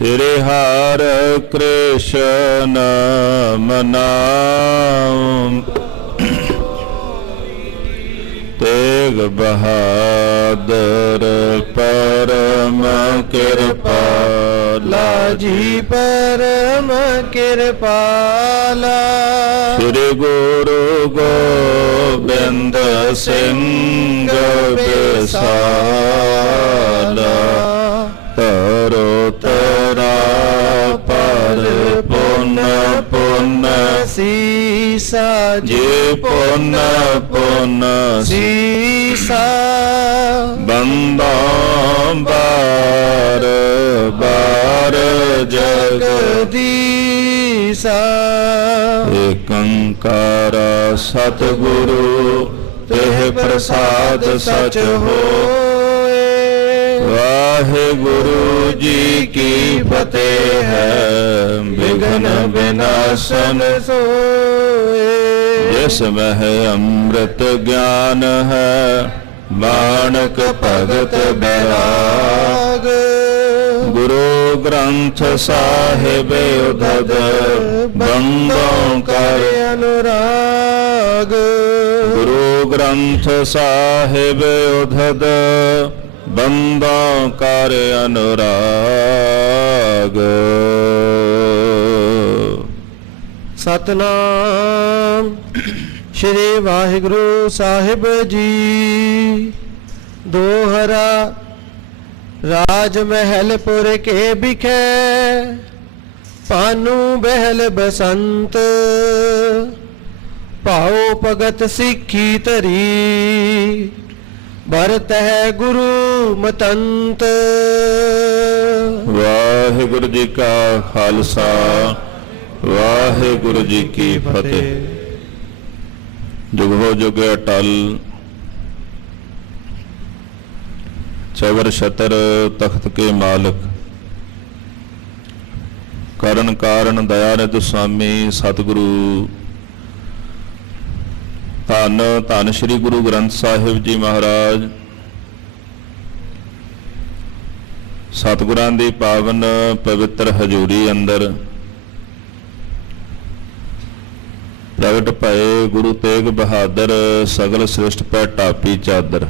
ਸ੍ਰੀ ਹਰਿ ਕ੍ਰਿਸ਼ਨ ਮਨਾਉ ਤੇਗ ਬਹਾਦਰ ਪਰਮ ਕਿਰਪਾਲਾ ਜੀ ਪਰਮ ਕਿਰਪਾਲਾ। ਸ੍ਰੀ ਗੁਰੂ ਗੋਬਿੰਦ ਸਿੰਘ ਬਿਸਾਲਾ ਤਰੋ ਤਰਾ ਪਰ ਪੁਨ ਪੁਨ ਸੀਸਾ ਜੀ ਪੁਨ ਪੁਨ ਸੀਸਾ। ਬੰਦਾ ਬਾਰ ਬਾਰ ਜਗਦੀਸਾ। ਏਕ ਓੰਕਾਰ ਸਤਿਗੁਰੂ ਤਿਹ ਪ੍ਰਸਾਦ ਸਚ ਹੋਏ। ਵਾਹਿਗੁਰੂ ਜੀ ਕੀ ਫਤਿਹ ਹੈ। ਵਿਘਨ ਵਿਨਾਸ਼ਨ ਸੋਏ। ਜਿਸ ਮਹਿ ਅੰਮ੍ਰਿਤ ਗਿਆਨ ਹੈ ਮਾਨਕ ਭਗਤ ਬੈਰਾਗ। ਗੁਰੂ ਗ੍ਰੰਥ ਸਾਹਿਬ ਉਦਦ ਬੰਦੋਂ ਕਰ ਅਨੁਰਾਗ। ਗੁਰੂ ਗ੍ਰੰਥ ਸਾਹਿਬ ਉਦਦ ਬੰਦੋਂ ਕਰ ਅਨੁਰਾਗ। ਸਤਨਾਮ ਸ਼੍ਰੀ ਵਾਹਿਗੁਰੂ ਸਾਹਿਬ ਜੀ। ਦੋਹਰਾ ਰਾਜ ਮਹਿਲਪੁਰ ਕੇ ਬਿਖੇ ਭਾਨੂ ਬਹਿਲ ਬਸੰਤ। ਭਾਉ ਭਗਤ ਸਿੱਖੀ ਧਰੀ ਭਰਤ ਹੈ ਗੁਰੂ ਮਤੰਤ। ਵਾਹਿਗੁਰੂ ਜੀ ਕਾ ਖਾਲਸਾ ਵਾਹਿਗੁਰੂ ਜੀ ਕੀ ਫਤਿਹ। ਜੁਗ ਹੋ ਜੁਗ ਅਟਲ ਚਵਰ ਛਤਰ ਤਖਤ ਕੇ ਮਾਲਕ ਕਰਨ ਕਾਰਨ ਦਇਆ ਨਿਧ ਸੁਆਮੀ ਸਤਿਗੁਰੂ ਧੰਨ ਧੰਨ ਸ੍ਰੀ ਗੁਰੂ ਗ੍ਰੰਥ ਸਾਹਿਬ ਜੀ ਮਹਾਰਾਜ ਸਤਿਗੁਰਾਂ ਦੀ ਪਾਵਨ ਪਵਿੱਤਰ ਹਜ਼ੂਰੀ ਅੰਦਰ ਪ੍ਰਗਟ ਭਏ ਗੁਰੂ ਤੇਗ ਬਹਾਦਰ ਸਗਲ ਸ੍ਰਿਸ਼ਟ ਪੈ ਢਾਪੀ ਚਾਦਰ।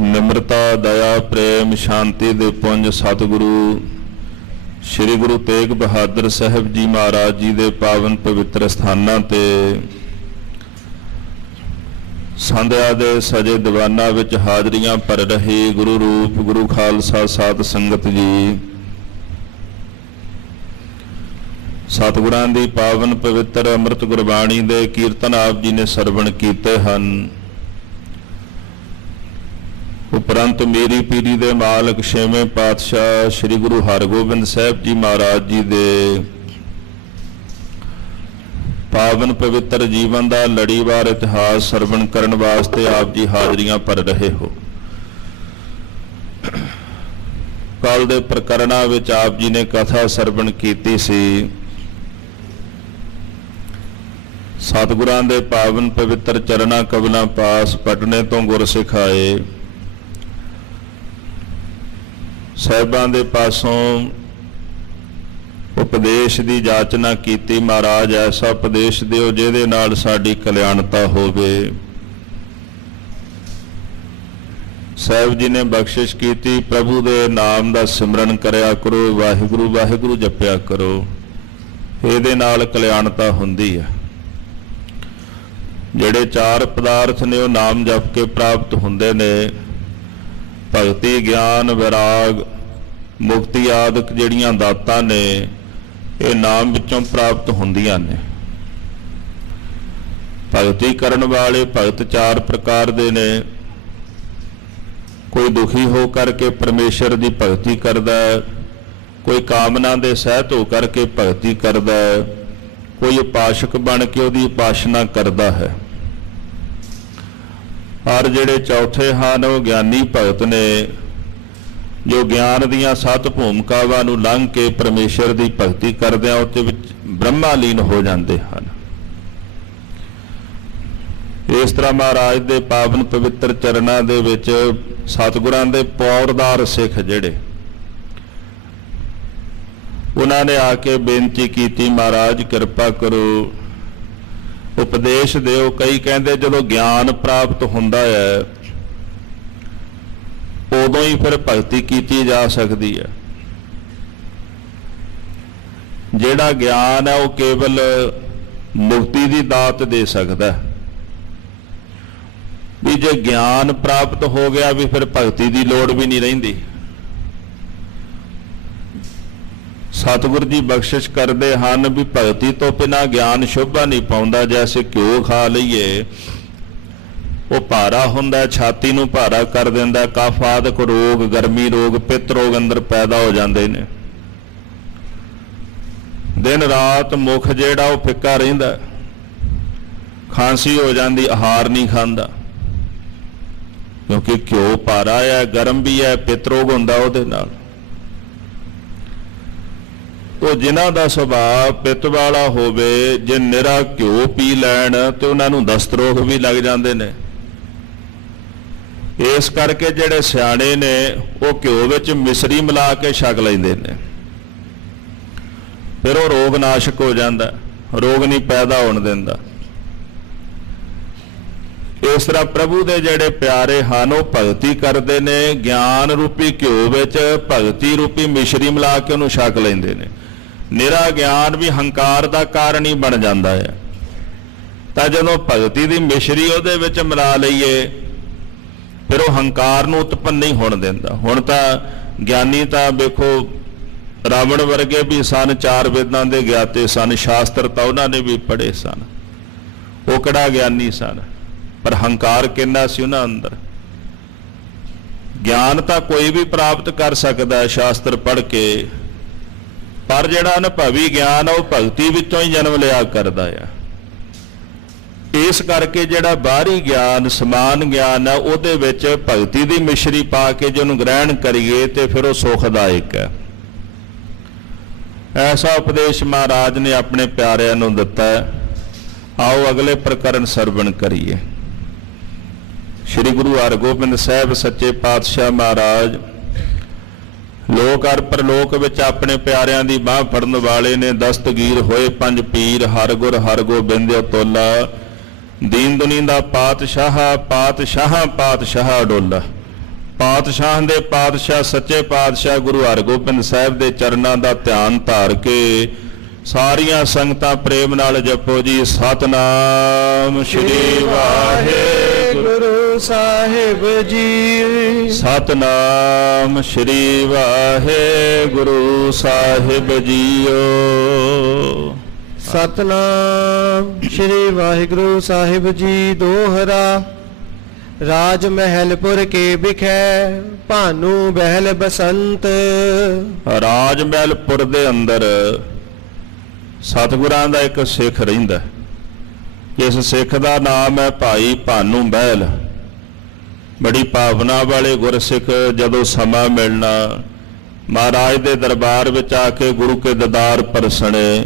ਨਿਮਰਤਾ ਦਇਆ ਪ੍ਰੇਮ ਸ਼ਾਂਤੀ ਦੇ ਪੁੰਜ ਸਤਿਗੁਰੂ ਸ੍ਰੀ ਗੁਰੂ ਤੇਗ ਬਹਾਦਰ ਸਾਹਿਬ ਜੀ ਮਹਾਰਾਜ ਜੀ ਦੇ ਪਾਵਨ ਪਵਿੱਤਰ ਸਥਾਨਾਂ ਤੇ ਸੰਧਿਆ ਦੇ ਸਜੇ ਦੀਵਾਨਾਂ ਵਿੱਚ ਹਾਜ਼ਰੀਆਂ ਭਰ ਰਹੀ ਗੁਰੂ ਰੂਪ ਗੁਰੂ ਖਾਲਸਾ ਸਾਧ ਸੰਗਤ ਜੀ। ਸਤਿਗੁਰਾਂ ਦੀ ਪਾਵਨ ਪਵਿੱਤਰ ਅੰਮ੍ਰਿਤ ਗੁਰਬਾਣੀ ਦੇ ਕੀਰਤਨ ਆਪ ਜੀ ਨੇ ਸਰਵਣ ਕੀਤੇ ਹਨ। ਉਪਰੰਤ ਮੇਰੀ ਪੀਰੀ ਦੇ ਮਾਲਕ ਛੇਵੇਂ ਪਾਤਸ਼ਾਹ ਸ੍ਰੀ ਗੁਰੂ ਹਰਗੋਬਿੰਦ ਸਾਹਿਬ ਜੀ ਮਹਾਰਾਜ ਜੀ ਦੇ ਪਾਵਨ ਪਵਿੱਤਰ ਜੀਵਨ ਦਾ ਲੜੀਵਾਰ ਇਤਿਹਾਸ ਸਰਵਣ ਕਰਨ ਵਾਸਤੇ ਆਪ ਜੀ ਹਾਜ਼ਰੀਆਂ ਭਰ ਰਹੇ ਹੋ। ਕੱਲ ਦੇ ਪ੍ਰਕਰਣਾਂ ਵਿੱਚ ਆਪ ਜੀ ਨੇ ਕਥਾ ਸਰਵਣ ਕੀਤੀ ਸੀ। ਸਤਿਗੁਰਾਂ ਦੇ ਪਾਵਨ ਪਵਿੱਤਰ ਚਰਨਾਂ ਕਵਲਾਂ ਪਾਸ ਪਟਨੇ ਤੋਂ ਗੁਰ ਸਿਖਾਏ। ਸਾਹਿਬਾਂ ਦੇ ਪਾਸੋਂ ਉਪਦੇਸ਼ ਦੀ ਜਾਚਨਾ ਕੀਤੀ। ਮਹਾਰਾਜ ਐਸਾ ਉਪਦੇਸ਼ ਦਿਓ ਜਿਹਦੇ ਨਾਲ ਸਾਡੀ ਕਲਿਆਣਤਾ ਹੋਵੇ। ਸਾਹਿਬ ਜੀ ਨੇ ਬਖਸ਼ਿਸ਼ ਕੀਤੀ ਪ੍ਰਭੂ ਦੇ ਨਾਮ ਦਾ ਸਿਮਰਨ ਕਰਿਆ ਕਰੋ, ਵਾਹਿਗੁਰੂ ਵਾਹਿਗੁਰੂ ਜਪਿਆ ਕਰੋ, ਇਹਦੇ ਨਾਲ ਕਲਿਆਣਤਾ ਹੁੰਦੀ ਹੈ। ਜਿਹੜੇ ਚਾਰ ਪਦਾਰਥ ਨੇ ਉਹ ਨਾਮ ਜਪ ਕੇ ਪ੍ਰਾਪਤ ਹੁੰਦੇ ਨੇ। ਭਗਤੀ ਗਿਆਨ ਵਿਰਾਗ ਮੁਕਤੀ ਆਦਿਕ ਜਿਹੜੀਆਂ ਦਾਤਾਂ ਨੇ ਇਹ ਨਾਮ ਵਿੱਚੋਂ ਪ੍ਰਾਪਤ ਹੁੰਦੀਆਂ ਨੇ। ਭਗਤੀ ਕਰਨ ਵਾਲੇ ਭਗਤ ਚਾਰ ਪ੍ਰਕਾਰ ਦੇ ਨੇ। ਕੋਈ ਦੁਖੀ ਹੋ ਕਰਕੇ ਪਰਮੇਸ਼ਰ ਦੀ ਭਗਤੀ ਕਰਦਾ ਹੈ, ਕੋਈ ਕਾਮਨਾ ਦੇ ਸਹਿਤ ਹੋ ਕਰਕੇ ਭਗਤੀ ਕਰਦਾ ਹੈ, ਕੋਈ ਉਪਾਸ਼ਕ ਬਣ ਕੇ ਉਹਦੀ ਉਪਾਸ਼ਨਾ ਕਰਦਾ ਹੈ। ਔਰ ਜਿਹੜੇ ਚੌਥੇ ਹਨ ਉਹ ਗਿਆਨੀ ਭਗਤ ਨੇ ਜੋ ਗਿਆਨ ਦੀਆਂ 7 ਭੂਮਿਕਾਵਾਂ ਨੂੰ ਲੰਘ ਕੇ ਪਰਮੇਸ਼ਰ ਦੀ ਭਗਤੀ ਕਰਦਿਆਂ ਉਹਦੇ ਵਿੱਚ ਬ੍ਰਹਮਾਲੀਨ ਹੋ ਜਾਂਦੇ ਹਨ। ਇਸ ਤਰ੍ਹਾਂ ਮਹਾਰਾਜ ਦੇ ਪਾਵਨ ਪਵਿੱਤਰ ਚਰਨਾਂ ਦੇ ਵਿੱਚ ਸਤਿਗੁਰਾਂ ਦੇ ਪੌੜਦਾਰ ਸਿੱਖ ਜਿਹੜੇ ਉਹਨਾਂ ਨੇ ਆ ਕੇ ਬੇਨਤੀ ਕੀਤੀ, ਮਹਾਰਾਜ ਕਿਰਪਾ ਕਰੋ, ਉਪਦੇਸ਼ ਦਿਓ। ਕਈ ਕਹਿੰਦੇ ਜਦੋਂ ਗਿਆਨ ਪ੍ਰਾਪਤ ਹੁੰਦਾ ਹੈ ਉਦੋਂ ਹੀ ਫਿਰ ਭਗਤੀ ਕੀਤੀ ਜਾ ਸਕਦੀ ਹੈ। ਜਿਹੜਾ ਗਿਆਨ ਹੈ ਉਹ ਕੇਵਲ ਮੁਕਤੀ ਦੀ ਦਾਤ ਦੇ ਸਕਦਾ ਹੈ। ਵੀ ਜੇ ਗਿਆਨ ਪ੍ਰਾਪਤ ਹੋ ਗਿਆ ਵੀ ਫਿਰ ਭਗਤੀ ਦੀ ਲੋੜ ਵੀ ਨਹੀਂ ਰਹਿੰਦੀ। ਸਤਿਗੁਰ ਜੀ ਬਖਸ਼ਿਸ਼ ਕਰਦੇ ਹਨ ਵੀ ਭਗਤੀ ਤੋਂ ਬਿਨਾਂ ਗਿਆਨ ਸ਼ੋਭਾ ਨਹੀਂ ਪਾਉਂਦਾ। ਜੈਸੇ ਘਿਓ ਖਾ ਲਈਏ ਉਹ ਭਾਰਾ ਹੁੰਦਾ, ਛਾਤੀ ਨੂੰ ਭਾਰਾ ਕਰ ਦਿੰਦਾ, ਕਫ ਆਦਿਕ ਰੋਗ, ਗਰਮੀ ਰੋਗ, ਪਿੱਤ ਰੋਗ ਅੰਦਰ ਪੈਦਾ ਹੋ ਜਾਂਦੇ ਨੇ। ਦਿਨ ਰਾਤ ਮੁਖ ਜਿਹੜਾ ਉਹ ਫਿੱਕਾ ਰਹਿੰਦਾ, ਖਾਂਸੀ ਹੋ ਜਾਂਦੀ, ਆਹਾਰ ਨਹੀਂ ਖਾਂਦਾ, ਕਿਉਂਕਿ ਘਿਓ ਭਾਰਾ ਹੈ, ਗਰਮ ਵੀ ਹੈ, ਪਿੱਤ ਰੋਗ ਹੁੰਦਾ ਉਹਦੇ ਨਾਲ। ਉਹ ਜਿਨ੍ਹਾਂ ਦਾ ਸੁਭਾਅ ਪਿੱਤ ਵਾਲਾ ਹੋਵੇ, ਜੇ ਨਿਰਾ ਘਿਓ ਪੀ ਲੈਣ ਤੇ ਉਹਨਾਂ ਨੂੰ ਦਸਤ ਰੋਗ ਵੀ ਲੱਗ ਜਾਂਦੇ ਨੇ। ਇਸ ਕਰਕੇ ਜਿਹੜੇ ਸਿਆਣੇ ਨੇ ਉਹ ਘਿਓ ਵਿੱਚ ਮਿਸਰੀ ਮਿਲਾ ਕੇ ਛਕ ਲੈਂਦੇ ਨੇ, ਫਿਰ ਉਹ ਰੋਗ ਨਾਸ਼ਕ ਹੋ ਜਾਂਦਾ, ਰੋਗ ਨਹੀਂ ਪੈਦਾ ਹੋਣ ਦਿੰਦਾ। ਇਸ ਤਰ੍ਹਾਂ ਪ੍ਰਭੂ ਦੇ ਜਿਹੜੇ ਪਿਆਰੇ ਹਨ ਉਹ ਭਗਤੀ ਕਰਦੇ ਨੇ, ਗਿਆਨ ਰੂਪੀ ਘਿਓ ਵਿੱਚ ਭਗਤੀ ਰੂਪੀ ਮਿਸ਼ਰੀ ਮਿਲਾ ਕੇ ਉਹਨੂੰ ਛਕ ਲੈਂਦੇ ਨੇ। ਨਿਰਾ ਗਿਆਨ ਵੀ ਹੰਕਾਰ ਦਾ ਕਾਰਨ ਹੀ ਬਣ ਜਾਂਦਾ ਹੈ। ਤਾਂ ਜਦੋਂ ਭਗਤੀ ਦੀ ਮਿਸ਼ਰੀ ਉਹਦੇ ਵਿੱਚ ਮਿਲਾ ਲਈਏ ਫਿਰ ਉਹ ਹੰਕਾਰ ਨੂੰ ਉਤਪੰਨ ਨਹੀਂ ਹੋਣ ਦਿੰਦਾ। ਹੁਣ ਤਾਂ ਗਿਆਨੀ ਤਾਂ ਵੇਖੋ ਰਾਵਣ ਵਰਗੇ ਵੀ ਸਨ, 4 ਵੇਦਾਂ ਦੇ ਗਿਆਤੇ ਸਨ, ਸ਼ਾਸਤਰ ਤਾਂ ਉਹਨਾਂ ਨੇ ਵੀ ਪੜ੍ਹੇ ਸਨ, ਉਹ ਕਿਹੜਾ ਗਿਆਨੀ ਸਨ, ਪਰ ਹੰਕਾਰ ਕਿੰਨਾ ਸੀ ਉਹਨਾਂ ਅੰਦਰ। ਗਿਆਨ ਤਾਂ ਕੋਈ ਵੀ ਪ੍ਰਾਪਤ ਕਰ ਸਕਦਾ ਸ਼ਾਸਤਰ ਪੜ੍ਹ ਕੇ, ਪਰ ਜਿਹੜਾ ਅਨੁਭਵੀ ਗਿਆਨ ਆ ਉਹ ਭਗਤੀ ਵਿੱਚੋਂ ਹੀ ਜਨਮ ਲਿਆ ਕਰਦਾ ਆ। ਇਸ ਕਰਕੇ ਜਿਹੜਾ ਬਾਹਰੀ ਗਿਆਨ, ਸਮਾਨ ਗਿਆਨ ਆ, ਉਹਦੇ ਵਿੱਚ ਭਗਤੀ ਦੀ ਮਿਸ਼ਰੀ ਪਾ ਕੇ ਜੇ ਉਹਨੂੰ ਗ੍ਰਹਿਣ ਕਰੀਏ ਤੇ ਫਿਰ ਉਹ ਸੁਖਦਾਇਕ ਹੈ। ਐਸਾ ਉਪਦੇਸ਼ ਮਹਾਰਾਜ ਨੇ ਆਪਣੇ ਪਿਆਰਿਆਂ ਨੂੰ ਦਿੱਤਾ ਹੈ। ਆਓ ਅਗਲੇ ਪ੍ਰਕਰਨ ਸਰਵਣ ਕਰੀਏ। ਸ੍ਰੀ ਗੁਰੂ ਹਰਗੋਬਿੰਦ ਸਾਹਿਬ ਸੱਚੇ ਪਾਤਸ਼ਾਹ ਮਹਾਰਾਜ ਲੋਕ ਅਰ ਪਰਲੋਕ ਵਿੱਚ ਆਪਣੇ ਪਿਆਰਿਆਂ ਦੀ ਬਾਹ ਫੜਨ ਵਾਲੇ ਨੇ। ਦਸਤਗੀਰ ਹੋਏ 5 ਪੀਰ, ਹਰ ਗੁਰ ਹਰ ਗੋਬਿੰਦਿ ਤੋਲਾ। ਦੀਨ ਦੁਨੀ ਦਾ ਪਾਤਸ਼ਾਹ, ਪਾਤਸ਼ਾਹਾਂ ਪਾਤਸ਼ਾਹ ਅਡੋਲਾ। ਪਾਤਸ਼ਾਹਾਂ ਦੇ ਪਾਤਸ਼ਾਹ ਸੱਚੇ ਪਾਤਸ਼ਾਹ ਗੁਰੂ ਹਰਗੋਬਿੰਦ ਸਾਹਿਬ ਦੇ ਚਰਨਾਂ ਦਾ ਧਿਆਨ ਧਾਰ ਕੇ ਸਾਰੀਆਂ ਸੰਗਤਾਂ ਪ੍ਰੇਮ ਨਾਲ ਜਪੋ ਜੀ, ਸਤਨਾਮ ਸ੍ਰੀ ਵਾਹਿਗੁਰੂ ਸਾਹਿਬ ਜੀ। ਸਤਨਾਮ ਸ੍ਰੀ ਵਾਹਿਗੁਰੂ ਸਾਹਿਬ ਜੀਓ। ਸਤਨਾਮ ਸ੍ਰੀ ਵਾਹਿਗੁਰੂ ਸਾਹਿਬ ਜੀ। ਦੋਹਰਾ। ਰਾਜ ਮਹਿਲਪੁਰ ਕੇ ਬਿਖੈ, ਭਾਨੂ ਬਹਿਲ ਬਸੰਤ। ਰਾਜ ਮਹਿਲਪੁਰ ਦੇ ਅੰਦਰ ਸਤਿਗੁਰਾਂ ਦਾ ਇੱਕ ਸਿੱਖ ਰਹਿੰਦਾ। ਇਸ ਸਿੱਖ ਦਾ ਨਾਮ ਹੈ ਭਾਈ ਭਾਨੂ ਬਹਿਲ। ਬੜੀ ਭਾਵਨਾ ਵਾਲੇ ਗੁਰਸਿੱਖ ਜਦੋਂ ਸਮਾਂ ਮਿਲਣਾ ਮਹਾਰਾਜ ਦੇ ਦਰਬਾਰ ਵਿੱਚ ਆ ਕੇ ਗੁਰੂ ਕੇ ਦੀਦਾਰ ਪਰਸਣੇ।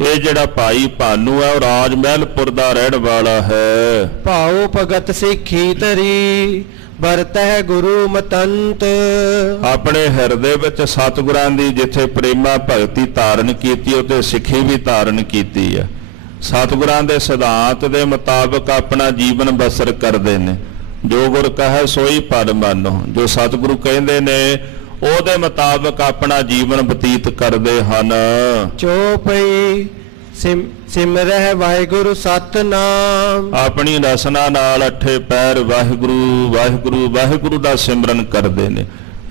ਇਹ ਜਿਹੜਾ ਭਾਈ ਭਾਨੂ ਹੈ ਉਹ ਰਾਜ ਮਹਿਲਪੁਰ ਦਾ ਰਹਿਣ ਵਾਲਾ ਹੈ। ਭਾਉ ਭਗਤ ਸਿੱਖੀ ਧਰੀ, ਵਰਤਹਿ ਗੁਰੂ ਮਤੰਤ। ਆਪਣੇ ਹਿਰਦੇ ਵਿੱਚ ਸਤਿਗੁਰਾਂ ਦੀ ਜਿੱਥੇ ਪ੍ਰੇਮਾ ਭਗਤੀ ਧਾਰਨ ਕੀਤੀ ਉੱਥੇ ਸਿੱਖੀ ਵੀ ਧਾਰਨ ਕੀਤੀ ਹੈ। ਸਤਿਗੁਰਾਂ ਦੇ ਸਿਧਾਂਤ ਦੇ ਮੁਤਾਬਕ ਆਪਣਾ ਜੀਵਨ ਬਸਰ ਕਰਦੇ ਨੇ। ਜੋ ਗੁਰ ਕਹੈ ਸੋਈ ਪਦ ਮਾਨੋ। ਜੋ ਸਤਿਗੁਰੂ ਕਹਿੰਦੇ ਨੇ ਉਹਦੇ ਮੁਤਾਬਕ ਆਪਣਾ ਜੀਵਨ ਬਤੀਤ ਕਰਦੇ ਹਨ। ਚੋਪਈ ਸਿਮਰਹਿ ਵਾਹਿਗੁਰੂ ਸਤਨਾਮ। ਆਪਣੀ ਰਸਨਾ ਨਾਲ 8 ਪੈਰ ਵਾਹਿਗੁਰੂ ਵਾਹਿਗੁਰੂ ਵਾਹਿਗੁਰੂ ਦਾ ਸਿਮਰਨ ਕਰਦੇ ਨੇ।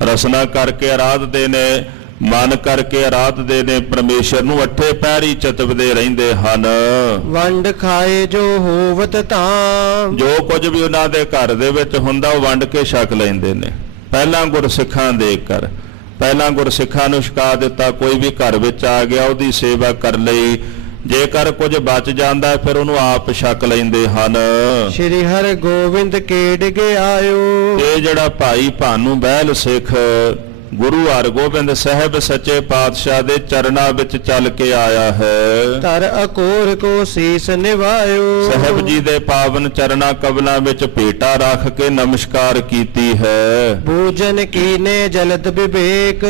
ਰਸਨਾ ਕਰਕੇ ਆਰਾਧਦੇ ਨੇ, ਮਨ ਕਰਕੇ ਆਰਾਧਦੇ ਨੇ। ਪਰਮੇਸ਼ਰ ਨੂੰ 8 ਪੈਰ ਹੀ ਚਿਤਵਦੇ ਰਹਿੰਦੇ ਹਨ। ਵੰਡ ਖਾਏ ਜੋ ਹੋਵਤ ਧਾਮ। ਜੋ ਕੁਝ ਵੀ ਉਹਨਾਂ ਦੇ ਘਰ ਦੇ ਵਿੱਚ ਹੁੰਦਾ ਉਹ ਵੰਡ ਕੇ ਛਕ ਲੈਂਦੇ ਨੇ। ਪਹਿਲਾਂ ਗੁਰਸਿੱਖਾਂ ਦੇ ਕਰ, ਪਹਿਲਾਂ ਗੁਰਸਿੱਖਾਂ ਨੂੰ ਛਕਾ ਦਿੱਤਾ। ਕੋਈ ਵੀ ਘਰ ਵਿੱਚ ਆ ਗਿਆ ਉਹਦੀ ਸੇਵਾ ਕਰ ਲਈ। ਜੇਕਰ ਕੁਝ ਬਚ ਜਾਂਦਾ ਫਿਰ ਉਹਨੂੰ ਆਪ ਛਕ ਲੈਂਦੇ ਹਨ। ਸ਼੍ਰੀ ਹਰਿ ਗੋਬਿੰਦ ਕੇ ਡਿਗੇ ਆਇਓ। ਇਹ ਜਿਹੜਾ ਭਾਈ ਭਾਨੂ ਬਹਿਲ ਸਿੱਖ ਗੁਰੂ ਹਰਗੋਬਿੰਦ ਸਾਹਿਬ ਸੱਚੇ ਪਾਤਸ਼ਾਹ ਦੇ ਚਰਨਾਂ ਵਿੱਚ ਚੱਲ ਕੇ ਆਇਆ ਹੈ। ਧਰ ਅਕੋਰ ਕੋ ਸੀਸ ਨਿਵਾਇਓ। ਸਾਹਿਬ ਜੀ ਦੇ ਪਾਵਨ ਚਰਨਾਂ ਕਬਲਾਂ ਵਿੱਚ ਭੇਟਾ ਰੱਖ ਕੇ ਨਮਸਕਾਰ ਕੀਤੀ ਹੈ। ਪੂਜਨ ਕੀਨੇ ਜਲਦ ਵਿਵੇਕ।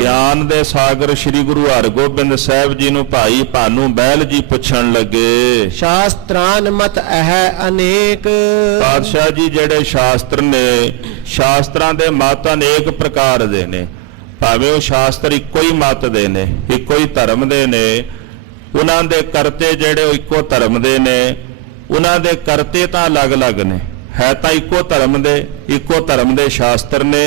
ਗਿਆਨ ਦੇ ਸਾਗਰ ਸ੍ਰੀ ਗੁਰੂ ਹਰਗੋਬਿੰਦ ਸਾਹਿਬ ਜੀ ਨੂੰ ਭਾਈ ਭਾਨੂ ਬਹਿਲ ਜੀ ਪੁੱਛਣ ਲੱਗੇ। ਸ਼ਾਸਤਰਾਨ ਮਤ ਅਹਿ ਅਨੇਕ। ਪਾਤਸ਼ਾਹ ਜੀ ਜਿਹੜੇ ਸ਼ਾਸਤਰ ਨੇ, ਸ਼ਾਸਤਰਾਂ ਦੇ ਮਤ ਅਨੇਕ ਪ੍ਰਕਾਰ ਦੇ ਨੇ। ਭਾਵੇਂ ਉਹ ਸ਼ਾਸਤਰ ਇੱਕੋ ਹੀ ਮਤ ਦੇ ਨੇ, ਇੱਕੋ ਹੀ ਧਰਮ ਦੇ ਨੇ, ਉਹਨਾਂ ਦੇ ਕਰਤੇ ਜਿਹੜੇ ਉਹ ਇੱਕੋ ਧਰਮ ਦੇ ਨੇ, ਉਹਨਾਂ ਦੇ ਕਰਤੇ ਤਾਂ ਅਲੱਗ-ਅਲੱਗ ਨੇ। ਹੈ ਤਾਂ ਇੱਕੋ ਧਰਮ ਦੇ ਸ਼ਾਸਤਰ ਨੇ,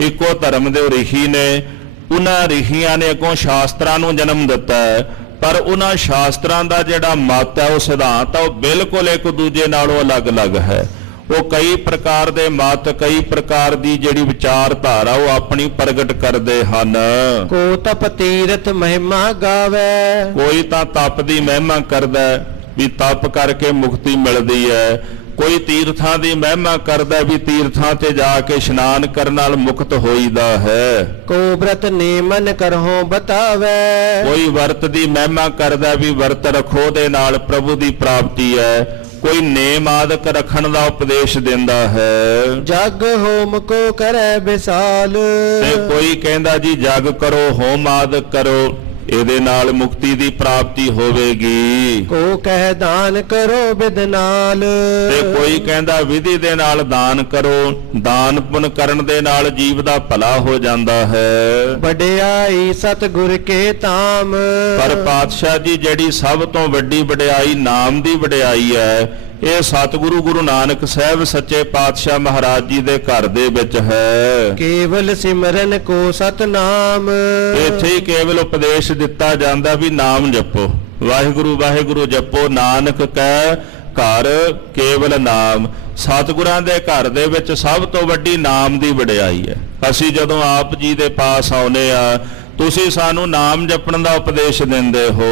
ਇੱਕੋ ਧਰਮ ਦੇ ਰਿਸ਼ੀ ਨੇ। ਉਹਨਾਂ ਰਿਸ਼ੀਆਂ ਨੇ ਅੱਗੋਂ ਸ਼ਾਸਤਰਾਂ ਨੂੰ ਜਨਮ ਦਿੱਤਾ ਹੈ, ਪਰ ਉਹਨਾਂ ਸ਼ਾਸਤਰਾਂ ਦਾ ਜਿਹੜਾ ਮਤ ਹੈ, ਉਹ ਸਿਧਾਂਤ ਹੈ, ਉਹ ਬਿਲਕੁਲ ਇੱਕ ਦੂਜੇ ਨਾਲੋਂ ਅਲੱਗ-ਅਲੱਗ ਹੈ। ਉਹ ਕਈ ਪ੍ਰਕਾਰ ਦੇ ਮਤ, ਕਈ ਪ੍ਰਕਾਰ ਦੀ ਜਿਹੜੀ ਵਿਚਾਰਧਾਰਾ ਉਹ ਆਪਣੀ ਪ੍ਰਗਟ ਕਰਦੇ ਹਨ। ਕੋ ਤਪ ਤੀਰਥ ਮਹਿਮਾ ਗਾਵੇ। ਕੋਈ ਤਾਂ ਤਪ ਦੀ ਮਹਿਮਾ ਕਰਦਾ ਵੀ ਤਪ ਕਰਕੇ ਮੁਕਤੀ ਮਿਲਦੀ ਹੈ, ਕੋਈ ਤੀਰਥਾਂ ਦੀ ਮਹਿਮਾ ਕਰਦਾ ਵੀ ਤੀਰਥਾਂ ਤੇ ਜਾ ਕੇ ਇਸ਼ਨਾਨ ਕਰਨ ਨਾਲ ਮੁਕਤ ਹੋਈਦਾ ਹੈ। ਕੋ ਬ੍ਰਤ ਨੇਮਨ ਕਰਹੁ ਬਤਾਵੇ। ਕੋਈ ਵਰਤ ਦੀ ਮਹਿਮਾ ਕਰਦਾ ਵੀ ਵਰਤ ਰੱਖੋ ਦੇ ਨਾਲ ਪ੍ਰਭੂ ਦੀ ਪ੍ਰਾਪਤੀ ਹੈ। ਕੋਈ ਨੇਮ ਆਦਿਕ ਰੱਖਣ ਦਾ ਉਪਦੇਸ਼ ਦਿੰਦਾ ਹੈ। ਜਗ ਹੋਮ ਕੋ ਕਰੈ ਵਿਸਾਲ। ਤੇ ਕੋਈ ਕਹਿੰਦਾ ਜੀ ਜਗ ਕਰੋ, ਹੋਮ ਆਦਿਕ ਕਰੋ, ਇਹਦੇ ਨਾਲ ਮੁਕਤੀ ਦੀ ਪ੍ਰਾਪਤੀ ਹੋਵੇਗੀ। ਕੋ ਕਹਿ ਦਾਨ ਕਰੋ ਵਿਦ ਨਾਲ। ਤੇ ਕੋਈ ਕਹਿੰਦਾ ਵਿਧੀ ਦੇ ਨਾਲ ਦਾਨ ਕਰੋ, ਦਾਨ ਪੁੰਨ ਕਰਨ ਦੇ ਨਾਲ ਜੀਵ ਦਾ ਭਲਾ ਹੋ ਜਾਂਦਾ ਹੈ। ਵਡਿਆਈ ਸਤਿਗੁਰ ਕੇ ਧਾਮ। ਪਰ ਪਾਤਸ਼ਾਹ ਜੀ ਜਿਹੜੀ ਸਭ ਤੋਂ ਵੱਡੀ ਵਡਿਆਈ ਨਾਮ ਦੀ ਵਡਿਆਈ ਹੈ, ਇਹ ਸਤਿਗੁਰੂ ਗੁਰੂ ਨਾਨਕ ਸਾਹਿਬ ਸੱਚੇ ਪਾਤਸ਼ਾਹ ਮਹਾਰਾਜ ਜੀ ਦੇ ਘਰ ਦੇ ਵਿੱਚ ਹੈ। ਕੇਵਲ ਸਿਮਰਨ ਕੋ ਸਤਨਾਮ। ਇੱਥੇ ਹੀ ਕੇਵਲ ਉਪਦੇਸ਼ ਦਿੱਤਾ ਜਾਂਦਾ ਵੀ ਨਾਮ ਜਪੋ, ਵਾਹਿਗੁਰੂ ਵਾਹਿਗੁਰੂ ਜਪੋ, ਨਾਨਕ ਕੈ ਘਰ ਕੇਵਲ ਨਾਮ। ਸਤਿਗੁਰਾਂ ਦੇ ਘਰ ਦੇ ਵਿੱਚ ਸਭ ਤੋਂ ਵੱਡੀ ਨਾਮ ਦੀ ਵਡਿਆਈ ਹੈ। ਅਸੀਂ ਜਦੋਂ ਆਪ ਜੀ ਦੇ ਪਾਸ ਆਉਨੇ ਆ, ਤੁਸੀਂ ਸਾਨੂੰ ਨਾਮ ਜਪਣ ਦਾ ਉਪਦੇਸ਼ ਦਿੰਦੇ ਹੋ।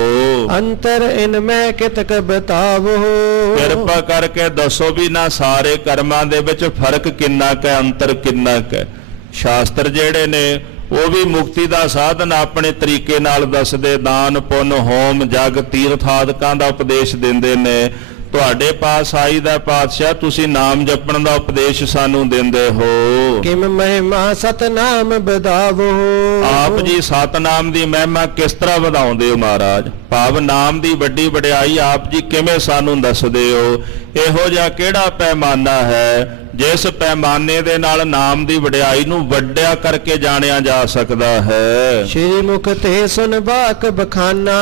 ਅੰਤਰ ਇਨ ਮੈਂ ਕਿਤਕ ਬਤਾਵੋ। ਕਿਰਪਾ ਕਰਕੇ ਦੱਸੋ ਵੀ ਨਾ ਸਾਰੇ ਕਰਮਾਂ ਦੇ ਵਿੱਚ ਫਰਕ ਕਿੰਨਾ ਕੁ, ਅੰਤਰ ਕਿੰਨਾ ਕੁ। ਸ਼ਾਸਤਰ ਜਿਹੜੇ ਨੇ ਉਹ ਵੀ ਮੁਕਤੀ ਦਾ ਸਾਧਨ ਆਪਣੇ ਤਰੀਕੇ ਨਾਲ ਦੱਸਦੇ, ਦਾਨ ਪੁੰਨ ਹੋਮ ਜਗ ਤੀਰਥ ਆਦਿਕਾਂ ਦਾ ਉਪਦੇਸ਼ ਦਿੰਦੇ ਨੇ। ਤੁਹਾਡੇ ਪਾਸ ਆਈਦਾ ਪਾਤਸ਼ਾਹ, ਤੁਸੀਂ ਨਾਮ ਜਪਣ ਦਾ ਉਪਦੇਸ਼ ਸਾਨੂੰ ਦਿੰਦੇ ਹੋ। ਕਿਮ ਮਹਿਮਾ ਸਤਨਾਮ ਬਦਾਵੋ। ਆਪ ਜੀ ਸਤਨਾਮ ਦੀ ਮਹਿਮਾ ਕਿਸ ਤਰ੍ਹਾਂ ਵਧਾਉਂਦੇ ਹੋ ਮਹਾਰਾਜ? ਭਾਵ ਨਾਮ ਦੀ ਵੱਡੀ ਵਡਿਆਈ ਆਪ ਜੀ ਕਿਵੇਂ ਸਾਨੂੰ ਦੱਸਦੇ ਹੋ? ਇਹੋ ਜਿਹਾ ਕਿਹੜਾ ਪੈਮਾਨਾ ਹੈ ਜਿਸ ਪੈਮਾਨੇ ਦੇ ਨਾਲ ਨਾਮ ਦੀ ਵਡਿਆਈ ਨੂੰ ਵੱਡਿਆ ਕਰਕੇ ਜਾਣਿਆ ਜਾ ਸਕਦਾ ਹੈ? ਸ਼੍ਰੀ ਮੁਖ ਤੇ ਸੁਨ ਬਾਕ ਬਖਾਨਾ।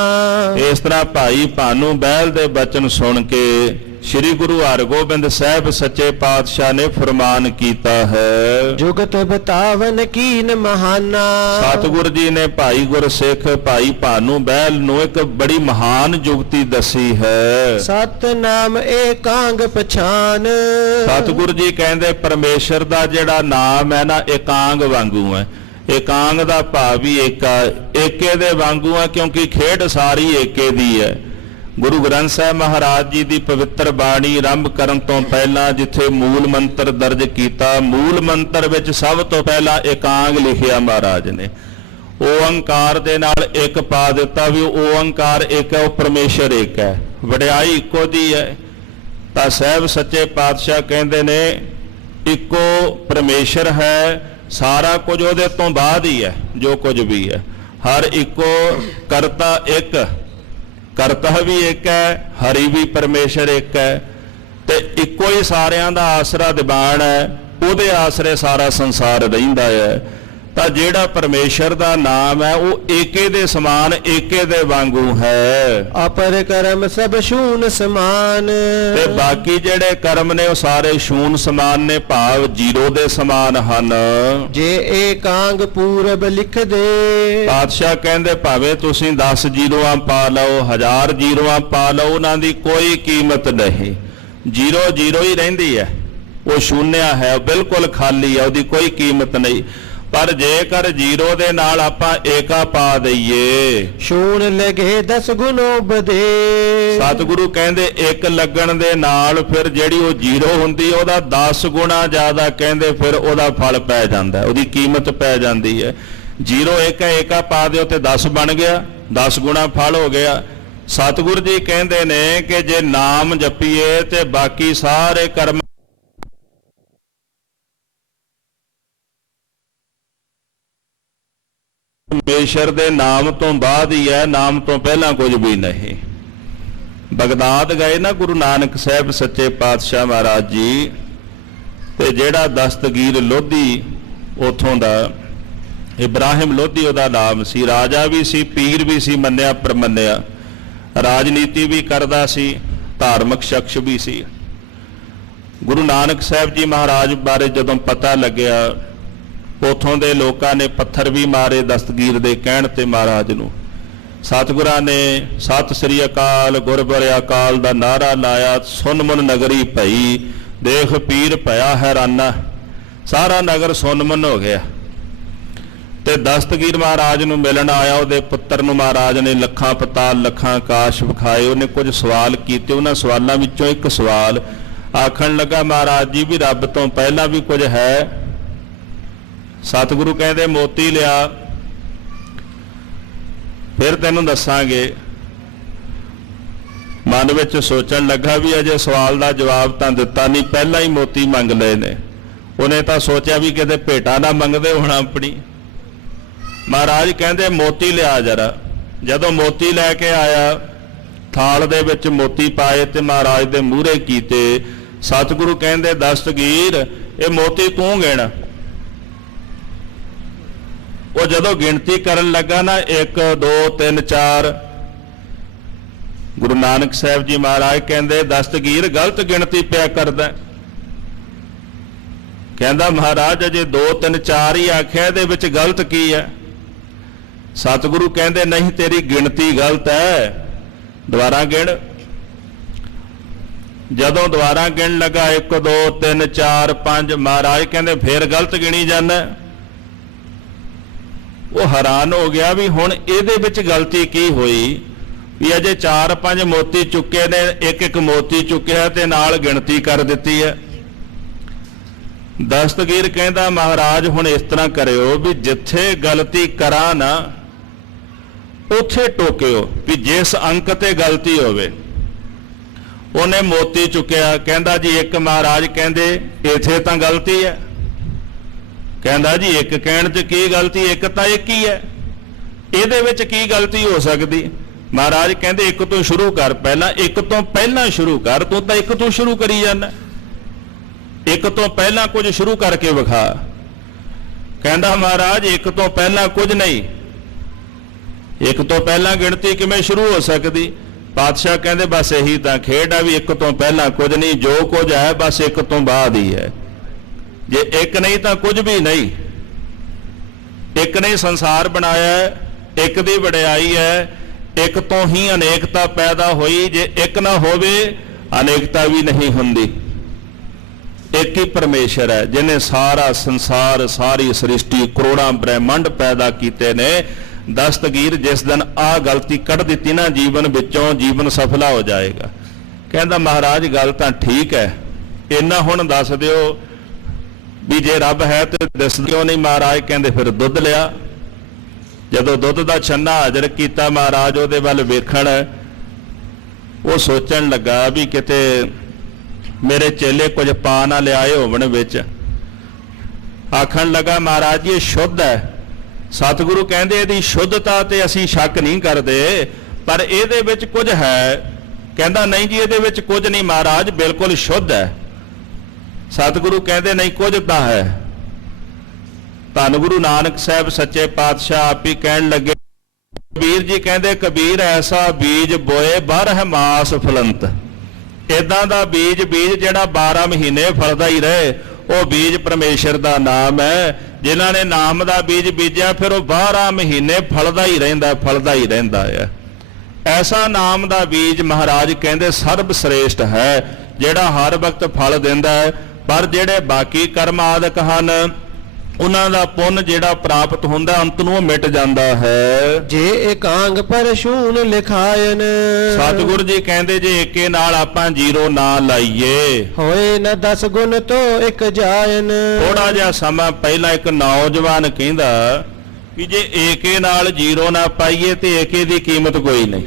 ਇਸ ਤਰ੍ਹਾਂ ਭਾਈ ਭਾਨੂ ਬਹਿਲ ਦੇ ਬਚਨ ਸੁਣ ਕੇ ਸ੍ਰੀ ਗੁਰੂ ਹਰਗੋਬਿੰਦ ਸਾਹਿਬ ਸੱਚੇ ਪਾਤਸ਼ਾਹ ਨੇ ਫਰਮਾਨ ਕੀਤਾ ਹੈ। ਜੁਗਤ ਬਤਾਵਨ ਕੀਨ ਮਹਾਨਾ। ਸਤਿਗੁਰ ਜੀ ਨੇ ਭਾਈ ਗੁਰਸਿੱਖ ਭਾਈ ਭਾਨੂ ਬਹਿਲ ਨੂੰ ਇੱਕ ਬੜੀ ਮਹਾਨ ਜੁਗਤੀ ਦੱਸੀ ਹੈ। ਸਤਨਾਮ ਏਕਾਂਗ ਪਛਾਨ। ਸਤਿਗੁਰ ਜੀ ਕਹਿੰਦੇ ਪਰਮੇਸ਼ਰ ਦਾ ਜਿਹੜਾ ਨਾਮ ਹੈ ਨਾ, ਏਕਾਂਗ ਵਾਂਗੂ ਹੈ। ਏਕਾਂਗ ਦਾ ਭਾਵ ਵੀ ਏਕਾ, ਏਕੇ ਦੇ ਵਾਂਗੂ ਹੈ, ਕਿਉਂਕਿ ਖੇਡ ਸਾਰੀ ਏਕੇ ਦੀ ਹੈ। ਗੁਰੂ ਗ੍ਰੰਥ ਸਾਹਿਬ ਮਹਾਰਾਜ ਜੀ ਦੀ ਪਵਿੱਤਰ ਬਾਣੀ ਆਰੰਭ ਕਰਨ ਤੋਂ ਪਹਿਲਾਂ ਜਿੱਥੇ ਮੂਲ ਮੰਤਰ ਦਰਜ ਕੀਤਾ, ਮੂਲ ਮੰਤਰ ਵਿੱਚ ਸਭ ਤੋਂ ਪਹਿਲਾਂ ਏਕਾਂਗ ਲਿਖਿਆ ਮਹਾਰਾਜ ਨੇ। ਓੰਕਾਰ ਦੇ ਨਾਲ ਇੱਕ ਪਾ ਦਿੱਤਾ ਵੀ ਓੰਕਾਰ ਇੱਕ ਹੈ, ਉਹ ਪਰਮੇਸ਼ਰ ਇੱਕ ਹੈ, ਵਡਿਆਈ ਇੱਕੋ ਦੀ ਹੈ। ਤਾਂ ਸਾਹਿਬ ਸੱਚੇ ਪਾਤਸ਼ਾਹ ਕਹਿੰਦੇ ਨੇ ਇੱਕੋ ਪਰਮੇਸ਼ਰ ਹੈ, ਸਾਰਾ ਕੁਝ ਉਹਦੇ ਤੋਂ ਬਾਅਦ ਹੀ ਹੈ ਜੋ ਕੁਝ ਵੀ ਹੈ। ਹਰ ਇੱਕੋ, ਕਰਤਾ ਇੱਕ, ਕਰਤਾ ਵੀ ਇੱਕ ਹੈ, ਹਰੀ ਵੀ ਪਰਮੇਸ਼ਰ ਇੱਕ ਹੈ, ਤੇ ਇੱਕੋ ਹੀ ਸਾਰਿਆਂ ਦਾ ਆਸਰਾ ਦਿਵਾਨ ਹੈ, ਉਹਦੇ ਆਸਰੇ ਸਾਰਾ ਸੰਸਾਰ ਰਹਿੰਦਾ ਹੈ। ਤਾਂ ਜਿਹੜਾ ਪਰਮੇਸ਼ਰ ਦਾ ਨਾਮ ਹੈ ਉਹ ਏਕੇ ਦੇ ਸਮਾਨ, ਏਕੇ ਦੇ ਵਾਂਗੂ ਹੈ। ਅਪਰ ਕਰਮ ਸਭ ਸ਼ੂਨ ਸਮਾਨ। ਤੇ ਬਾਕੀ ਜਿਹੜੇ ਕਰਮ ਨੇ ਉਹ ਸਾਰੇ ਸ਼ੂਨ ਸਮਾਨ ਨੇ, ਭਾਵ ਜ਼ੀਰੋ ਦੇ ਸਮਾਨ ਹਨ। ਜੇ ਏਕਾਂਗ ਪੂਰਬ ਲਿਖ ਦੇ। ਪਾਤਸ਼ਾਹ ਕਹਿੰਦੇ ਭਾਵੇਂ ਤੁਸੀਂ 10 ਜ਼ੀਰੋਆਂ ਪਾ ਲਓ, 1000 ਜ਼ੀਰੋਆਂ ਪਾ ਲਓ, ਉਹਨਾਂ ਦੀ ਕੋਈ ਕੀਮਤ ਨਹੀਂ। ਜ਼ੀਰੋ ਜ਼ੀਰੋ ਹੀ ਰਹਿੰਦੀ ਹੈ, ਉਹ ਸ਼ੂਨਿਆ ਹੈ, ਬਿਲਕੁਲ ਖਾਲੀ ਹੈ, ਉਹਦੀ ਕੋਈ ਕੀਮਤ ਨਹੀਂ। ਪਰ ਜੇਕਰ ਜ਼ੀਰੋ ਦੇ ਨਾਲ ਆਪਾਂ ਏਕਾ ਪਾ ਦਈਏ, ਸ਼ੂਨ ਲਗੇ 10 ਗੁਣੋ ਬਦੇ। ਸਤਿਗੁਰੂ ਕਹਿੰਦੇ ਇੱਕ ਲੱਗਣ ਦੇ ਨਾਲ ਫਿਰ ਜਿਹੜੀ ਉਹ ਜ਼ੀਰੋ ਹੁੰਦੀ ਉਹਦਾ 10 ਗੁਣਾ ਜ਼ਿਆਦਾ, ਕਹਿੰਦੇ ਫਿਰ ਉਹਦਾ ਫਲ ਪੈ ਜਾਂਦਾ, ਉਹਦੀ ਕੀਮਤ ਪੈ ਜਾਂਦੀ ਹੈ। ਜ਼ੀਰੋ ਏਕਾ ਪਾ ਦਿਓ ਤੇ 10 ਬਣ ਗਿਆ, 10 ਗੁਣਾ ਫਲ ਹੋ ਗਿਆ। ਸਤਿਗੁਰੂ ਜੀ ਕਹਿੰਦੇ ਨੇ ਕਿ ਜੇ ਨਾਮ ਜਪੀਏ ਤੇ ਬਾਕੀ ਸਾਰੇ ਕਰਮ ਪਰਮੇਸ਼ਰ ਦੇ ਨਾਮ ਤੋਂ ਬਾਅਦ ਹੀ ਹੈ, ਨਾਮ ਤੋਂ ਪਹਿਲਾਂ ਕੁਝ ਵੀ ਨਹੀਂ। ਬਗਦਾਦ ਗਏ ਨਾ ਗੁਰੂ ਨਾਨਕ ਸਾਹਿਬ ਸੱਚੇ ਪਾਤਸ਼ਾਹ ਮਹਾਰਾਜ ਜੀ, ਤੇ ਜਿਹੜਾ ਦਸਤਗੀਰ ਲੋਧੀ ਉਥੋਂ ਦਾ, ਇਬਰਾਹਿਮ ਲੋਧੀ ਉਹਦਾ ਨਾਮ ਸੀ, ਰਾਜਾ ਵੀ ਸੀ, ਪੀਰ ਵੀ ਸੀ, ਮੰਨਿਆ ਪ੍ਰਮੰਨਿਆ, ਰਾਜਨੀਤੀ ਵੀ ਕਰਦਾ ਸੀ, ਧਾਰਮਿਕ ਸ਼ਖਸ ਵੀ ਸੀ। ਗੁਰੂ ਨਾਨਕ ਸਾਹਿਬ ਜੀ ਮਹਾਰਾਜ ਬਾਰੇ ਜਦੋਂ ਪਤਾ ਲੱਗਿਆ, ਉਥੋਂ ਦੇ ਲੋਕਾਂ ਨੇ ਪੱਥਰ ਵੀ ਮਾਰੇ ਦਸਤਗੀਰ ਦੇ ਕਹਿਣ ਤੇ ਮਹਾਰਾਜ ਨੂੰ। ਸਤਿਗੁਰਾਂ ਨੇ ਸਤਿ ਸ੍ਰੀ ਅਕਾਲ ਗੁਰਬੁਰੇ ਅਕਾਲ ਦਾ ਨਾਰਾ ਲਾਇਆ, ਸੁਨਮਨ ਨਗਰੀ ਭਈ, ਦੇਖ ਪੀਰ ਭਇਆ ਹੈਰਾਨਾ। ਸਾਰਾ ਨਗਰ ਸੁਨਮਨ ਹੋ ਗਿਆ ਤੇ ਦਸਤਗੀਰ ਮਹਾਰਾਜ ਨੂੰ ਮਿਲਣ ਆਇਆ। ਉਹਦੇ ਪੁੱਤਰ ਨੂੰ ਮਹਾਰਾਜ ਨੇ ਲੱਖਾਂ ਪਤਾਲ ਲੱਖਾਂ ਆਕਾਸ਼ ਵਿਖਾਏ। ਉਹਨੇ ਕੁਝ ਸਵਾਲ ਕੀਤੇ, ਉਹਨਾਂ ਸਵਾਲਾਂ ਵਿੱਚੋਂ ਇੱਕ ਸਵਾਲ ਆਖਣ ਲੱਗਾ, ਮਹਾਰਾਜ ਜੀ ਵੀ ਰੱਬ ਤੋਂ ਪਹਿਲਾਂ ਵੀ ਕੁਝ ਹੈ? ਸਤਿਗੁਰੂ ਕਹਿੰਦੇ ਮੋਤੀ ਲਿਆ, ਫਿਰ ਤੈਨੂੰ ਦੱਸਾਂਗੇ। ਮਨ ਵਿੱਚ ਸੋਚਣ ਲੱਗਾ ਵੀ ਅਜੇ ਸਵਾਲ ਦਾ ਜਵਾਬ ਤਾਂ ਦਿੱਤਾ ਨਹੀਂ, ਪਹਿਲਾਂ ਹੀ ਮੋਤੀ ਮੰਗ ਲਏ ਨੇ। ਉਹਨੇ ਤਾਂ ਸੋਚਿਆ ਵੀ ਕਿਤੇ ਭੇਟਾ ਨਾ ਮੰਗਦੇ ਹੁਣ ਆਪਣੀ। ਮਹਾਰਾਜ ਕਹਿੰਦੇ ਮੋਤੀ ਲਿਆ ਜਰਾ। ਜਦੋਂ ਮੋਤੀ ਲੈ ਕੇ ਆਇਆ, ਥਾਲ ਦੇ ਵਿੱਚ ਮੋਤੀ ਪਾਏ ਤੇ ਮਹਾਰਾਜ ਦੇ ਮੂਹਰੇ ਕੀਤੇ। ਸਤਿਗੁਰੂ ਕਹਿੰਦੇ ਦਸਤਗੀਰ ਇਹ ਮੋਤੀ ਤੂੰ ਗਿਣ। ਉਹ ਜਦੋਂ ਗਿਣਤੀ ਕਰਨ ਲੱਗਾ ਨਾ, 1 2 3 4, ਗੁਰੂ ਨਾਨਕ ਸਾਹਿਬ ਜੀ ਮਹਾਰਾਜ ਕਹਿੰਦੇ ਦਸਤਗੀਰ ਗਲਤ ਗਿਣਤੀ ਪਿਆ ਕਰਦਾ। ਕਹਿੰਦਾ ਮਹਾਰਾਜ ਅਜੇ 2 3 4 ਹੀ ਆਖਿਆ, ਇਹਦੇ ਵਿੱਚ ਗਲਤ ਕੀ ਹੈ? ਸਤਿਗੁਰੂ ਕਹਿੰਦੇ ਨਹੀਂ, ਤੇਰੀ ਗਿਣਤੀ ਗਲਤ ਹੈ, ਦੁਬਾਰਾ ਗਿਣ। ਜਦੋਂ ਦੁਬਾਰਾ ਗਿਣ ਲੱਗਾ 1 2 3 4 5, ਮਹਾਰਾਜ ਕਹਿੰਦੇ ਫੇਰ ਗਲਤ ਗਿਣੀ ਜਾਂਦਾ। ਉਹ ਹੈਰਾਨ ਹੋ ਗਿਆ ਵੀ ਹੁਣ ਇਹਦੇ ਵਿੱਚ ਗਲਤੀ ਕੀ ਹੋਈ ਵੀ ਅਜੇ 4 5 ਮੋਤੀ ਚੁੱਕੇ ਨੇ, ਇੱਕ ਇੱਕ ਮੋਤੀ ਚੁੱਕਿਆ ਤੇ ਨਾਲ ਗਿਣਤੀ ਕਰ ਦਿੱਤੀ ਹੈ। ਦਸਤਗੀਰ ਕਹਿੰਦਾ ਮਹਾਰਾਜ ਹੁਣ ਇਸ ਤਰ੍ਹਾਂ ਕਰਿਓ ਵੀ ਜਿੱਥੇ ਗਲਤੀ ਕਰਾਂ ਨਾ ਉੱਥੇ ਟੋਕਿਓ, ਵੀ ਜਿਸ ਅੰਕ ਤੇ ਗਲਤੀ ਹੋਵੇ। ਉਹਨੇ ਮੋਤੀ ਚੁੱਕਿਆ, ਕਹਿੰਦਾ ਜੀ ਇੱਕ। ਮਹਾਰਾਜ ਕਹਿੰਦੇ ਇੱਥੇ ਤਾਂ ਗਲਤੀ ਹੈ। ਕਹਿੰਦਾ ਜੀ ਇੱਕ ਕਹਿਣ 'ਚ ਕੀ ਗਲਤੀ, ਇੱਕ ਤਾਂ ਇੱਕ ਹੀ ਹੈ, ਇਹਦੇ ਵਿੱਚ ਕੀ ਗਲਤੀ ਹੋ ਸਕਦੀ? ਮਹਾਰਾਜ ਕਹਿੰਦੇ ਇੱਕ ਤੋਂ ਸ਼ੁਰੂ ਕਰ, ਪਹਿਲਾਂ ਇੱਕ ਤੋਂ ਪਹਿਲਾਂ ਸ਼ੁਰੂ ਕਰ, ਤੂੰ ਤਾਂ ਇੱਕ ਤੋਂ ਸ਼ੁਰੂ ਕਰੀ ਜਾਂਦਾ, ਇੱਕ ਤੋਂ ਪਹਿਲਾਂ ਕੁਝ ਸ਼ੁਰੂ ਕਰਕੇ ਵਿਖਾ। ਕਹਿੰਦਾ ਮਹਾਰਾਜ ਇੱਕ ਤੋਂ ਪਹਿਲਾਂ ਕੁਝ ਨਹੀਂ, ਇੱਕ ਤੋਂ ਪਹਿਲਾਂ ਗਿਣਤੀ ਕਿਵੇਂ ਸ਼ੁਰੂ ਹੋ ਸਕਦੀ? ਪਾਤਸ਼ਾਹ ਕਹਿੰਦੇ ਬਸ ਇਹੀ ਤਾਂ ਖੇਡ ਆ ਵੀ ਇੱਕ ਤੋਂ ਪਹਿਲਾਂ ਕੁਝ ਨਹੀਂ, ਜੋ ਕੁਝ ਹੈ ਬਸ ਇੱਕ ਤੋਂ ਬਾਅਦ ਹੀ ਹੈ। ਜੇ ਇੱਕ ਨਹੀਂ ਤਾਂ ਕੁਝ ਵੀ ਨਹੀਂ। ਇੱਕ ਨੇ ਸੰਸਾਰ ਬਣਾਇਆ, ਇੱਕ ਦੀ ਵਡਿਆਈ ਹੈ, ਇੱਕ ਤੋਂ ਹੀ ਅਨੇਕਤਾ ਪੈਦਾ ਹੋਈ। ਜੇ ਇੱਕ ਨਾ ਹੋਵੇ ਅਨੇਕਤਾ ਵੀ ਨਹੀਂ ਹੁੰਦੀ। ਇੱਕ ਹੀ ਪਰਮੇਸ਼ਰ ਹੈ ਜਿਹਨੇ ਸਾਰਾ ਸੰਸਾਰ, ਸਾਰੀ ਸ੍ਰਿਸ਼ਟੀ, ਕਰੋੜਾਂ ਬ੍ਰਹਿਮੰਡ ਪੈਦਾ ਕੀਤੇ ਨੇ। ਦਸਤਗੀਰ ਜਿਸ ਦਿਨ ਆਹ ਗਲਤੀ ਕੱਢ ਦਿੱਤੀ ਨਾ ਜੀਵਨ ਵਿੱਚੋਂ, ਜੀਵਨ ਸਫਲਾ ਹੋ ਜਾਏਗਾ। ਕਹਿੰਦਾ ਮਹਾਰਾਜ ਗੱਲ ਤਾਂ ਠੀਕ ਹੈ, ਇੰਨਾ ਹੁਣ ਦੱਸ ਦਿਓ ਵੀ ਜੇ ਰੱਬ ਹੈ ਤੇ ਦੱਸ ਕਿਉਂ ਨਹੀਂ? ਮਹਾਰਾਜ ਕਹਿੰਦੇ ਫਿਰ ਦੁੱਧ ਲਿਆ। ਜਦੋਂ ਦੁੱਧ ਦਾ ਛੰਨਾ ਹਾਜ਼ਰ ਕੀਤਾ, ਮਹਾਰਾਜ ਉਹਦੇ ਵੱਲ ਵੇਖਣ, ਉਹ ਸੋਚਣ ਲੱਗਾ ਵੀ ਕਿਤੇ ਮੇਰੇ ਚੇਲੇ ਕੁਝ ਪਾ ਨਾ ਲਿਆਏ ਹੋਵਣ ਵਿੱਚ। ਆਖਣ ਲੱਗਾ ਮਹਾਰਾਜ ਜੀ ਇਹ ਸ਼ੁੱਧ ਹੈ। ਸਤਿਗੁਰੂ ਕਹਿੰਦੇ ਇਹਦੀ ਸ਼ੁੱਧਤਾ ਤੇ ਅਸੀਂ ਸ਼ੱਕ ਨਹੀਂ ਕਰਦੇ, ਪਰ ਇਹਦੇ ਵਿੱਚ ਕੁਝ ਹੈ। ਕਹਿੰਦਾ ਨਹੀਂ ਜੀ ਇਹਦੇ ਵਿੱਚ ਕੁਝ ਨਹੀਂ ਮਹਾਰਾਜ, ਬਿਲਕੁਲ ਸ਼ੁੱਧ ਹੈ। ਸਤਿਗੁਰੂ ਕਹਿੰਦੇ ਨਹੀਂ ਕੁਝ ਤਾਂ ਹੈ। ਧੰਨ ਗੁਰੂ ਨਾਨਕ ਸਾਹਿਬ ਸੱਚੇ ਪਾਤਸ਼ਾਹ ਆਪ ਹੀ ਕਹਿਣ ਲੱਗੇ, ਕਬੀਰ ਜੀ ਕਹਿੰਦੇ ਕਬੀਰ ਐਸਾ ਬੀਜ ਬੋਏ 12 ਮਾਸ ਫਲੰਤ। ਇਦਾਂ ਦਾ ਬੀਜ ਜਿਹੜਾ 12 ਮਹੀਨੇ ਫਲਦਾ ਹੀ ਰਹੇ, ਉਹ ਬੀਜ ਪਰਮੇਸ਼ਰ ਦਾ ਨਾਮ ਹੈ। ਜਿਨ੍ਹਾਂ ਨੇ ਨਾਮ ਦਾ ਬੀਜ ਬੀਜਿਆ ਫਿਰ ਉਹ 12 ਮਹੀਨੇ ਫਲਦਾ ਹੀ ਰਹਿੰਦਾ ਹੈ। ਐਸਾ ਨਾਮ ਦਾ ਬੀਜ ਮਹਾਰਾਜ ਕਹਿੰਦੇ ਸਰਬ ਸ੍ਰੇਸ਼ਟ ਹੈ, ਜਿਹੜਾ ਹਰ ਵਕਤ ਫਲ ਦਿੰਦਾ ਹੈ। ਪਰ ਜਿਹੜੇ ਬਾਕੀ ਕਰਮ ਆਦਿਕ ਹਨ, ਉਹਨਾਂ ਦਾ ਪੁੰਨ ਜਿਹੜਾ ਪ੍ਰਾਪਤ ਹੁੰਦਾ ਅੰਤ ਨੂੰ ਉਹ ਮਿਟ ਜਾਂਦਾ ਹੈ। ਜੇ ਇਕਾਂਗ ਪਰ ਸ਼ੂਨ ਲਿਖਾਇਨ ਸਤਿਗੁਰ ਜੀ ਕਹਿੰਦੇ ਜੇ ਏਕੇ ਨਾਲ ਆਪਾਂ ਜ਼ੀਰੋ ਨਾ ਲਾਈਏ। ਹੋਏ ਨ 10 ਗੁਣ ਤੋਂ ਇੱਕ ਜਾਇਨ। ਥੋੜਾ ਜਿਹਾ ਸਮਾਂ ਪਹਿਲਾਂ ਇੱਕ ਨੌਜਵਾਨ ਕਹਿੰਦਾ ਵੀ ਜੇ ਏਕੇ ਨਾਲ ਜ਼ੀਰੋ ਨਾ ਪਾਈਏ ਤੇ ਏਕੇ ਦੀ ਕੀਮਤ ਕੋਈ ਨਹੀਂ।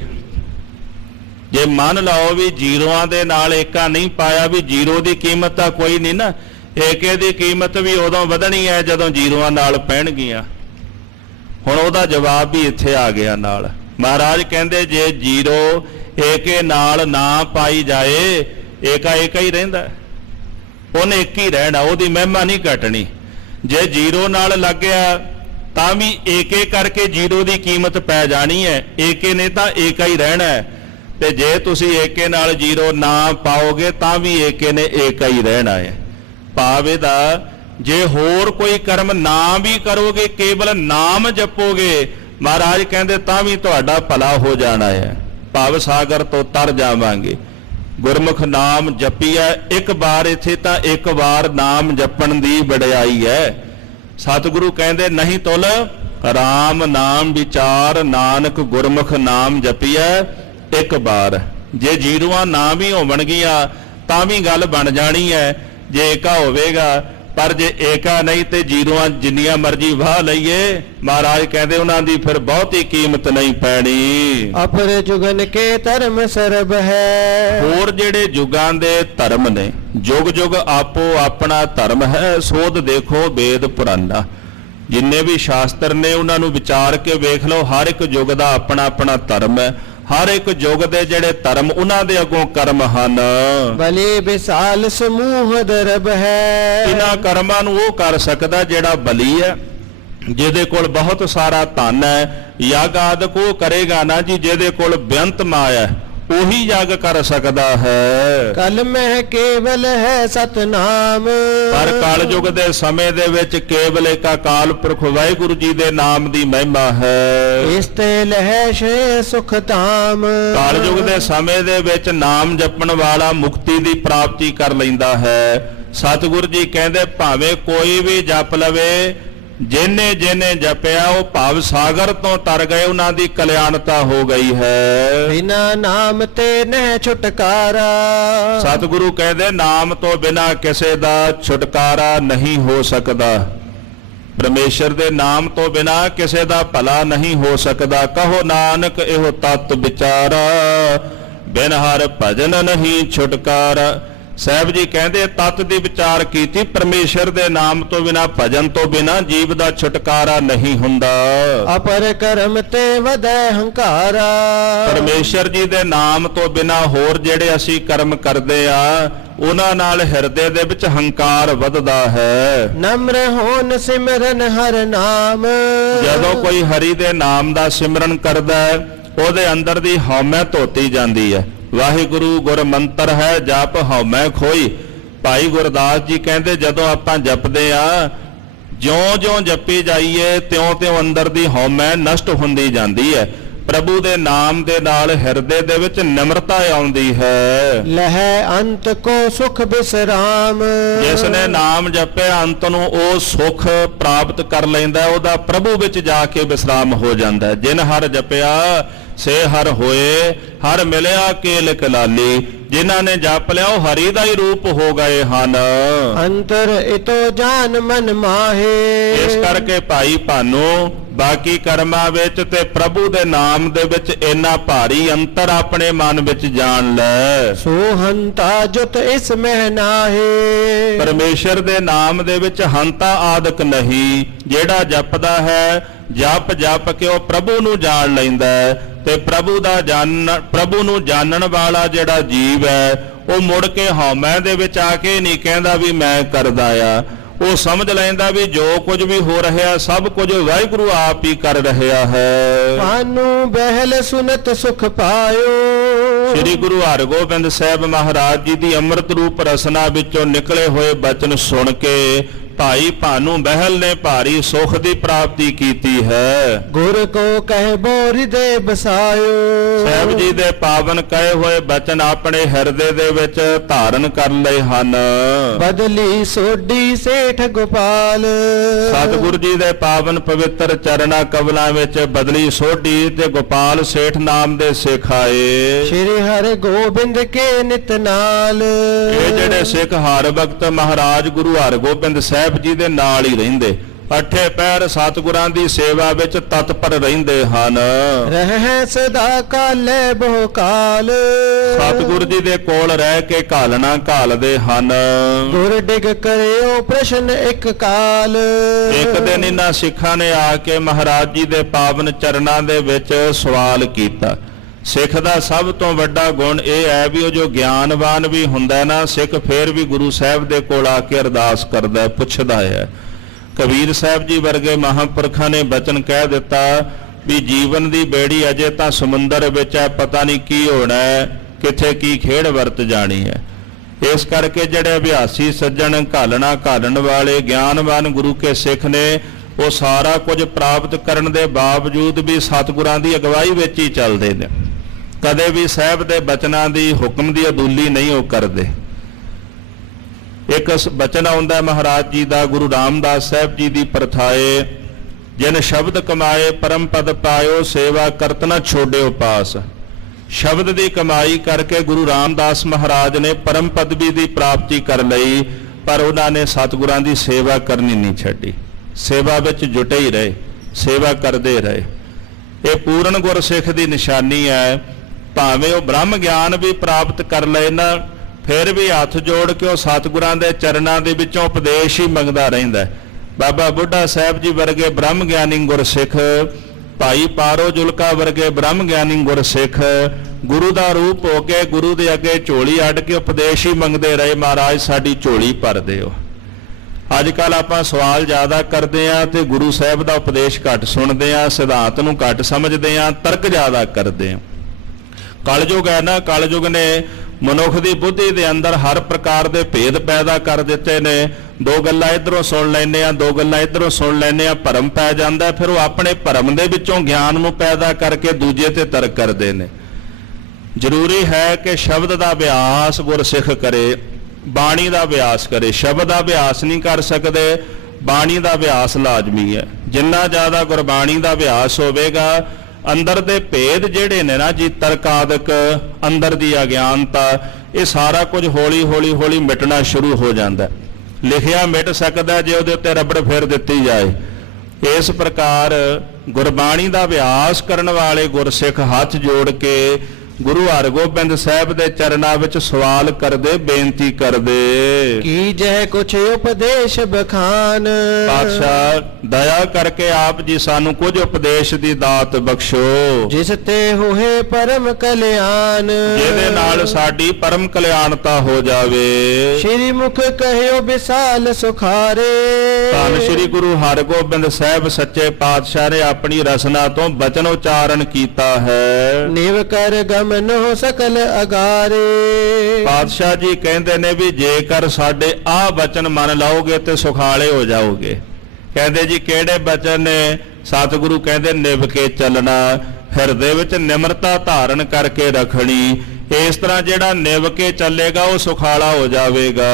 ਜੇ ਮੰਨ ਲਓ ਵੀ ਜ਼ੀਰੋਆਂ ਦੇ ਨਾਲ ਏਕਾ ਨਹੀਂ ਪਾਇਆ ਵੀ ਜ਼ੀਰੋ ਦੀ ਕੀਮਤ ਤਾਂ ਕੋਈ ਨਹੀਂ ਨਾ, ਏਕੇ ਦੀ ਕੀਮਤ ਵੀ ਉਦੋਂ ਵਧਣੀ ਹੈ ਜਦੋਂ ਜ਼ੀਰੋਆਂ ਨਾਲ ਪੈਣਗੀਆਂ। ਹੁਣ ਉਹਦਾ ਜਵਾਬ ਵੀ ਇੱਥੇ ਆ ਗਿਆ ਨਾਲ। ਮਹਾਰਾਜ ਕਹਿੰਦੇ ਜੇ ਜ਼ੀਰੋ ਏਕੇ ਨਾਲ ਨਾ ਪਾਈ ਜਾਏ ਏਕਾ ਏਕਾ ਹੀ ਰਹਿੰਦਾ, ਉਹਨੇ ਇੱਕ ਹੀ ਰਹਿਣਾ, ਉਹਦੀ ਮਹਿਮਾ ਨਹੀਂ ਘਟਣੀ। ਜੇ ਜ਼ੀਰੋ ਨਾਲ ਲੱਗਿਆ ਤਾਂ ਵੀ ਏਕੇ ਕਰਕੇ ਜ਼ੀਰੋ ਦੀ ਕੀਮਤ ਪੈ ਜਾਣੀ ਹੈ, ਏਕੇ ਨੇ ਤਾਂ ਏਕਾ ਹੀ ਰਹਿਣਾ ਹੈ। ਤੇ ਜੇ ਤੁਸੀਂ ਏਕੇ ਨਾਲ ਜ਼ੀਰੋ ਨਾ ਪਾਓਗੇ ਤਾਂ ਵੀ ਏਕੇ ਨੇ ਏਕਾ ਹੀ ਰਹਿਣਾ ਹੈ। ਭਾਵ ਇਹਦਾ ਜੇ ਹੋਰ ਕੋਈ ਕਰਮ ਨਾ ਵੀ ਕਰੋਗੇ, ਕੇਵਲ ਨਾਮ ਜਪੋਗੇ, ਮਹਾਰਾਜ ਕਹਿੰਦੇ ਤਾਂ ਵੀ ਤੁਹਾਡਾ ਭਲਾ ਹੋ ਜਾਣਾ ਹੈ। ਭਵ ਸਾਗਰ ਤੋਂ ਤਰ ਜਾਵਾਂਗੇ। ਗੁਰਮੁਖ ਨਾਮ ਜਪੀਐ ਇੱਕ ਵਾਰ, ਇੱਥੇ ਤਾਂ ਇੱਕ ਵਾਰ ਨਾਮ ਜਪਣ ਦੀ ਵਡਿਆਈ ਹੈ। ਸਤਿਗੁਰੂ ਕਹਿੰਦੇ ਨਹੀਂ ਤੁਲ ਰਾਮ ਨਾਮ ਵਿਚਾਰ, ਨਾਨਕ ਗੁਰਮੁਖ ਨਾਮ ਜਪੀਐ ਇੱਕ ਵਾਰ। ਜੇ ਜ਼ੀਰੋਆਂ ਨਾ ਵੀ ਹੋਵਣਗੀਆਂ ਤਾਂ ਵੀ ਗੱਲ ਬਣ ਜਾਣੀ ਹੈ ਜੇ ਏਕਾ ਹੋਵੇਗਾ। ਪਰ ਜੇ ਏਕਾ ਨਹੀਂ ਤੇ ਜ਼ੀਰੋਆਂ ਜਿੰਨੀਆਂ ਮਰਜ਼ੀ ਵਾਹ ਲਈਏ, ਮਹਾਰਾਜ ਕਹਿੰਦੇ ਉਹਨਾਂ ਦੀ ਫਿਰ ਬਹੁਤੀ ਕੀਮਤ ਨਹੀਂ ਪੈਣੀ। ਅਪਰ ਜੁਗਨ ਕੇ ਧਰਮ ਸਰਬ ਹੈ। ਹੋਰ ਜਿਹੜੇ ਯੁਗਾਂ ਦੇ ਧਰਮ ਨੇ, ਯੁਗ ਯੁਗ ਆਪੋ ਆਪਣਾ ਧਰਮ ਹੈ। ਸੋਧ ਦੇਖੋ ਵੇਦ ਪੁਰਾਨਾ, ਜਿੰਨੇ ਵੀ ਸ਼ਾਸਤਰ ਨੇ ਉਹਨਾਂ ਨੂੰ ਵਿਚਾਰ ਕੇ ਵੇਖ ਲਓ। ਹਰ ਇੱਕ ਯੁਗ ਦਾ ਆਪਣਾ ਆਪਣਾ ਧਰਮ ਹੈ। ਹਰ ਇੱਕ ਯੁਗ ਦੇ ਜਿਹੜੇ ਧਰਮ ਉਹਨਾਂ ਦੇ ਅੱਗੋਂ ਕਰਮ ਹਨ। ਬਲੀ ਵਿਸਾਲ ਸਮੂਹ ਦਰਬ ਹੈ। ਇਹਨਾਂ ਕਰਮਾਂ ਨੂੰ ਉਹ ਕਰ ਸਕਦਾ ਜਿਹੜਾ ਬਲੀ ਹੈ, ਜਿਹਦੇ ਕੋਲ ਬਹੁਤ ਸਾਰਾ ਧਨ ਹੈ। ਯੱਗ ਆਦਿਕ ਉਹ ਕਰੇਗਾ ਨਾ ਜੀ ਜਿਹਦੇ ਕੋਲ ਬੇਅੰਤ ਮਾਇਆ ਹੈ, ਉਹੀ ਯੱਗ ਕਰ ਸਕਦਾ ਹੈ। ਕਲ ਮਹਿ ਕੇਵਲ ਹੈ ਸਤਨਾਮ। ਪਰ ਕਲਯੁਗ ਦੇ ਸਮੇਂ ਦੇ ਵਿੱਚ ਕੇਵਲ ਇੱਕ ਅਕਾਲ ਪੁਰਖ ਵਾਹਿਗੁਰੂ ਜੀ ਦੇ ਨਾਮ ਦੀ ਮਹਿਮਾ ਹੈ। ਇਸ ਤੇ ਲਹਿ ਸ਼ੇ ਸੁਖ ਧਾਮ। ਕਲਯੁਗ ਦੇ ਸਮੇਂ ਦੇ ਵਿੱਚ ਨਾਮ ਜਪਣ ਵਾਲਾ ਮੁਕਤੀ ਦੀ ਪ੍ਰਾਪਤੀ ਕਰ ਲੈਂਦਾ ਹੈ। ਸਤਿਗੁਰੂ ਜੀ ਕਹਿੰਦੇ ਭਾਵੇਂ ਕੋਈ ਵੀ ਜਪ ਲਵੇ, ਜਿਹਨੇ ਜਿਹਨੇ ਜਪਿਆ ਉਹ ਭਵ ਸਾਗਰ ਤੋਂ ਤਰ ਗਏ, ਉਹਨਾਂ ਦੀ ਕਲਿਆਣਤਾ ਹੋ ਗਈ ਹੈ। ਬਿਨਾ ਨਾਮ ਤੇ ਨਹਿ ਛੁਟਕਾਰਾ। ਸਤਿਗੁਰੂ ਕਹਿੰਦੇ ਨਾਮ ਤੋਂ ਬਿਨਾ ਕਿਸੇ ਦਾ ਛੁਟਕਾਰਾ ਨਹੀਂ ਹੋ ਸਕਦਾ। ਪਰਮੇਸ਼ਰ ਦੇ ਨਾਮ ਤੋਂ ਬਿਨਾ ਕਿਸੇ ਦਾ ਭਲਾ ਨਹੀਂ ਹੋ ਸਕਦਾ। ਕਹੋ ਨਾਨਕ ਇਹੋ ਤਤ ਵਿਚਾਰਾ, ਬਿਨ ਹਰ ਭਜਨ ਨਹੀਂ ਛੁਟਕਾਰਾ। ਸਾਹਿਬ ਜੀ ਕਹਿੰਦੇ ਤਤ ਦੀ ਵਿਚਾਰ ਕੀਤੀ, ਪਰਮੇਸ਼ਰ ਦੇ ਨਾਮ ਤੋਂ ਬਿਨਾ, ਭਜਨ ਤੋਂ ਬਿਨਾ ਜੀਵ ਦਾ ਛੁਟਕਾਰਾ ਨਹੀਂ ਹੁੰਦਾ। ਅਪਰ ਕਰਮ ਤੇ ਵਧੈ ਹੰਕਾਰਾ। ਪਰਮੇਸ਼ਰ ਜੀ ਦੇ ਨਾਮ ਤੋਂ ਬਿਨਾ ਹੋਰ ਜਿਹੜੇ ਅਸੀਂ ਕਰਮ ਕਰਦੇ ਆ, ਉਹਨਾਂ ਨਾਲ ਹਿਰਦੇ ਦੇ ਵਿੱਚ ਹੰਕਾਰ ਵੱਧਦਾ ਹੈ। ਨਮਰ ਹੋਨ ਸਿਮਰਨ ਹਰ ਨਾਮ। ਜਦੋਂ ਕੋਈ ਹਰੀ ਦੇ ਨਾਮ ਦਾ ਸਿਮਰਨ ਕਰਦਾ ਹੈ, ਉਹਦੇ ਅੰਦਰ ਦੀ ਹਉਮੈ ਧੋਤੀ ਜਾਂਦੀ ਹੈ। ਵਾਹਿਗੁਰੂ ਗੁਰ ਮੰਤਰ ਹੈ ਜਪ ਹਉਮੈ ਖੋਈ। ਭਾਈ ਗੁਰਦਾਸ ਜੀ ਕਹਿੰਦੇ ਜਦੋਂ ਆਪਾਂ ਜਪਦੇ ਆ, ਜਿਉਂ-ਜਿਉਂ ਜਪੀ ਜਾਈਏ ਤਿਉਂ-ਤਿਉਂ ਅੰਦਰ ਦੀ ਹਉਮੈ ਨਸ਼ਟ ਹੁੰਦੀ ਜਾਂਦੀ ਹੈ। ਪ੍ਰਭੂ ਦੇ ਨਾਮ ਦੇ ਨਾਲ ਹਿਰਦੇ ਦੇ ਵਿੱਚ ਨਿਮਰਤਾ ਆਉਂਦੀ ਹੈ। ਲਹਿ ਅੰਤ ਕੋ ਸੁਖ ਬਿਸਰਾਮ। ਜਿਸ ਨੇ ਨਾਮ ਜਪਿਆ ਅੰਤ ਨੂੰ ਉਹ ਸੁਖ ਪ੍ਰਾਪਤ ਕਰ ਲੈਂਦਾ, ਉਹਦਾ ਪ੍ਰਭੂ ਵਿੱਚ ਜਾ ਕੇ ਵਿਸਰਾਮ ਹੋ ਜਾਂਦਾ। ਜਿਨ ਹਰ ਜਪਿਆ ਸੇ ਹਰ ਹੋਏ, ਹਰ ਮਿਲਿਆ ਕੇਲਕ ਲਾਲੀ। ਜਿਨ੍ਹਾਂ ਨੇ ਜਪ ਲਿਆ ਉਹ ਹਰੀ ਦਾ ਹੀ ਰੂਪ ਹੋ ਗਏ ਹਨ। ਅੰਤਰ ਇਤੋ ਜਾਨ ਮਨ ਮਾਹੇ। ਇਸ ਕਰਕੇ ਭਾਈ ਭਾਨੋ ਬਾਕੀ ਕਰਮਾਂ ਵਿੱਚ ਤੇ ਪ੍ਰਭੂ ਦੇ ਨਾਮ ਦੇ ਵਿੱਚ ਇੰਨਾ ਭਾਰੀ ਅੰਤਰ ਆਪਣੇ ਮਨ ਵਿੱਚ ਜਾਣ ਲੈ। ਸੋ ਹੰਤਾ ਜੁਤ ਇਸ ਮਹਿ ਨਾਹੇ। ਪਰਮੇਸ਼ਰ ਦੇ ਨਾਮ ਦੇ ਵਿੱਚ ਹੰਤਾ ਆਦਿਕ ਨਹੀਂ। ਜਿਹੜਾ ਜਪਦਾ ਹੈ, ਜਪ ਜਪ ਕੇ ਉਹ ਪ੍ਰਭੂ ਨੂੰ ਜਾਣ ਲੈਂਦਾ ਹੈ। ਤੇ ਪ੍ਰਭੂ ਨੂੰ ਜਾਣਨ ਵਾਲਾ ਜਿਹੜਾ ਜੀਵ ਹੈ, ਉਹ ਮੁੜ ਕੇ ਹਉਮੈ ਦੇ ਵਿੱਚ ਆ ਕੇ ਨਹੀਂ ਕਹਿੰਦਾ ਵੀ ਮੈਂ ਕਰਦਾ ਆ। ਉਹ ਸਮਝ ਲੈਂਦਾ ਵੀ ਜੋ ਕੁਝ ਵੀ ਹੋ ਰਿਹਾ ਸਭ ਕੁਝ ਵਾਹਿਗੁਰੂ ਆਪ ਹੀ ਕਰ ਰਿਹਾ ਹੈ। ਮਾਨੂ ਬਹਿਲ ਸੁਨਤ ਸੁਖ ਪਾਇਓ। ਸ੍ਰੀ ਗੁਰੂ ਹਰਗੋਬਿੰਦ ਸਾਹਿਬ ਮਹਾਰਾਜ ਜੀ ਦੀ ਅੰਮ੍ਰਿਤ ਰੂਪ ਰਸਨਾ ਵਿੱਚੋਂ ਨਿਕਲੇ ਹੋਏ ਬਚਨ ਸੁਣ ਕੇ ਭਾਈ ਭਾਨੂ ਬਹਿਲ ਨੇ ਭਾਰੀ ਸੁਖ ਦੀ ਪ੍ਰਾਪਤੀ ਕੀਤੀ ਹੈ। ਗੁਰ ਕੋ ਕਹਿ ਬੋਰਿ ਦੇ ਬਸਾਇਓ ਸਾਹਿਬ ਜੀ ਦੇ ਪਾਵਨ ਕਹੇ ਹੋਏ ਬਚਨ ਆਪਣੇ ਹਿਰਦੇ ਦੇ ਵਿੱਚ ਧਾਰਨ ਕਰ ਲਏ ਹਨ। ਬਦਲੀ ਸੋਢੀ ਸੇਠ ਗੋਪਾਲ ਸਤਿਗੁਰੂ ਜੀ ਦੇ ਪਾਵਨ ਪਵਿੱਤਰ ਚਰਣਾ ਕਮਲਾਂ ਵਿੱਚ ਬਦਲੀ ਸੋਢੀ ਤੇ ਗੋਪਾਲ ਸੇਠ ਨਾਮ ਦੇ ਸਿੱਖ ਆਏ। ਸ਼੍ਰੀ ਹਰਿ ਗੋਬਿੰਦ ਕੇ ਨਿਤ ਨਾਲ ਇਹ ਜਿਹੜੇ ਸਿੱਖ ਹਰ ਵਕਤ ਮਹਾਰਾਜ ਗੁਰੂ ਹਰਗੋਬਿੰਦ ਸਾਹਿਬ ਜੀ ਦੇ ਨਾਲ ਹੀ ਰਹਿੰਦੇ, ਅੱਠੇ ਪਹਿਰ ਸਤਿਗੁਰਾਂ ਦੀ ਸੇਵਾ ਵਿੱਚ ਤਤਪਰ ਰਹਿੰਦੇ ਹਨ। ਰਹਿ ਸਦਾ ਕਾਲੇ ਬਹੁ ਕਾਲ ਸਤਿਗੁਰੂ ਜੀ ਦੇ ਕੋਲ ਰਹਿ ਕੇ ਘਾਲਣਾ ਘਾਲਦੇ ਹਨ। ਗੁਰ ਡਿਗ ਕਰਿਓ ਪ੍ਰਸ਼ਨ ਇੱਕ ਕਾਲ ਇੱਕ ਦਿਨ ਇਹਨਾਂ ਸਿੱਖਾਂ ਨੇ ਆ ਕੇ ਮਹਾਰਾਜ ਜੀ ਦੇ ਪਾਵਨ ਚਰਨਾਂ ਦੇ ਵਿੱਚ ਸਵਾਲ ਕੀਤਾ। ਸਿੱਖ ਦਾ ਸਭ ਤੋਂ ਵੱਡਾ ਗੁਣ ਇਹ ਹੈ ਵੀ ਉਹ ਜੋ ਗਿਆਨਵਾਨ ਵੀ ਹੁੰਦਾ ਨਾ ਸਿੱਖ, ਫੇਰ ਵੀ ਗੁਰੂ ਸਾਹਿਬ ਦੇ ਕੋਲ ਆ ਕੇ ਅਰਦਾਸ ਕਰਦਾ, ਪੁੱਛਦਾ ਹੈ। ਕਬੀਰ ਸਾਹਿਬ ਜੀ ਵਰਗੇ ਮਹਾਂਪੁਰਖਾਂ ਨੇ ਬਚਨ ਕਹਿ ਦਿੱਤਾ ਵੀ ਜੀਵਨ ਦੀ ਬੇੜੀ ਅਜੇ ਤਾਂ ਸਮੁੰਦਰ ਵਿੱਚ ਹੈ, ਪਤਾ ਨਹੀਂ ਕੀ ਹੋਣਾ ਹੈ, ਕਿੱਥੇ ਕੀ ਖੇਡ ਵਰਤ ਜਾਣੀ ਹੈ। ਇਸ ਕਰਕੇ ਜਿਹੜੇ ਅਭਿਆਸੀ ਸੱਜਣ ਘਾਲਣਾ ਘਾਲਣ ਵਾਲੇ ਗਿਆਨਵਾਨ ਗੁਰੂ ਕੇ ਸਿੱਖ ਨੇ ਉਹ ਸਾਰਾ ਕੁਝ ਪ੍ਰਾਪਤ ਕਰਨ ਦੇ ਬਾਵਜੂਦ ਵੀ ਸਤਿਗੁਰਾਂ ਦੀ ਅਗਵਾਈ ਵਿੱਚ ਹੀ ਚੱਲਦੇ ਨੇ। ਕਦੇ ਵੀ ਸਾਹਿਬ ਦੇ ਬਚਨਾਂ ਦੀ ਹੁਕਮ ਦੀ ਅਦੂਲੀ ਨਹੀਂ ਉਹ ਕਰਦੇ। ਇੱਕ ਬਚਨ ਆਉਂਦਾ ਮਹਾਰਾਜ ਜੀ ਦਾ, ਗੁਰੂ ਰਾਮਦਾਸ ਸਾਹਿਬ ਜੀ ਦੀ ਪ੍ਰਥਾਏ, ਜਿਨ ਸ਼ਬਦ ਕਮਾਏ ਪਰਮ ਪਦ ਪਾਇਓ, ਸੇਵਾ ਕਰਤ ਨ ਛੋੜਿਓ ਪਾਸ। ਸ਼ਬਦ ਦੀ ਕਮਾਈ ਕਰਕੇ ਗੁਰੂ ਰਾਮਦਾਸ ਮਹਾਰਾਜ ਨੇ ਪਰਮ ਪਦਵੀ ਦੀ ਪ੍ਰਾਪਤੀ ਕਰ ਲਈ, ਪਰ ਉਹਨਾਂ ਨੇ ਸਤਿਗੁਰਾਂ ਦੀ ਸੇਵਾ ਕਰਨੀ ਨਹੀਂ ਛੱਡੀ। ਸੇਵਾ ਵਿੱਚ ਜੁਟੇ ਹੀ ਰਹੇ, ਸੇਵਾ ਕਰਦੇ ਰਹੇ। ਇਹ ਪੂਰਨ ਗੁਰਸਿੱਖ ਦੀ ਨਿਸ਼ਾਨੀ ਹੈ। ਭਾਵੇਂ ਉਹ ਬ੍ਰਹਮ ਗਿਆਨ ਵੀ ਪ੍ਰਾਪਤ ਕਰ ਲਏ ਨਾ, ਫਿਰ ਵੀ ਹੱਥ ਜੋੜ ਕੇ ਉਹ ਸਤਿਗੁਰਾਂ ਦੇ ਚਰਨਾਂ ਦੇ ਵਿੱਚੋਂ ਉਪਦੇਸ਼ ਹੀ ਮੰਗਦਾ ਰਹਿੰਦਾ। ਬਾਬਾ ਬੁੱਢਾ ਸਾਹਿਬ ਜੀ ਵਰਗੇ ਬ੍ਰਹਮ ਗਿਆਨੀ ਗੁਰਸਿੱਖ, ਭਾਈ ਪਾਰੋ ਜੁਲਕਾ ਵਰਗੇ ਬ੍ਰਹਮ ਗਿਆਨੀ ਗੁਰਸਿੱਖ ਗੁਰੂ ਦਾ ਰੂਪ ਹੋ ਕੇ ਗੁਰੂ ਦੇ ਅੱਗੇ ਝੋਲੀ ਅੱਡ ਕੇ ਉਪਦੇਸ਼ ਹੀ ਮੰਗਦੇ ਰਹੇ, ਮਹਾਰਾਜ ਸਾਡੀ ਝੋਲੀ ਭਰ ਦਿਓ। ਅੱਜ ਕੱਲ ਆਪਾਂ ਸਵਾਲ ਜ਼ਿਆਦਾ ਕਰਦੇ ਆ ਤੇ ਗੁਰੂ ਸਾਹਿਬ ਦਾ ਉਪਦੇਸ਼ ਘੱਟ ਸੁਣਦੇ ਆ, ਸਿਧਾਂਤ ਨੂੰ ਘੱਟ ਸਮਝਦੇ ਆ, ਤਰਕ ਜ਼ਿਆਦਾ ਕਰਦੇ ਆ। ਕਲਯੁਗ ਹੈ ਨਾ, ਕਲਯੁਗ ਨੇ ਮਨੁੱਖ ਦੀ ਬੁੱਧੀ ਦੇ ਅੰਦਰ ਹਰ ਪ੍ਰਕਾਰ ਦੇ ਭੇਦ ਪੈਦਾ ਕਰ ਦਿੱਤੇ ਨੇ। ਦੋ ਗੱਲਾਂ ਇੱਧਰੋਂ ਸੁਣ ਲੈਂਦੇ ਆ, ਦੋ ਗੱਲਾਂ ਇੱਧਰੋਂ ਸੁਣ ਲੈਂਦੇ ਆ, ਭਰਮ ਪੈ ਜਾਂਦਾ। ਫਿਰ ਉਹ ਆਪਣੇ ਭਰਮ ਦੇ ਵਿੱਚੋਂ ਗਿਆਨ ਨੂੰ ਪੈਦਾ ਕਰਕੇ ਦੂਜੇ ਤੇ ਤਰਕ ਕਰਦੇ ਨੇ। ਜ਼ਰੂਰੀ ਹੈ ਕਿ ਸ਼ਬਦ ਦਾ ਅਭਿਆਸ ਗੁਰਸਿੱਖ ਕਰੇ, ਬਾਣੀ ਦਾ ਅਭਿਆਸ ਕਰੇ। ਸ਼ਬਦ ਦਾ ਅਭਿਆਸ ਨਹੀਂ ਕਰ ਸਕਦੇ, ਬਾਣੀ ਦਾ ਅਭਿਆਸ ਲਾਜ਼ਮੀ ਹੈ। ਜਿੰਨਾ ਜ਼ਿਆਦਾ ਗੁਰਬਾਣੀ ਦਾ ਅਭਿਆਸ ਹੋਵੇਗਾ, ਅੰਦਰ ਦੇ ਭੇਦ ਜਿਹੜੇ ਨੇ ਨਾ ਜੀ, ਤਰਕਾਦਿਕ, ਅੰਦਰ ਦੀ ਅਗਿਆਨਤਾ, ਇਹ ਸਾਰਾ ਕੁਝ ਹੌਲੀ ਹੌਲੀ ਹੌਲੀ ਮਿਟਣਾ ਸ਼ੁਰੂ ਹੋ ਜਾਂਦਾ। ਲਿਖਿਆ ਮਿਟ ਸਕਦਾ ਜੇ ਉਹਦੇ ਉੱਤੇ ਰਬੜ ਫੇਰ ਦਿੱਤੀ ਜਾਏ। ਇਸ ਪ੍ਰਕਾਰ ਗੁਰਬਾਣੀ ਦਾ ਅਭਿਆਸ ਕਰਨ ਵਾਲੇ ਗੁਰਸਿੱਖ ਹੱਥ ਜੋੜ ਕੇ ਗੁਰੂ ਹਰਗੋਬਿੰਦ ਸਾਹਿਬ ਦੇ ਚਰਨਾਂ ਵਿੱਚ ਸਵਾਲ ਕਰਦੇ, ਬੇਨਤੀ ਕਰਦੇ ਕੀ ਜੈ ਕੁਛ ਉਪਦੇਸ਼ ਬਖਾਨ। ਪਾਤਸ਼ਾਹ ਦਇਆ ਕਰਕੇ ਆਪ ਜੀ ਸਾਨੂੰ ਕੁਝ ਉਪਦੇਸ਼ ਦੀ ਦਾਤ ਬਖਸ਼ੋ, ਜਿਸ ਤੇ ਹੋਏ ਪਰਮ ਕਲਿਆਣ, ਜਿਹਦੇ ਨਾਲ ਸਾਡੀ ਪਰਮ ਕਲਿਆਣਤਾ ਹੋ ਜਾਵੇ। ਸ਼੍ਰੀ ਮੁਖ ਕਹਿਓ ਵਿਸਾਲ ਸੁਖਾਰੇ। ਧੰਨ ਸ਼੍ਰੀ ਗੁਰੂ ਹਰਗੋਬਿੰਦ ਸਾਹਿਬ ਸੱਚੇ ਪਾਤਸ਼ਾਹ ਨੇ ਆਪਣੀ ਰਸਨਾ ਤੋਂ ਬਚਨ ਉਚਾਰਨ ਕੀਤਾ ਹੈ। ਨਿਵ ਕਰ ਗਮਨੋ ਸਕਲ ਅਗਾਰੇ। ਪਾਤਸ਼ਾਹ ਜੀ ਕਹਿੰਦੇ ਨੇ ਵੀ ਜੇਕਰ ਸਾਡੇ ਆਹ ਬਚਨ ਮੰਨ ਲਓਗੇ ਤੇ ਸੁਖਾਲੇ ਹੋ ਜਾਓਗੇ। ਕਹਿੰਦੇ ਜੀ ਕਿਹੜੇ ਬਚਨ ਨੇ? ਸਤਿਗੁਰੂ ਕਹਿੰਦੇ ਨਿਭ ਕੇ ਚੱਲਣਾ, ਹਿਰਦੇ ਵਿੱਚ ਨਿਮਰਤਾ ਧਾਰਨ ਕਰਕੇ ਰੱਖਣੀ। ਇਸ ਤਰ੍ਹਾਂ ਜਿਹੜਾ ਨਿਭ ਕੇ ਚੱਲੇਗਾ ਉਹ ਸੁਖਾਲਾ ਹੋ ਜਾਵੇਗਾ।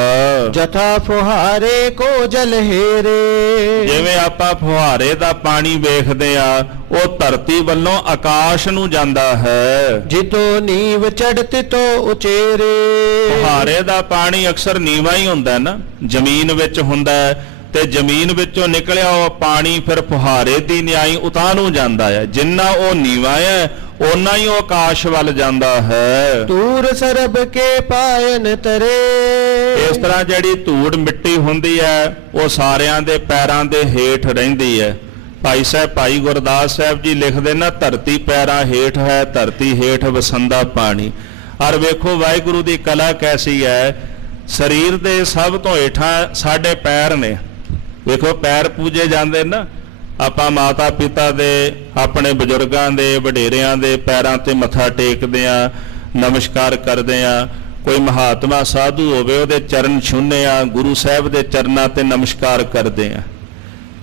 ਜਥਾ ਫੁਹਾਰੇ ਕੋ ਜਲ ਹੇਰੇ। ਜਿਵੇਂ ਆਪਾਂ ਫੁਹਾਰੇ ਦਾ ਪਾਣੀ ਵੇਖਦੇ ਆ, ਉਹ ਧਰਤੀ ਵੱਲੋਂ ਆਕਾਸ਼ ਨੂੰ ਜਾਂਦਾ ਹੈ। ਜਿਤੋ ਨੀਵ ਚੜ੍ਹਤ ਤੋ ਉਚੇਰੇ। ਫੁਹਾਰੇ ਦਾ ਪਾਣੀ ਅਕਸਰ ਨੀਵਾਂ ਹੀ ਹੁੰਦਾ ਨਾ, ਜ਼ਮੀਨ ਵਿੱਚ ਹੁੰਦਾ ਤੇ ਜ਼ਮੀਨ ਵਿੱਚੋਂ ਨਿਕਲਿਆ ਉਹ ਪਾਣੀ ਫਿਰ ਫੁਹਾਰੇ ਦੀ ਨਿਆਈ ਉਤਾਂ ਨੂੰ ਜਾਂਦਾ ਹੈ। ਜਿੰਨਾ ਉਹ ਨੀਵਾਂ ਹੈ ਓਨਾ ਹੀ ਉਹ ਆਕਾਸ਼ ਵੱਲ ਜਾਂਦਾ ਹੈ। ਤੂਰ ਸਰਬ ਕੇ ਪਾਇਨ ਤਰੇ। ਇਸ ਤਰ੍ਹਾਂ ਜਿਹੜੀ ਧੂੜ ਮਿੱਟੀ ਹੁੰਦੀ ਹੈ ਉਹ ਸਾਰਿਆਂ ਦੇ ਪੈਰਾਂ ਦੇ ਹੇਠ ਰਹਿੰਦੀ ਹੈ। ਭਾਈ ਸਾਹਿਬ ਭਾਈ ਗੁਰਦਾਸ ਸਾਹਿਬ ਜੀ ਲਿਖਦੇ ਨਾ, ਧਰਤੀ ਪੈਰਾਂ ਹੇਠ ਹੈ, ਧਰਤੀ ਹੇਠ ਵਸੰਦਾ ਪਾਣੀ। ਔਰ ਵੇਖੋ ਵਾਹਿਗੁਰੂ ਦੀ ਕਲਾ ਕੈਸੀ ਹੈ, ਸਰੀਰ ਦੇ ਸਭ ਤੋਂ ਹੇਠਾਂ ਸਾਡੇ ਪੈਰ ਨੇ। ਵੇਖੋ ਪੈਰ ਪੂਜੇ ਜਾਂਦੇ ਨਾ, ਆਪਾਂ ਮਾਤਾ ਪਿਤਾ ਦੇ, ਆਪਣੇ ਬਜ਼ੁਰਗਾਂ ਦੇ, ਵਡੇਰਿਆਂ ਦੇ ਪੈਰਾਂ ਤੇ ਮੱਥਾ ਟੇਕਦੇ ਆ, ਨਮਸਕਾਰ ਕਰਦੇ ਆ। ਕੋਈ ਮਹਾਤਮਾ ਸਾਧੂ ਹੋਵੇ ਉਹਦੇ ਚਰਨ ਛੂਹਨੇ ਆ, ਗੁਰੂ ਸਾਹਿਬ ਦੇ ਚਰਨਾਂ ਤੇ ਨਮਸਕਾਰ ਕਰਦੇ ਆ।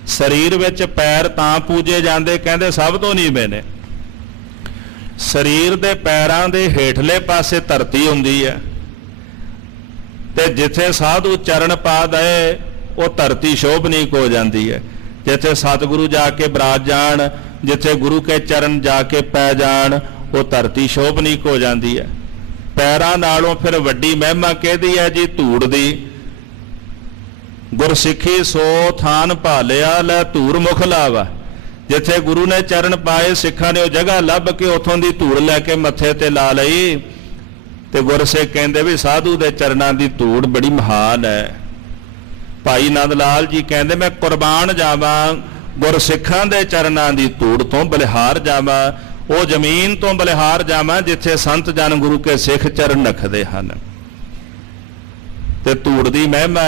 ਸਰੀਰ ਵਿੱਚ ਪੈਰ ਤਾਂ ਪੂਜੇ ਜਾਂਦੇ, ਕਹਿੰਦੇ ਸਭ ਤੋਂ ਨੀਵੇਂ ਨੇ। ਸਰੀਰ ਦੇ ਪੈਰਾਂ ਦੇ ਹੇਠਲੇ ਪਾਸੇ ਧਰਤੀ ਹੁੰਦੀ ਹੈ ਤੇ ਜਿੱਥੇ ਸਾਧੂ ਚਰਨ ਪਾ ਦਏ ਉਹ ਧਰਤੀ ਸ਼ੋਭਨੀਕ ਹੋ ਜਾਂਦੀ ਹੈ। ਜਿੱਥੇ ਸਤਿਗੁਰੂ ਜਾ ਕੇ ਬਰਾਜ ਜਾਣ, ਜਿੱਥੇ ਗੁਰੂ ਕੇ ਚਰਨ ਜਾ ਕੇ ਪੈ ਜਾਣ, ਉਹ ਧਰਤੀ ਸ਼ੋਭਨੀਕ ਹੋ ਜਾਂਦੀ ਹੈ। ਪੈਰਾਂ ਨਾਲੋਂ ਫਿਰ ਵੱਡੀ ਮਹਿਮਾ ਕਿਹਦੀ ਹੈ ਜੀ? ਧੂੜ ਦੀ। ਗੁਰਸਿੱਖੀ ਸੋ ਥਾਨ ਭਾਲਿਆ, ਲੈ ਧੂੜ ਮੁਖ ਲਾਵਾ। ਜਿੱਥੇ ਗੁਰੂ ਨੇ ਚਰਨ ਪਾਏ, ਸਿੱਖਾਂ ਨੇ ਉਹ ਜਗ੍ਹਾ ਲੱਭ ਕੇ ਉਥੋਂ ਦੀ ਧੂੜ ਲੈ ਕੇ ਮੱਥੇ ਤੇ ਲਾ ਲਈ। ਤੇ ਗੁਰਸਿੱਖ ਕਹਿੰਦੇ ਵੀ ਸਾਧੂ ਦੇ ਚਰਨਾਂ ਦੀ ਧੂੜ ਬੜੀ ਮਹਾਨ ਹੈ। ਭਾਈ ਨੰਦ ਲਾਲ ਜੀ ਕਹਿੰਦੇ ਮੈਂ ਕੁਰਬਾਨ ਜਾਵਾਂ, ਗੁਰਸਿੱਖਾਂ ਦੇ ਚਰਨਾਂ ਦੀ ਧੂੜ ਤੋਂ ਬਲਿਹਾਰ ਜਾਵਾਂ, ਉਹ ਜ਼ਮੀਨ ਤੋਂ ਬਲਿਹਾਰ ਜਾਵਾਂ ਜਿੱਥੇ ਸੰਤ ਜਨ ਗੁਰੂ ਕੇ ਸਿੱਖ ਚਰਨ ਰੱਖਦੇ ਹਨ। ਤੇ ਧੂੜ ਦੀ ਮਹਿਮਾ,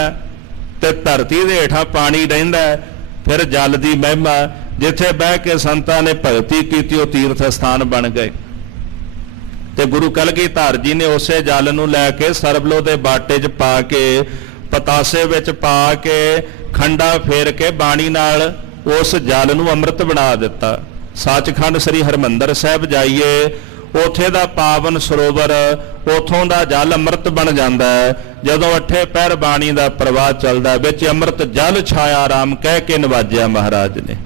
ਤੇ ਧਰਤੀ ਦੇ ਹੇਠਾਂ ਪਾਣੀ ਰਹਿੰਦਾ। ਫਿਰ ਜਲ ਦੀ ਮਹਿਮਾ, ਜਿੱਥੇ ਬਹਿ ਕੇ ਸੰਤਾਂ ਨੇ ਭਗਤੀ ਕੀਤੀ ਉਹ ਤੀਰਥ ਸਥਾਨ ਬਣ ਗਏ। ਤੇ ਗੁਰੂ ਕਲਗੀਧਰ ਜੀ ਨੇ ਉਸੇ ਜਲ ਨੂੰ ਲੈ ਕੇ ਸਰਬਲੋ ਦੇ ਬਾਟੇ 'ਚ ਪਾ ਕੇ, ਪਤਾਸੇ ਵਿੱਚ ਪਾ ਕੇ, ਖੰਡਾ ਫੇਰ ਕੇ ਬਾਣੀ ਨਾਲ ਉਸ ਜਲ ਨੂੰ ਅੰਮ੍ਰਿਤ ਬਣਾ ਦਿੱਤਾ। ਸੱਚਖੰਡ ਸ੍ਰੀ ਹਰਿਮੰਦਰ ਸਾਹਿਬ ਜਾਈਏ, ਉੱਥੇ ਦਾ ਪਾਵਨ ਸਰੋਵਰ, ਉੱਥੋਂ ਦਾ ਜਲ ਅੰਮ੍ਰਿਤ ਬਣ ਜਾਂਦਾ ਹੈ। ਜਦੋਂ ਅੱਠੇ ਪਹਿਰ ਬਾਣੀ ਦਾ ਪ੍ਰਵਾਹ ਚੱਲਦਾ, ਵਿੱਚ ਅੰਮ੍ਰਿਤ ਜਲ ਛਾਇਆ ਰਾਮ ਕਹਿ ਕੇ ਨਵਾਜਿਆ ਮਹਾਰਾਜ ਨੇ।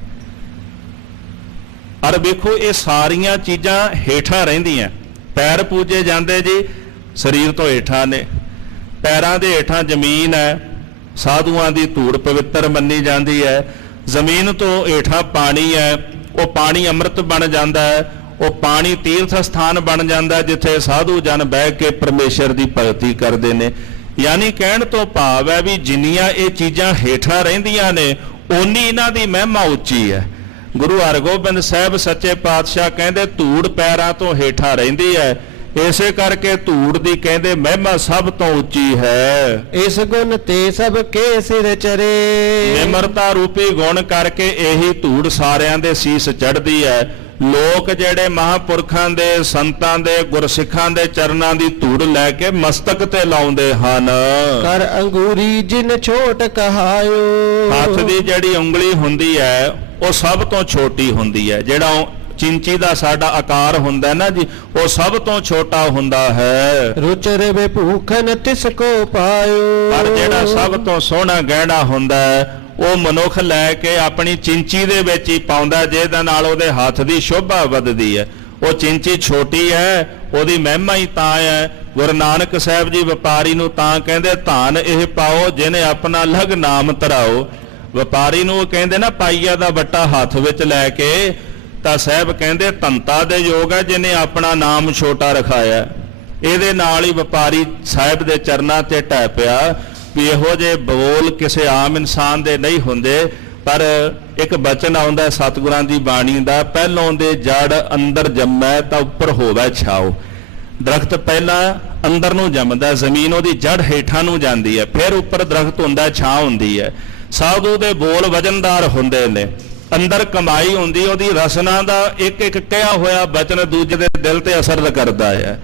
ਪਰ ਵੇਖੋ ਇਹ ਸਾਰੀਆਂ ਚੀਜ਼ਾਂ ਹੇਠਾਂ ਰਹਿੰਦੀਆਂ। ਪੈਰ ਪੂਜੇ ਜਾਂਦੇ ਜੀ ਸਰੀਰ ਤੋਂ ਹੇਠਾਂ ਨੇ, ਪੈਰਾਂ ਦੇ ਹੇਠਾਂ ਜ਼ਮੀਨ ਹੈ, ਸਾਧੂਆਂ ਦੀ ਧੂੜ ਪਵਿੱਤਰ ਮੰਨੀ ਜਾਂਦੀ ਹੈ। ਜ਼ਮੀਨ ਤੋਂ ਹੇਠਾਂ ਪਾਣੀ ਹੈ, ਉਹ ਪਾਣੀ ਅੰਮ੍ਰਿਤ ਬਣ ਜਾਂਦਾ ਹੈ। ਉਹ ਪਾਣੀ ਤੀਰਥ ਸਥਾਨ ਬਣ ਜਾਂਦਾ ਜਿੱਥੇ ਸਾਧੂ ਜਨ ਬਹਿ ਕੇ ਪਰਮੇਸ਼ਰ ਦੀ ਭਗਤੀ ਕਰਦੇ ਨੇ। ਯਾਨੀ ਕਹਿਣ ਤੋਂ ਭਾਵ ਹੈ ਵੀ ਜਿੰਨੀਆਂ ਇਹ ਚੀਜ਼ਾਂ ਹੇਠਾਂ ਰਹਿੰਦੀਆਂ ਨੇ ਓਨੀ ਇਹਨਾਂ ਦੀ ਮਹਿਮਾ ਉੱਚੀ ਹੈ। ਗੁਰੂ ਹਰਗੋਬਿੰਦ ਸਾਹਿਬ ਸੱਚੇ ਪਾਤਸ਼ਾਹ ਕਹਿੰਦੇ ਧੂੜ ਪੈਰਾਂ ਤੋਂ ਹੇਠਾਂ ਰਹਿੰਦੀ ਹੈ, ਇਸੇ ਕਰਕੇ ਧੂੜ ਦੀ ਕਹਿੰਦੇ ਮਹਿਮਾ ਸਭ ਤੋਂ ਉੱਚੀ ਹੈ। ਇਸ ਗੁਣ ਤੇ ਸਭ ਕੇ ਸਿਰ ਚਰੇ, ਨਿਮਰਤਾ ਰੂਪੀ ਗੁਣ ਕਰਕੇ ਇਹੀ ਧੂੜ ਸਾਰਿਆਂ ਦੇ ਸੀਸ ਚੜ੍ਹਦੀ ਹੈ। ਲੋਕ ਜਿਹੜੇ ਮਹਾਂਪੁਰਖਾਂ ਦੇ, ਸੰਤਾਂ ਦੇ, ਗੁਰਸਿੱਖਾਂ ਦੇ ਚਰਨਾਂ ਦੀ ਧੂੜ ਲੈ ਕੇ ਮਸਤਕ ਤੇ ਲਾਉਂਦੇ ਹਨ। ਕਰ ਅੰਗੂਰੀ ਜਿਨ ਛੋਟ ਕਹਾਇਓ, ਹੱਥ ਦੀ ਜਿਹੜੀ ਉਂਗਲੀ ਹੁੰਦੀ ਹੈ ਉਹ ਸਭ ਤੋਂ ਛੋਟੀ ਹੁੰਦੀ ਹੈ। ਜਿਹੜਾ ਚਿੰਚੀ ਦਾ ਸਾਡਾ ਆਕਾਰ ਹੁੰਦਾ ਨਾ ਜੀ, ਉਹ ਸਭ ਤੋਂ ਛੋਟਾ ਹੁੰਦਾ ਹੈ। ਰੁਚਰ ਵੇ ਭੂਖਨ ਤਿਸ ਕੋ ਪਾਇਓ, ਪਰ ਜਿਹੜਾ ਸਭ ਤੋਂ ਸੋਹਣਾ ਗਹਿਣਾ ਹੁੰਦਾ ਹੈ ਉਹ ਮਨੁੱਖ ਲੈ ਕੇ ਆਪਣੀ ਚਿੰਚੀ ਦੇ ਵਿੱਚ ਹੀ ਪਾਉਂਦਾ, ਜਿਹਦੇ ਨਾਲ ਉਹਦੇ ਹੱਥ ਦੀ ਸ਼ੋਭਾ ਵੱਧਦੀ ਹੈ। ਉਹ ਚਿੰਚੀ ਛੋਟੀ ਹੈ, ਉਹਦੀ ਮਹਿਮਾ ਹੀ ਤਾਂ ਹੈ। ਗੁਰੂ ਨਾਨਕ ਸਾਹਿਬ ਜੀ ਵਪਾਰੀ ਨੂੰ ਤਾਂ ਕਹਿੰਦੇ ਧਨ ਇਹ ਪਾਓ ਜਿਹਨੇ ਆਪਣਾ ਲਗ ਨਾਮ ਧਰਾਓ। ਵਪਾਰੀ ਨੂੰ ਉਹ ਕਹਿੰਦੇ ਨਾ ਪਾਈਆ ਦਾ ਵੱਟਾ ਹੱਥ ਵਿੱਚ ਲੈ ਕੇ, ਤਾਂ ਸਾਹਿਬ ਕਹਿੰਦੇ ਧੰਤਾ ਦੇ ਯੋਗ ਹੈ ਜਿਹਨੇ ਆਪਣਾ ਨਾਮ ਛੋਟਾ ਰਖਾਇਆ। ਇਹਦੇ ਨਾਲ ਹੀ ਵਪਾਰੀ ਸਾਹਿਬ ਦੇ ਚਰਨਾਂ ਤੇ ਢਹਿ ਪਿਆ ਵੀ ਇਹੋ ਜਿਹੇ ਬੋਲ ਕਿਸੇ ਆਮ ਇਨਸਾਨ ਦੇ ਨਹੀਂ ਹੁੰਦੇ। ਪਰ ਇੱਕ ਬਚਨ ਆਉਂਦਾ ਸਤਿਗੁਰਾਂ ਦੀ ਬਾਣੀ ਦਾ, ਪਹਿਲੋਂ ਦੇ ਜੜ ਅੰਦਰ ਜੰਮੈ ਤਾਂ ਉੱਪਰ ਹੋਵੇ ਛਾਓ। ਦਰਖਤ ਪਹਿਲਾਂ ਅੰਦਰ ਨੂੰ ਜੰਮਦਾ, ਜ਼ਮੀਨ ਉਹਦੀ ਜੜ ਹੇਠਾਂ ਨੂੰ ਜਾਂਦੀ ਹੈ, ਫਿਰ ਉੱਪਰ ਦਰਖਤ ਹੁੰਦਾ, ਛਾਂ ਹੁੰਦੀ ਹੈ। ਸਾਧੂ ਦੇ ਬੋਲ ਵਜਨਦਾਰ ਹੁੰਦੇ ਨੇ, ਅੰਦਰ ਕਮਾਈ ਹੁੰਦੀ, ਉਹਦੀ ਰਸਨਾ ਦਾ ਇੱਕ ਇੱਕ ਕਿਹਾ ਹੋਇਆ ਬਚਨ ਦੂਜੇ ਦੇ ਦਿਲ ਤੇ ਅਸਰ ਕਰਦਾ ਹੈ।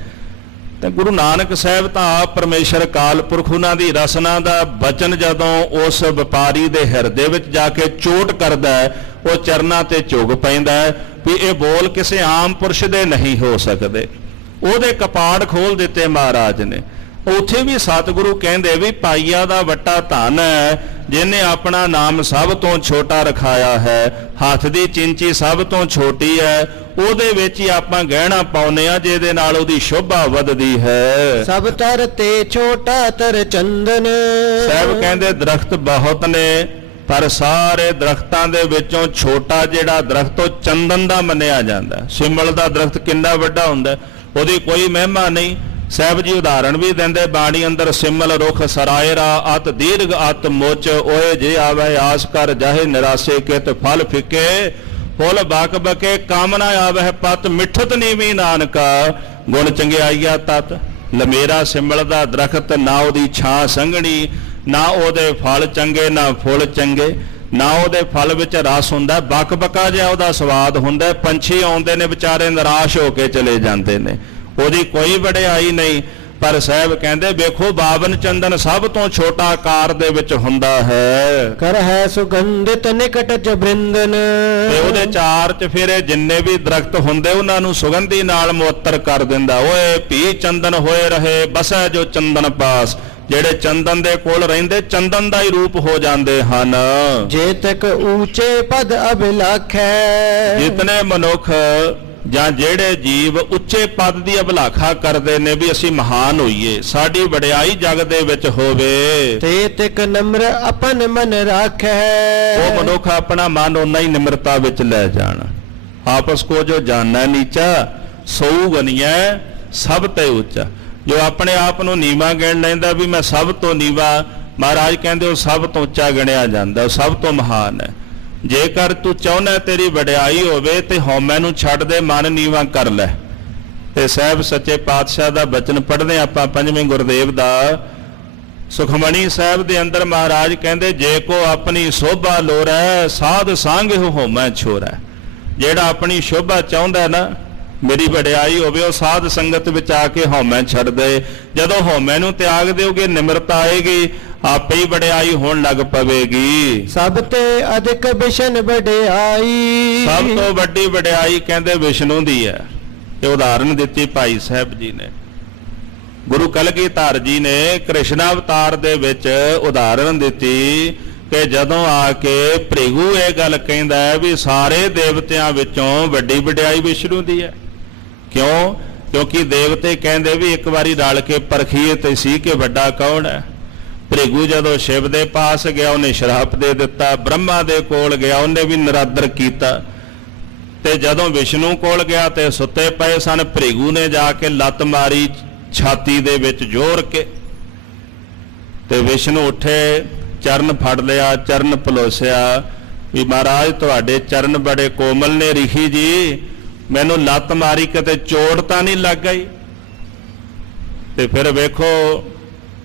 ਤੇ ਗੁਰੂ ਨਾਨਕ ਸਾਹਿਬ ਤਾਂ ਆਪ ਪਰਮੇਸ਼ਰ ਕਾਲ ਪੁਰਖ, ਉਹਨਾਂ ਦੀ ਰਸਨਾ ਦਾ ਬਚਨ ਜਦੋਂ ਉਸ ਵਪਾਰੀ ਦੇ ਹਿਰਦੇ ਵਿੱਚ ਜਾ ਕੇ ਚੋਟ ਕਰਦਾ ਹੈ, ਉਹ ਚਰਨਾਂ ਤੇ ਝੁਕ ਪੈਂਦਾ ਹੈ ਵੀ ਇਹ ਬੋਲ ਕਿਸੇ ਆਮ ਪੁਰਸ਼ ਦੇ ਨਹੀਂ ਹੋ ਸਕਦੇ। ਉਹਦੇ ਕਪਾੜ ਖੋਲ ਦਿੱਤੇ ਮਹਾਰਾਜ ਨੇ। ਉੱਥੇ ਵੀ ਸਤਿਗੁਰੂ ਕਹਿੰਦੇ ਵੀ ਪਾਈਆ ਦਾ ਵੱਟਾ ਧਨ ਹੈ ਜਿਹਨੇ ਆਪਣਾ ਨਾਮ ਸਭ ਤੋਂ ਛੋਟਾ ਰਖਾਇਆ ਹੈ। ਹੱਥ ਦੀ ਚਿੰਚੀ ਸਭ ਤੋਂ ਛੋਟੀ ਹੈ, ਉਹਦੇ ਵਿੱਚ ਹੀ ਆਪਾਂ ਗਹਿਣਾ ਪਾਉਨੇ ਆ ਜਿਹਦੇ ਨਾਲ ਉਹਦੀ ਸ਼ੋਭਾ ਵੱਧਦੀ ਹੈ। ਸਭ ਤਰ ਤੇ ਛੋਟਾ ਤਰ ਚੰਦਨ, ਸਾਹਿਬ ਕਹਿੰਦੇ ਦਰਖਤ ਬਹੁਤ ਨੇ ਪਰ ਸਾਰੇ ਦਰਖਤਾਂ ਦੇ ਵਿੱਚੋਂ ਛੋਟਾ ਜਿਹੜਾ ਦਰਖਤ ਉਹ ਚੰਦਨ ਦਾ ਮੰਨਿਆ ਜਾਂਦਾ। ਸਿੰਬਲ ਦਾ ਦਰਖਤ ਕਿੰਨਾ ਵੱਡਾ ਹੁੰਦਾ, ਉਹਦੀ ਕੋਈ ਮਹਿਮਾ ਨਹੀਂ। ਸਾਹਿਬ ਜੀ ਉਦਾਹਰਣ ਵੀ ਦਿੰਦੇ ਬਾਣੀ ਅੰਦਰ, ਸਿਮਲ ਰੁਖ ਸਰਾਇਰਾ ਅਤ ਦੀਰਘ ਅਤ ਮੁੱਚ, ਓਏ ਜੇ ਆਵੇ ਆਸ ਕਰ ਜਾਹੇ ਨਿਰਾਸੇ ਕਿਤ ਫਲ ਫਿੱਕੇ, ਫੁੱਲ ਬਕ ਬਕੇ ਕਾਮਨਾ ਆਵਹਿ ਪਤ, ਮਿੱਠਤ ਨੀਵੀ ਨਾਨਕਾ ਗੁਣ ਚੰਗਿਆਈਆ ਤਤ। ਲਮੇਰਾ ਸਿਮਲ ਦਾ ਦਰਖਤ, ਨਾ ਉਹਦੀ ਛਾਂ ਸੰਘਣੀ, ਨਾ ਉਹਦੇ ਫਲ ਚੰਗੇ ਨਾ ਫੁੱਲ ਚੰਗੇ, ਨਾ ਉਹਦੇ ਫਲ ਵਿੱਚ ਰਸ ਹੁੰਦਾ, ਬਕ ਬਕਾ ਜਿਹਾ ਉਹਦਾ ਸਵਾਦ ਹੁੰਦਾ। ਪੰਛੀ ਆਉਂਦੇ ਨੇ ਵਿਚਾਰੇ ਨਿਰਾਸ਼ ਹੋ ਕੇ ਚਲੇ ਜਾਂਦੇ ਨੇ, ਉਹਦੀ ਕੋਈ ਵਡਿਆਈ ਨਹੀਂ। ਪਰ ਸਾਹਿਬ ਕਹਿੰਦੇ ਵੇਖੋ ਬਾਵਨ ਚੰਦਨ ਸਭ ਤੋਂ ਛੋਟਾ ਆਕਾਰ ਦੇ ਵਿੱਚ ਹੁੰਦਾ ਹੈ ਕਰ ਹੈ ਸੁਗੰਧਿਤ ਨਿਕਟ ਚ ਬ੍ਰਿੰਦਨ। ਤੇ ਉਹਦੇ ਚਾਰ ਚਫੇਰੇ ਜਿੰਨੇ ਵੀ ਦਰਖਤ ਹੁੰਦੇ ਉਹਨਾਂ ਨੂੰ ਸੁਗੰਧੀ ਨਾਲ ਮੁਅੱਤਰ ਕਰ ਦਿੰਦਾ। ਓਏ ਭੀ ਚੰਦਨ ਹੋਏ ਰਹੇ ਬਸੈ ਜੋ ਚੰਦਨ ਪਾਸ, ਜਿਹੜੇ ਚੰਦਨ ਦੇ ਕੋਲ ਰਹਿੰਦੇ ਚੰਦਨ ਦਾ ਹੀ ਰੂਪ ਹੋ ਜਾਂਦੇ ਹਨ। ਜੇ ਤੱਕ ਊਚੇ ਪਦ ਅਭਿਲਾਖੈ, ਜਿਤਨੇ ਮਨੁੱਖ ਜਾਂ ਜਿਹੜੇ ਜੀਵ ਉੱਚੇ ਪਦ ਦੀ ਅਭਿਲਾਖਾ ਕਰਦੇ ਨੇ ਵੀ ਅਸੀਂ ਮਹਾਨ ਹੋਈਏ, ਸਾਡੀ ਵਡਿਆਈ ਜਗ ਦੇ ਵਿੱਚ ਹੋਵੇ, ਤੇ ਤਿਕ ਨਮਰ ਆਪਨ ਮਨ ਰਾਖੈ। ਉਹ ਮਨੁੱਖ ਆਪਣਾ ਮਨ ਓਨਾ ਹੀ ਨਿਮਰਤਾ ਵਿੱਚ ਲੈ ਜਾਣ। ਆਪਸ ਕੋ ਜੋ ਜਾਣੈ ਨੀਚਾ ਸੋਊ ਗਨੀਐ ਸਭ ਤੇ ਉੱਚਾ। ਜੋ ਆਪਣੇ ਆਪ ਨੂੰ ਨੀਵਾਂ ਗਿਣ ਲੈਂਦਾ ਵੀ ਮੈਂ ਸਭ ਤੋਂ ਨੀਵਾਂ, ਮਹਾਰਾਜ ਕਹਿੰਦੇ ਉਹ ਸਭ ਤੋਂ ਉੱਚਾ ਗਿਣਿਆ ਜਾਂਦਾ, ਉਹ ਸਭ ਤੋਂ ਮਹਾਨ ਹੈ। ਜੇਕਰ ਤੂੰ ਚਾਹੁੰਦਾ ਤੇਰੀ ਵਡਿਆਈ ਹੋਵੇ ਤੇ ਹਉਮੈ ਨੂੰ ਛੱਡ ਦੇ, ਮਨ ਨੀਵਾਂ ਕਰ ਲੈ। ਤੇ ਸਾਹਿਬ ਸੱਚੇ ਪਾਤਸ਼ਾਹ ਦਾ ਬਚਨ ਪੜ੍ਹਦੇ ਆਪਾਂ ਪੰਜਵੇਂ ਗੁਰਦੇਵ ਦਾ ਸੁਖਮਣੀ ਸਾਹਿਬ ਦੇ ਅੰਦਰ ਮਹਾਰਾਜ ਕਹਿੰਦੇ ਜੇ ਕੋ ਆਪਣੀ ਸੋਭਾ ਲੋਰੈ ਸਾਧ ਸੰਗ ਹਉਮੈ ਛੋਰੈ। ਜਿਹੜਾ ਆਪਣੀ ਸ਼ੋਭਾ ਚਾਹੁੰਦਾ ਨਾ ਮੇਰੀ ਵਡਿਆਈ ਹੋਵੇ, ਉਹ ਸਾਧ ਸੰਗਤ ਵਿੱਚ ਆ ਕੇ ਹਉਮੈ ਛੱਡ ਦੇ। ਜਦੋਂ ਹਉਮੈ ਨੂੰ ਤਿਆਗ ਦਿਓਗੇ ਨਿਮਰਤਾ ਆਏਗੀ, ਆਪੇ ਹੀ ਵਡਿਆਈ ਹੋਣ ਲੱਗ ਪਵੇਗੀ। ਸਭ ਤੇ ਅਧਿਕ ਬਿਸ਼ਨ ਵਡਿਆਈ, ਸਭ ਤੋਂ ਵੱਡੀ ਵਡਿਆਈ ਕਹਿੰਦੇ ਵਿਸ਼ਨੂੰ ਦੀ ਹੈ। ਇਹ ਉਦਾਹਰਨ ਦਿੱਤੀ ਭਾਈ ਸਾਹਿਬ ਜੀ ਨੇ। ਗੁਰੂ ਕਲਗੀਧਰ ਜੀ ਨੇ ਕ੍ਰਿਸ਼ਨ ਅਵਤਾਰ ਦੇ ਵਿੱਚ ਉਦਾਹਰਨ ਦਿੱਤੀ ਕਿ ਜਦੋਂ ਆ ਕੇ ਭ੍ਰਿਗੂ ਇਹ ਗੱਲ ਕਹਿੰਦਾ ਹੈ ਵੀ ਸਾਰੇ ਦੇਵਤਿਆਂ ਵਿੱਚੋਂ ਵੱਡੀ ਵਡਿਆਈ ਵਿਸ਼ਨੂੰ ਦੀ ਹੈ। ਕਿਉਂ? ਕਿਉਂਕਿ ਦੇਵਤੇ ਕਹਿੰਦੇ ਵੀ ਇੱਕ ਵਾਰੀ ਰਲ ਕੇ ਪਰਖੀਏ ਤੇ ਸੀ ਕਿ ਵੱਡਾ ਕੌਣ ਹੈ। ਭ੍ਰਿਗੂ ਜਦੋਂ ਸ਼ਿਵ ਦੇ ਪਾਸ ਗਿਆ ਉਹਨੇ ਸ਼ਰਾਪ ਦੇ ਦਿੱਤਾ, ਬ੍ਰਹਮਾ ਦੇ ਕੋਲ ਗਿਆ ਉਹਨੇ ਵੀ ਨਿਰਾਦਰ ਕੀਤਾ, ਤੇ ਜਦੋਂ ਵਿਸ਼ਨੂੰ ਕੋਲ ਗਿਆ ਤੇ ਸੁੱਤੇ ਪਏ ਸਨ, ਭ੍ਰਿਗੂ ਨੇ ਜਾ ਕੇ ਲੱਤ ਮਾਰੀ ਛਾਤੀ ਦੇ ਵਿੱਚ ਜ਼ੋਰ ਕੇ, ਤੇ ਵਿਸ਼ਨੂੰ ਉੱਠੇ, ਚਰਨ ਫੜ ਲਿਆ, ਚਰਨ ਪਲੋਸਿਆ ਵੀ ਮਹਾਰਾਜ ਤੁਹਾਡੇ ਚਰਨ ਬੜੇ ਕੋਮਲ ਨੇ, ਰਿਖੀ ਜੀ ਮੈਨੂੰ ਲੱਤ ਮਾਰੀ ਕਿਤੇ ਚੋਟ ਤਾਂ ਨਹੀਂ ਲੱਗ ਗਈ। ਤੇ ਫਿਰ ਵੇਖੋ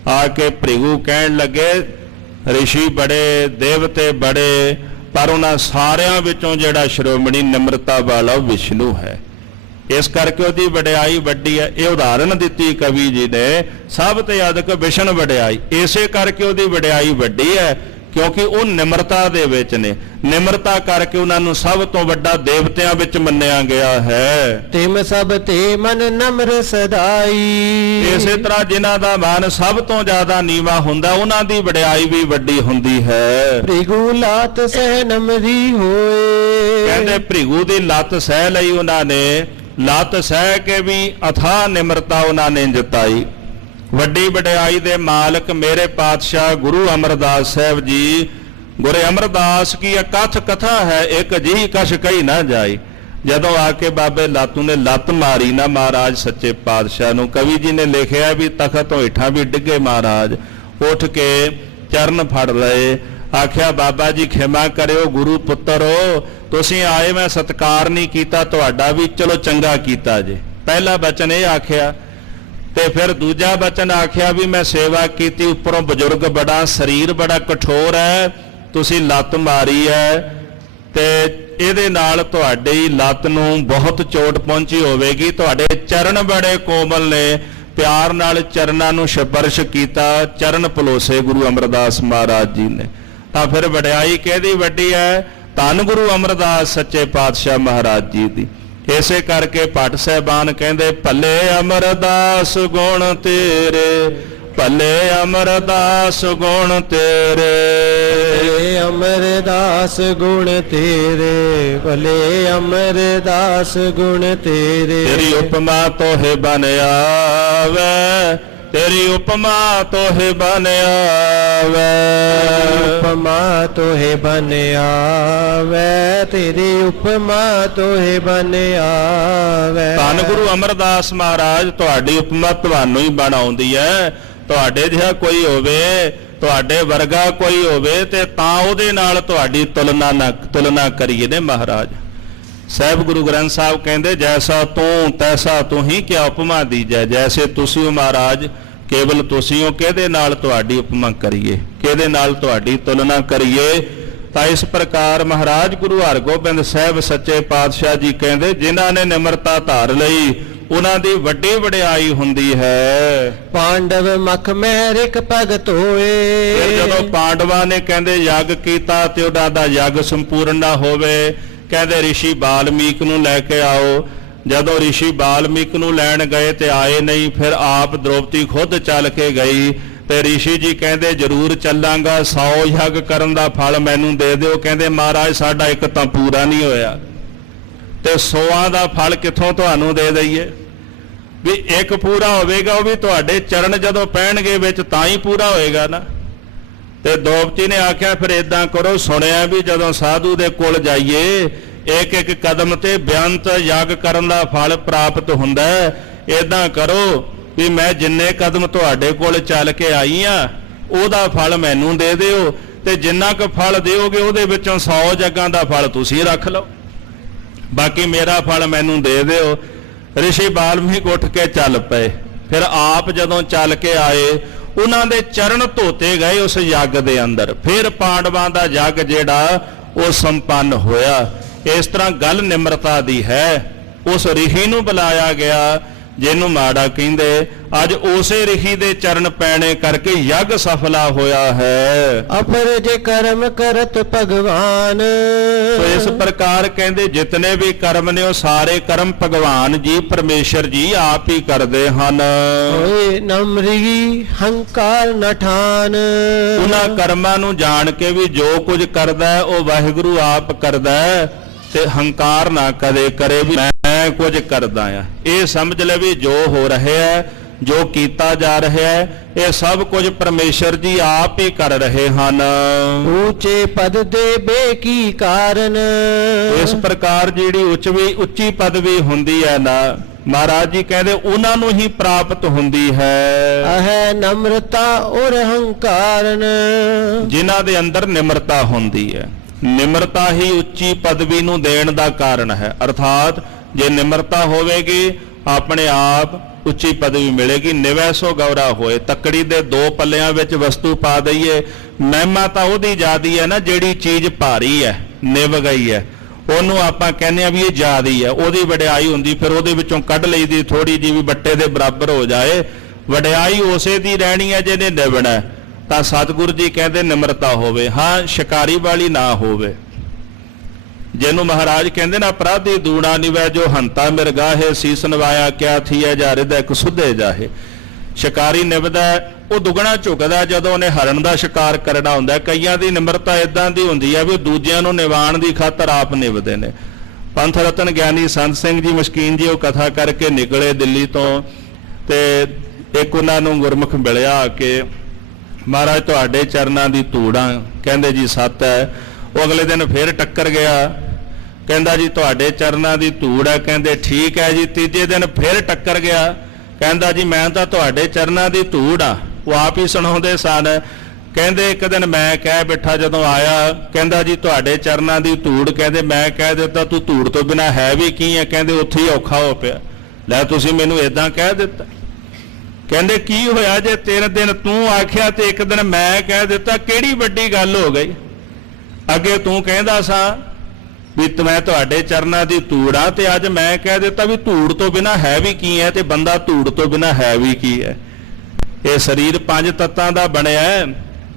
ਆ ਕੇ ਭ੍ਰਿਗੂ ਕਹਿਣ ਲੱਗੇ ਰਿਸ਼ੀ ਬੜੇ, ਦੇਵਤੇ ਬੜੇ, ਪਰ ਉਹਨਾਂ ਸਾਰਿਆਂ ਵਿੱਚੋਂ ਜਿਹੜਾ ਸ਼੍ਰੋਮਣੀ ਨਿਮਰਤਾ ਵਾਲਾ ਉਹ ਵਿਸ਼ਨੂੰ ਹੈ। ਇਸ ਕਰਕੇ ਉਹਦੀ ਵਡਿਆਈ ਵੱਡੀ ਹੈ। ਇਹ ਉਦਾਹਰਨ ਦਿੱਤੀ ਕਵੀ ਜੀ ਨੇ, ਸਭ ਤੇ ਅਧਿਕ ਵਿਸ਼ਨ ਵਡਿਆਈ। ਇਸੇ ਕਰਕੇ ਉਹਦੀ ਵਡਿਆਈ ਵੱਡੀ ਹੈ ਕਿਉਂਕਿ ਉਹ ਨਿਮਰਤਾ ਦੇ ਵਿੱਚ ਨੇ। ਨਿਮਰਤਾ ਕਰਕੇ ਉਹਨਾਂ ਨੂੰ ਸਭ ਤੋਂ ਵੱਡਾ ਦੇਵਤਿਆਂ ਵਿੱਚ ਮੰਨਿਆ ਗਿਆ ਹੈ। ਤਿਮ ਸਭ ਤੇ ਮਨ ਨਮਰ ਸਦਾਈ, ਇਸੇ ਤਰ੍ਹਾਂ ਜਿਨ੍ਹਾਂ ਦਾ ਮਨ ਸਭ ਤੋਂ ਜ਼ਿਆਦਾ ਨੀਵਾਂ ਹੁੰਦਾ ਉਹਨਾਂ ਦੀ ਵਡਿਆਈ ਵੀ ਵੱਡੀ ਹੁੰਦੀ ਹੈ। ਭ੍ਰਿਗੂ ਲਾਤ ਸਹਿ ਨਮਰੀ ਹੋਏ, ਕਹਿੰਦੇ ਭ੍ਰਿਗੂ ਦੀ ਲੱਤ ਸਹਿ ਲਈ ਉਹਨਾਂ ਨੇ, ਲੱਤ ਸਹਿ ਕੇ ਵੀ ਅਥਾਹ ਨਿਮਰਤਾ ਉਹਨਾਂ ਨੇ ਜਤਾਈ। ਵੱਡੀ ਵਡਿਆਈ ਦੇ ਮਾਲਕ ਮੇਰੇ ਪਾਤਸ਼ਾਹ ਗੁਰੂ ਅਮਰਦਾਸ ਸਾਹਿਬ ਜੀ, ਗੁਰੇ ਅਮਰਦਾਸ ਕੀ ਅਕਥ ਕਥਾ ਹੈ, ਇੱਕ ਜਿਹੀ ਕਛ ਕਹੀ ਨਾ ਜਾਈ। ਜਦੋਂ ਆ ਕੇ ਬਾਬੇ ਲਾਤੂ ਨੇ ਲੱਤ ਮਾਰੀ ਨਾ ਮਹਾਰਾਜ ਸੱਚੇ ਪਾਤਸ਼ਾਹ ਨੂੰ, ਕਵੀ ਜੀ ਨੇ ਲਿਖਿਆ ਵੀ ਤਖਤ ਹੇਠਾਂ ਵੀ ਡਿੱਗੇ ਮਹਾਰਾਜ, ਉੱਠ ਕੇ ਚਰਨ ਫੜ ਲਏ, ਆਖਿਆ ਬਾਬਾ ਜੀ ਖਿਮਾ ਕਰਿਓ ਗੁਰੂ ਪੁੱਤਰੋ, ਤੁਸੀਂ ਆਏ ਮੈਂ ਸਤਿਕਾਰ ਨਹੀਂ ਕੀਤਾ ਤੁਹਾਡਾ ਵੀ, ਚਲੋ ਚੰਗਾ ਕੀਤਾ ਜੇ। ਪਹਿਲਾ ਬਚਨ ਇਹ ਆਖਿਆ, ਤੇ ਫਿਰ ਦੂਜਾ ਬਚਨ ਆਖਿਆ ਵੀ ਮੈਂ ਸੇਵਾ ਕੀਤੀ, ਉੱਪਰੋਂ ਬਜ਼ੁਰਗ ਬੜਾ, ਸਰੀਰ ਬੜਾ ਕਠੋਰ ਹੈ, ਤੁਸੀਂ ਲੱਤ ਮਾਰੀ ਹੈ ਤੇ ਇਹਦੇ ਨਾਲ ਤੁਹਾਡੀ ਲੱਤ ਨੂੰ ਬਹੁਤ ਚੋਟ ਪਹੁੰਚੀ ਹੋਵੇਗੀ। ਤੁਹਾਡੇ ਚਰਨ ਬੜੇ ਕੋਮਲ ਨੇ, ਪਿਆਰ ਨਾਲ ਚਰਨਾਂ ਨੂੰ ਸਪਰਸ਼ ਕੀਤਾ, ਚਰਨ ਪਲੋਸੇ ਗੁਰੂ ਅਮਰਦਾਸ ਮਹਾਰਾਜ ਜੀ ਨੇ। ਤਾਂ ਫਿਰ ਵਡਿਆਈ ਕਿਹਦੀ ਵੱਡੀ ਹੈ? ਧੰਨ ਗੁਰੂ ਅਮਰਦਾਸ ਸੱਚੇ ਪਾਤਸ਼ਾਹ ਮਹਾਰਾਜ ਜੀ ਦੀ। ਇਸੇ ਕਰਕੇ ਭੱਟ ਸਾਹਿਬਾਨ ਕਹਿੰਦੇ ਭੱਲੇ ਅਮਰਦਾਸ ਗੁਣ ਤੇਰੇ, ਭੱਲੇ ਅਮਰਦਾਸ ਗੁਣ ਤੇਰੇ, ਭਲੇ ਅਮਰਦਾਸ ਗੁਣ ਤੇਰੇ, ਭਲੇ ਅਮਰਦਾਸ ਗੁਣ ਤੇਰੇ। ਤੇਰੀ ਉਪਮਾ ਤੋਹਿ ਬਨ ਆਵੈ, ਤੇਰੀ ਉਪਮਾ ਤੋਹਿ ਬਨ ਆਵੈ, ਉਪਮਾ ਤੋਹਿ ਬਨ ਆਵੈ, ਤੇਰੀ ਉਪਮਾ ਤੋਹਿ ਬਨ ਆਵੈ। ਧੰਨ ਗੁਰੂ ਅਮਰਦਾਸ ਮਹਾਰਾਜ ਤੁਹਾਡੀ ਉਪਮਾ ਤੁਹਾਨੂੰ ਹੀ ਬਣ ਆਉਂਦੀ ਹੈ। ਤੁਹਾਡੇ ਜਿਹਾ ਕੋਈ ਹੋਵੇ, ਤੁਹਾਡੇ ਵਰਗਾ ਕੋਈ ਹੋਵੇ ਤੇ ਤਾਂ ਉਹਦੇ ਨਾਲ ਤੁਹਾਡੀ ਤੁਲਨਾ ਕਰੀਏ ਨੇ ਮਹਾਰਾਜ ਸਾਹਿਬ। ਗੁਰੂ ਗ੍ਰੰਥ ਸਾਹਿਬ ਕਹਿੰਦੇ ਜੈਸਾ ਤੂੰ ਤੈਸਾ ਤੂੰ ਹੀ ਕਿਆ ਉਪਮਾ ਦੀਜੈ, ਜੈਸੇ ਤੁਸੀਂ ਹੋ ਮਹਾਰਾਜ ਕੇਵਲ ਤੁਸੀਂ ਹੋ, ਕਿਹਦੇ ਨਾਲ ਤੁਹਾਡੀ ਉਪਮਾ ਕਰੀਏ, ਕਿਹਦੇ ਨਾਲ ਤੁਹਾਡੀ ਤੁਲਨਾ ਕਰੀਏ। ਤਾਂ ਇਸ ਪ੍ਰਕਾਰ ਮਹਾਰਾਜ ਗੁਰੂ ਹਰਗੋਬਿੰਦ ਸਾਹਿਬ ਸੱਚੇ ਪਾਤਸ਼ਾਹ ਜੀ ਕਹਿੰਦੇ ਜਿਨ੍ਹਾਂ ਨੇ ਨਿਮਰਤਾ ਧਾਰ ਲਈ ਉਹਨਾਂ ਦੀ ਵੱਡੀ ਵਡਿਆਈ ਹੁੰਦੀ ਹੈ। ਪਾਂਡਵ ਮਖ ਮੈਰਿਕ ਭਗਤ ਹੋਏ। ਫਿਰ ਜਦੋਂ ਪਾਂਡਵਾਂ ਨੇ ਕਹਿੰਦੇ ਯੱਗ ਕੀਤਾ ਤੇ ਉਹਨਾਂ ਦਾ ਯੱਗ ਸੰਪੂਰਨ ਨਾ ਹੋਵੇ, ਕਹਿੰਦੇ ਰਿਸ਼ੀ ਬਾਲਮੀਕ ਨੂੰ ਲੈ ਕੇ ਆਓ। ਜਦੋਂ ਰਿਸ਼ੀ ਬਾਲਮੀਕ ਨੂੰ ਲੈਣ ਗਏ ਤੇ ਆਏ ਨਹੀਂ, ਫਿਰ ਆਪ ਦ੍ਰੋਪਦੀ ਖੁਦ ਚੱਲ ਕੇ ਗਈ ਤੇ ਰਿਸ਼ੀ ਜੀ ਕਹਿੰਦੇ ਜ਼ਰੂਰ ਚੱਲਾਂਗਾ, 100 ਯੱਗ ਕਰਨ ਦਾ ਫਲ ਮੈਨੂੰ ਦੇ ਦਿਓ। ਕਹਿੰਦੇ ਮਹਾਰਾਜ ਸਾਡਾ ਇੱਕ ਤਾਂ ਪੂਰਾ ਨਹੀਂ ਹੋਇਆ ਤੇ 100 ਦਾ ਫਲ ਕਿੱਥੋਂ ਤੁਹਾਨੂੰ ਦੇ ਦਈਏ? ਵੀ ਇੱਕ ਪੂਰਾ ਹੋਵੇਗਾ, ਉਹ ਵੀ ਤੁਹਾਡੇ ਚਰਨ ਜਦੋਂ ਪੈਣਗੇ ਵਿੱਚ ਤਾਂ ਹੀ ਪੂਰਾ ਹੋਏਗਾ ਨਾ। ਤੇ ਦ੍ਰੋਪਦੀ ਨੇ ਆਖਿਆ ਫਿਰ ਇਦਾਂ ਕਰੋ, ਸੁਣਿਆ ਵੀ ਜਦੋਂ ਸਾਧੂ ਦੇ ਕੋਲ ਜਾਈਏ ਇੱਕ ਇੱਕ ਕਦਮ ਤੇ ਬੇਅੰਤ ਯੱਗ ਕਰਨ ਦਾ ਫਲ ਪ੍ਰਾਪਤ ਹੁੰਦਾ ਹੈ। ਇਦਾਂ ਕਰੋ ਵੀ ਮੈਂ ਜਿੰਨੇ ਕਦਮ ਤੁਹਾਡੇ ਕੋਲ ਚੱਲ ਕੇ ਆਈ ਆ ਉਹਦਾ ਫਲ ਮੈਨੂੰ ਦੇ ਦਿਓ ਤੇ ਜਿੰਨਾ ਕੁ ਫਲ ਦਿਓਗੇ ਉਹਦੇ ਵਿੱਚੋਂ 100 ਜੱਗਾਂ ਦਾ ਫਲ ਤੁਸੀਂ ਰੱਖ ਲਓ, ਬਾਕੀ ਮੇਰਾ ਫਲ ਮੈਨੂੰ ਦੇ ਦਿਓ। ਰਿਸ਼ੀ ਬਾਲਮੀਕ ਉੱਠ ਕੇ ਚੱਲ ਪਏ। ਫਿਰ ਆਪ ਜਦੋਂ ਚੱਲ ਕੇ ਆਏ ਉਹਨਾਂ ਦੇ ਚਰਨ ਧੋਤੇ ਗਏ ਉਸ ਯੱਗ ਦੇ ਅੰਦਰ। ਫਿਰ ਪਾਂਡਵਾਂ ਦਾ ਯੱਗ ਜਿਹੜਾ ਉਹ ਸੰਪੰਨ ਹੋਇਆ। ਇਸ ਤਰ੍ਹਾਂ ਗੱਲ ਨਿਮਰਤਾ ਦੀ ਹੈ। ਉਸ ਰਿਸ਼ੀ ਨੂੰ ਬੁਲਾਇਆ ਗਿਆ ਜਿਹਨੂੰ ਮਾੜਾ ਕਹਿੰਦੇ। ਅੱਜ ਉਸੇ ਰਿਸ਼ੀ ਦੇ ਚਰਨ ਪੈਣੇ ਕਰਕੇ ਯੱਗ ਸਫਲਾ ਹੋਇਆ ਹੈ। ਅਪਰ ਜੇ ਕਰਮ ਕਰਤ ਭਗਵਾਨ। ਸੋ ਇਸ ਪ੍ਰਕਾਰ ਕਹਿੰਦੇ ਜਿਤਨੇ ਵੀ ਕਰਮ ਨੇ ਉਹ ਸਾਰੇ ਕਰਮ ਭਗਵਾਨ ਜੀ ਪਰਮੇਸ਼ਰ ਜੀ ਆਪ ਹੀ ਕਰਦੇ ਹਨ। ਹੋਏ ਨਮਰੀ ਹੰਕਾਰ ਨਠਾਨ। ਉਹਨਾਂ ਕਰਮਾਂ ਨੂੰ ਜਾਣ ਕੇ ਵੀ ਜੋ ਕੁਝ ਕਰਦਾ ਹੈ ਉਹ ਵਾਹਿਗੁਰੂ ਆਪ ਕਰਦਾ ਹੈ ਤੇ ਹੰਕਾਰ ਨਾ ਕਦੇ ਕਰੇ ਵੀ ਮੈਂ ਕੁਝ ਕਰਦਾ ਆ। ਇਹ ਸਮਝ ਲੈ ਵੀ ਜੋ ਹੋ ਰਿਹਾ ਹੈ, ਜੋ ਕੀਤਾ ਜਾ ਰਿਹਾ ਹੈ, ਇਹ ਸਭ ਕੁਝ ਪਰਮੇਸ਼ਰ ਜੀ ਆਪ ਹੀ ਕਰ ਰਹੇ ਹਨ। ਉੱਚੇ ਪਦ ਦੇ ਬੇਕੀ ਕਾਰਨ। ਇਸ ਪ੍ਰਕਾਰ ਜਿਹੜੀ ਉੱਚੀ ਪਦਵੀ ਹੁੰਦੀ ਹੈ ਨਾ, ਮਹਾਰਾਜ ਜੀ ਕਹਿੰਦੇ ਉਹਨਾਂ ਨੂੰ ਹੀ ਪ੍ਰਾਪਤ ਹੁੰਦੀ ਹੈ। ਹੈ ਨਮਰਤਾ ਔਰ ਹੰਕਾਰਨ। ਜਿਨ੍ਹਾਂ ਦੇ ਅੰਦਰ ਨਿਮਰਤਾ ਹੁੰਦੀ ਹੈ। ਨਿਮਰਤਾ ਹੀ ਉੱਚੀ ਪਦਵੀ ਨੂੰ ਦੇਣ ਦਾ ਕਾਰਨ ਹੈ। ਅਰਥਾਤ ਜੇ ਨਿਮਰਤਾ ਹੋਵੇਗੀ ਆਪਣੇ ਆਪ ਉੱਚੀ ਪਦਵੀ ਮਿਲੇਗੀ। ਨਿਵੈ ਸੋ ਗੌਰਾ ਹੋਏ। ਤੱਕੜੀ ਦੇ 2 ਪੱਲਿਆਂ ਵਿੱਚ ਵਸਤੂ ਪਾ ਦਈਏ, ਮਹਿਮਾ ਤਾਂ ਉਹਦੀ ਜ਼ਿਆਦੀ ਹੈ ਨਾ ਜਿਹੜੀ ਚੀਜ਼ ਭਾਰੀ ਹੈ, ਨਿਵ ਗਈ ਹੈ, ਉਹਨੂੰ ਆਪਾਂ ਕਹਿੰਦੇ ਆ ਵੀ ਇਹ ਜ਼ਿਆਦੀ ਹੈ, ਉਹਦੀ ਵਡਿਆਈ ਹੁੰਦੀ। ਫਿਰ ਉਹਦੇ ਵਿੱਚੋਂ ਕੱਢ ਲਈਦੀ ਥੋੜੀ ਜਿਹੀ ਵੀ ਬੱਟੇ ਦੇ ਬਰਾਬਰ ਹੋ ਜਾਏ। ਵਡਿਆਈ ਉਸੇ ਦੀ ਰਹਿਣੀ ਹੈ ਜਿਹਨੇ ਨਿਵਣਾ। ਤਾਂ ਸਤਿਗੁਰੂ ਜੀ ਕਹਿੰਦੇ ਨਿਮਰਤਾ ਹੋਵੇ। ਹਾਂ, ਸ਼ਿਕਾਰੀ ਵਾਲੀ ਨਾ ਹੋਵੇ। ਜਿਹਨੂੰ ਮਹਾਰਾਜ ਕਹਿੰਦੇ ਨਾ ਅਪਰਾਧੀ ਦੂਣਾ ਨਿਵੈ ਜੋ ਹੰਤਾ ਮਿਰਗਾਹੇ ਸੀਸ ਨਵਾਇਆ ਕਿਆ ਥੀਏ ਜਾ ਹਿਰਦੈ ਕੁਸੁਧੇ ਜਾਹੇ। ਸ਼ਿਕਾਰੀ ਨਿਵਦਾ ਉਹ ਦੁਗਣਾ ਝੁਕਦਾ ਜਦੋਂ ਉਹਨੇ ਹਰਨ ਦਾ ਸ਼ਿਕਾਰ ਕਰਨਾ ਹੁੰਦਾ। ਕਈਆਂ ਦੀ ਨਿਮਰਤਾ ਇਦਾਂ ਦੀ ਹੁੰਦੀ ਹੈ ਵੀ ਦੂਜਿਆਂ ਨੂੰ ਨਿਵਾਣ ਦੀ ਖਾਤਰ ਆਪ ਨਿਵਦੇ ਨੇ। ਪੰਥ ਰਤਨ ਗਿਆਨੀ ਸੰਤ ਸਿੰਘ ਜੀ ਮਸਕੀਨ ਜੀ ਉਹ ਕਥਾ ਕਰਕੇ ਨਿਕਲੇ ਦਿੱਲੀ ਤੋਂ ਤੇ ਇੱਕ ਉਹਨਾਂ ਨੂੰ ਗੁਰਮੁਖ ਮਿਲਿਆ ਕਿ ਮਹਾਰਾਜ ਤੁਹਾਡੇ ਚਰਨਾਂ ਦੀ ਧੂੜਾਂ ਕਹਿੰਦੇ ਜੀ ਸੱਤ ਹੈ। ਉਹ ਅਗਲੇ ਦਿਨ ਫਿਰ ਟੱਕਰ ਗਿਆ, ਕਹਿੰਦਾ ਜੀ ਤੁਹਾਡੇ ਚਰਨਾਂ ਦੀ ਧੂੜ ਹੈ। ਕਹਿੰਦੇ ਠੀਕ ਹੈ ਜੀ। ਤੀਜੇ ਦਿਨ ਫਿਰ ਟੱਕਰ ਗਿਆ, ਕਹਿੰਦਾ ਜੀ ਮੈਂ ਤਾਂ ਤੁਹਾਡੇ ਚਰਨਾਂ ਦੀ ਧੂੜ ਆ। ਉਹ ਆਪ ਹੀ ਸੁਣਾਉਂਦੇ ਸਨ। ਕਹਿੰਦੇ ਇੱਕ ਦਿਨ ਮੈਂ ਕਹਿ ਬੈਠਾ ਜਦੋਂ ਆਇਆ, ਕਹਿੰਦਾ ਜੀ ਤੁਹਾਡੇ ਚਰਨਾਂ ਦੀ ਧੂੜ। ਕਹਿੰਦੇ ਮੈਂ ਕਹਿ ਦਿੱਤਾ ਤੂੰ ਧੂੜ ਤੋਂ ਬਿਨਾਂ ਹੈ ਵੀ ਕੀ ਹੈ? ਕਹਿੰਦੇ ਉੱਥੇ ਹੀ ਔਖਾ ਹੋ ਪਿਆ। ਲੈ ਤੁਸੀਂ ਮੈਨੂੰ ਇਦਾਂ ਕਹਿ ਦਿੱਤਾ। ਕਹਿੰਦੇ ਕੀ ਹੋਇਆ ਜੇ 3 ਦਿਨ ਤੂੰ ਆਖਿਆ ਤੇ ਇੱਕ ਦਿਨ ਮੈਂ ਕਹਿ ਦਿੱਤਾ, ਕਿਹੜੀ ਵੱਡੀ ਗੱਲ ਹੋ ਗਈ? ਅੱਗੇ ਤੂੰ ਕਹਿੰਦਾ ਸਾਂ ਵੀ ਮੈਂ ਤੁਹਾਡੇ ਚਰਨਾਂ ਦੀ ਧੂੜ ਆ ਤੇ ਅੱਜ ਮੈਂ ਕਹਿ ਦਿੱਤਾ ਵੀ ਧੂੜ ਤੋਂ ਬਿਨਾਂ ਹੈ ਵੀ ਕੀ ਹੈ ਤੇ ਬੰਦਾ ਧੂੜ ਤੋਂ ਬਿਨਾਂ ਹੈ ਵੀ ਕੀ ਹੈ। ਇਹ ਸਰੀਰ 5 ਤੱਤਾਂ ਦਾ ਬਣਿਆ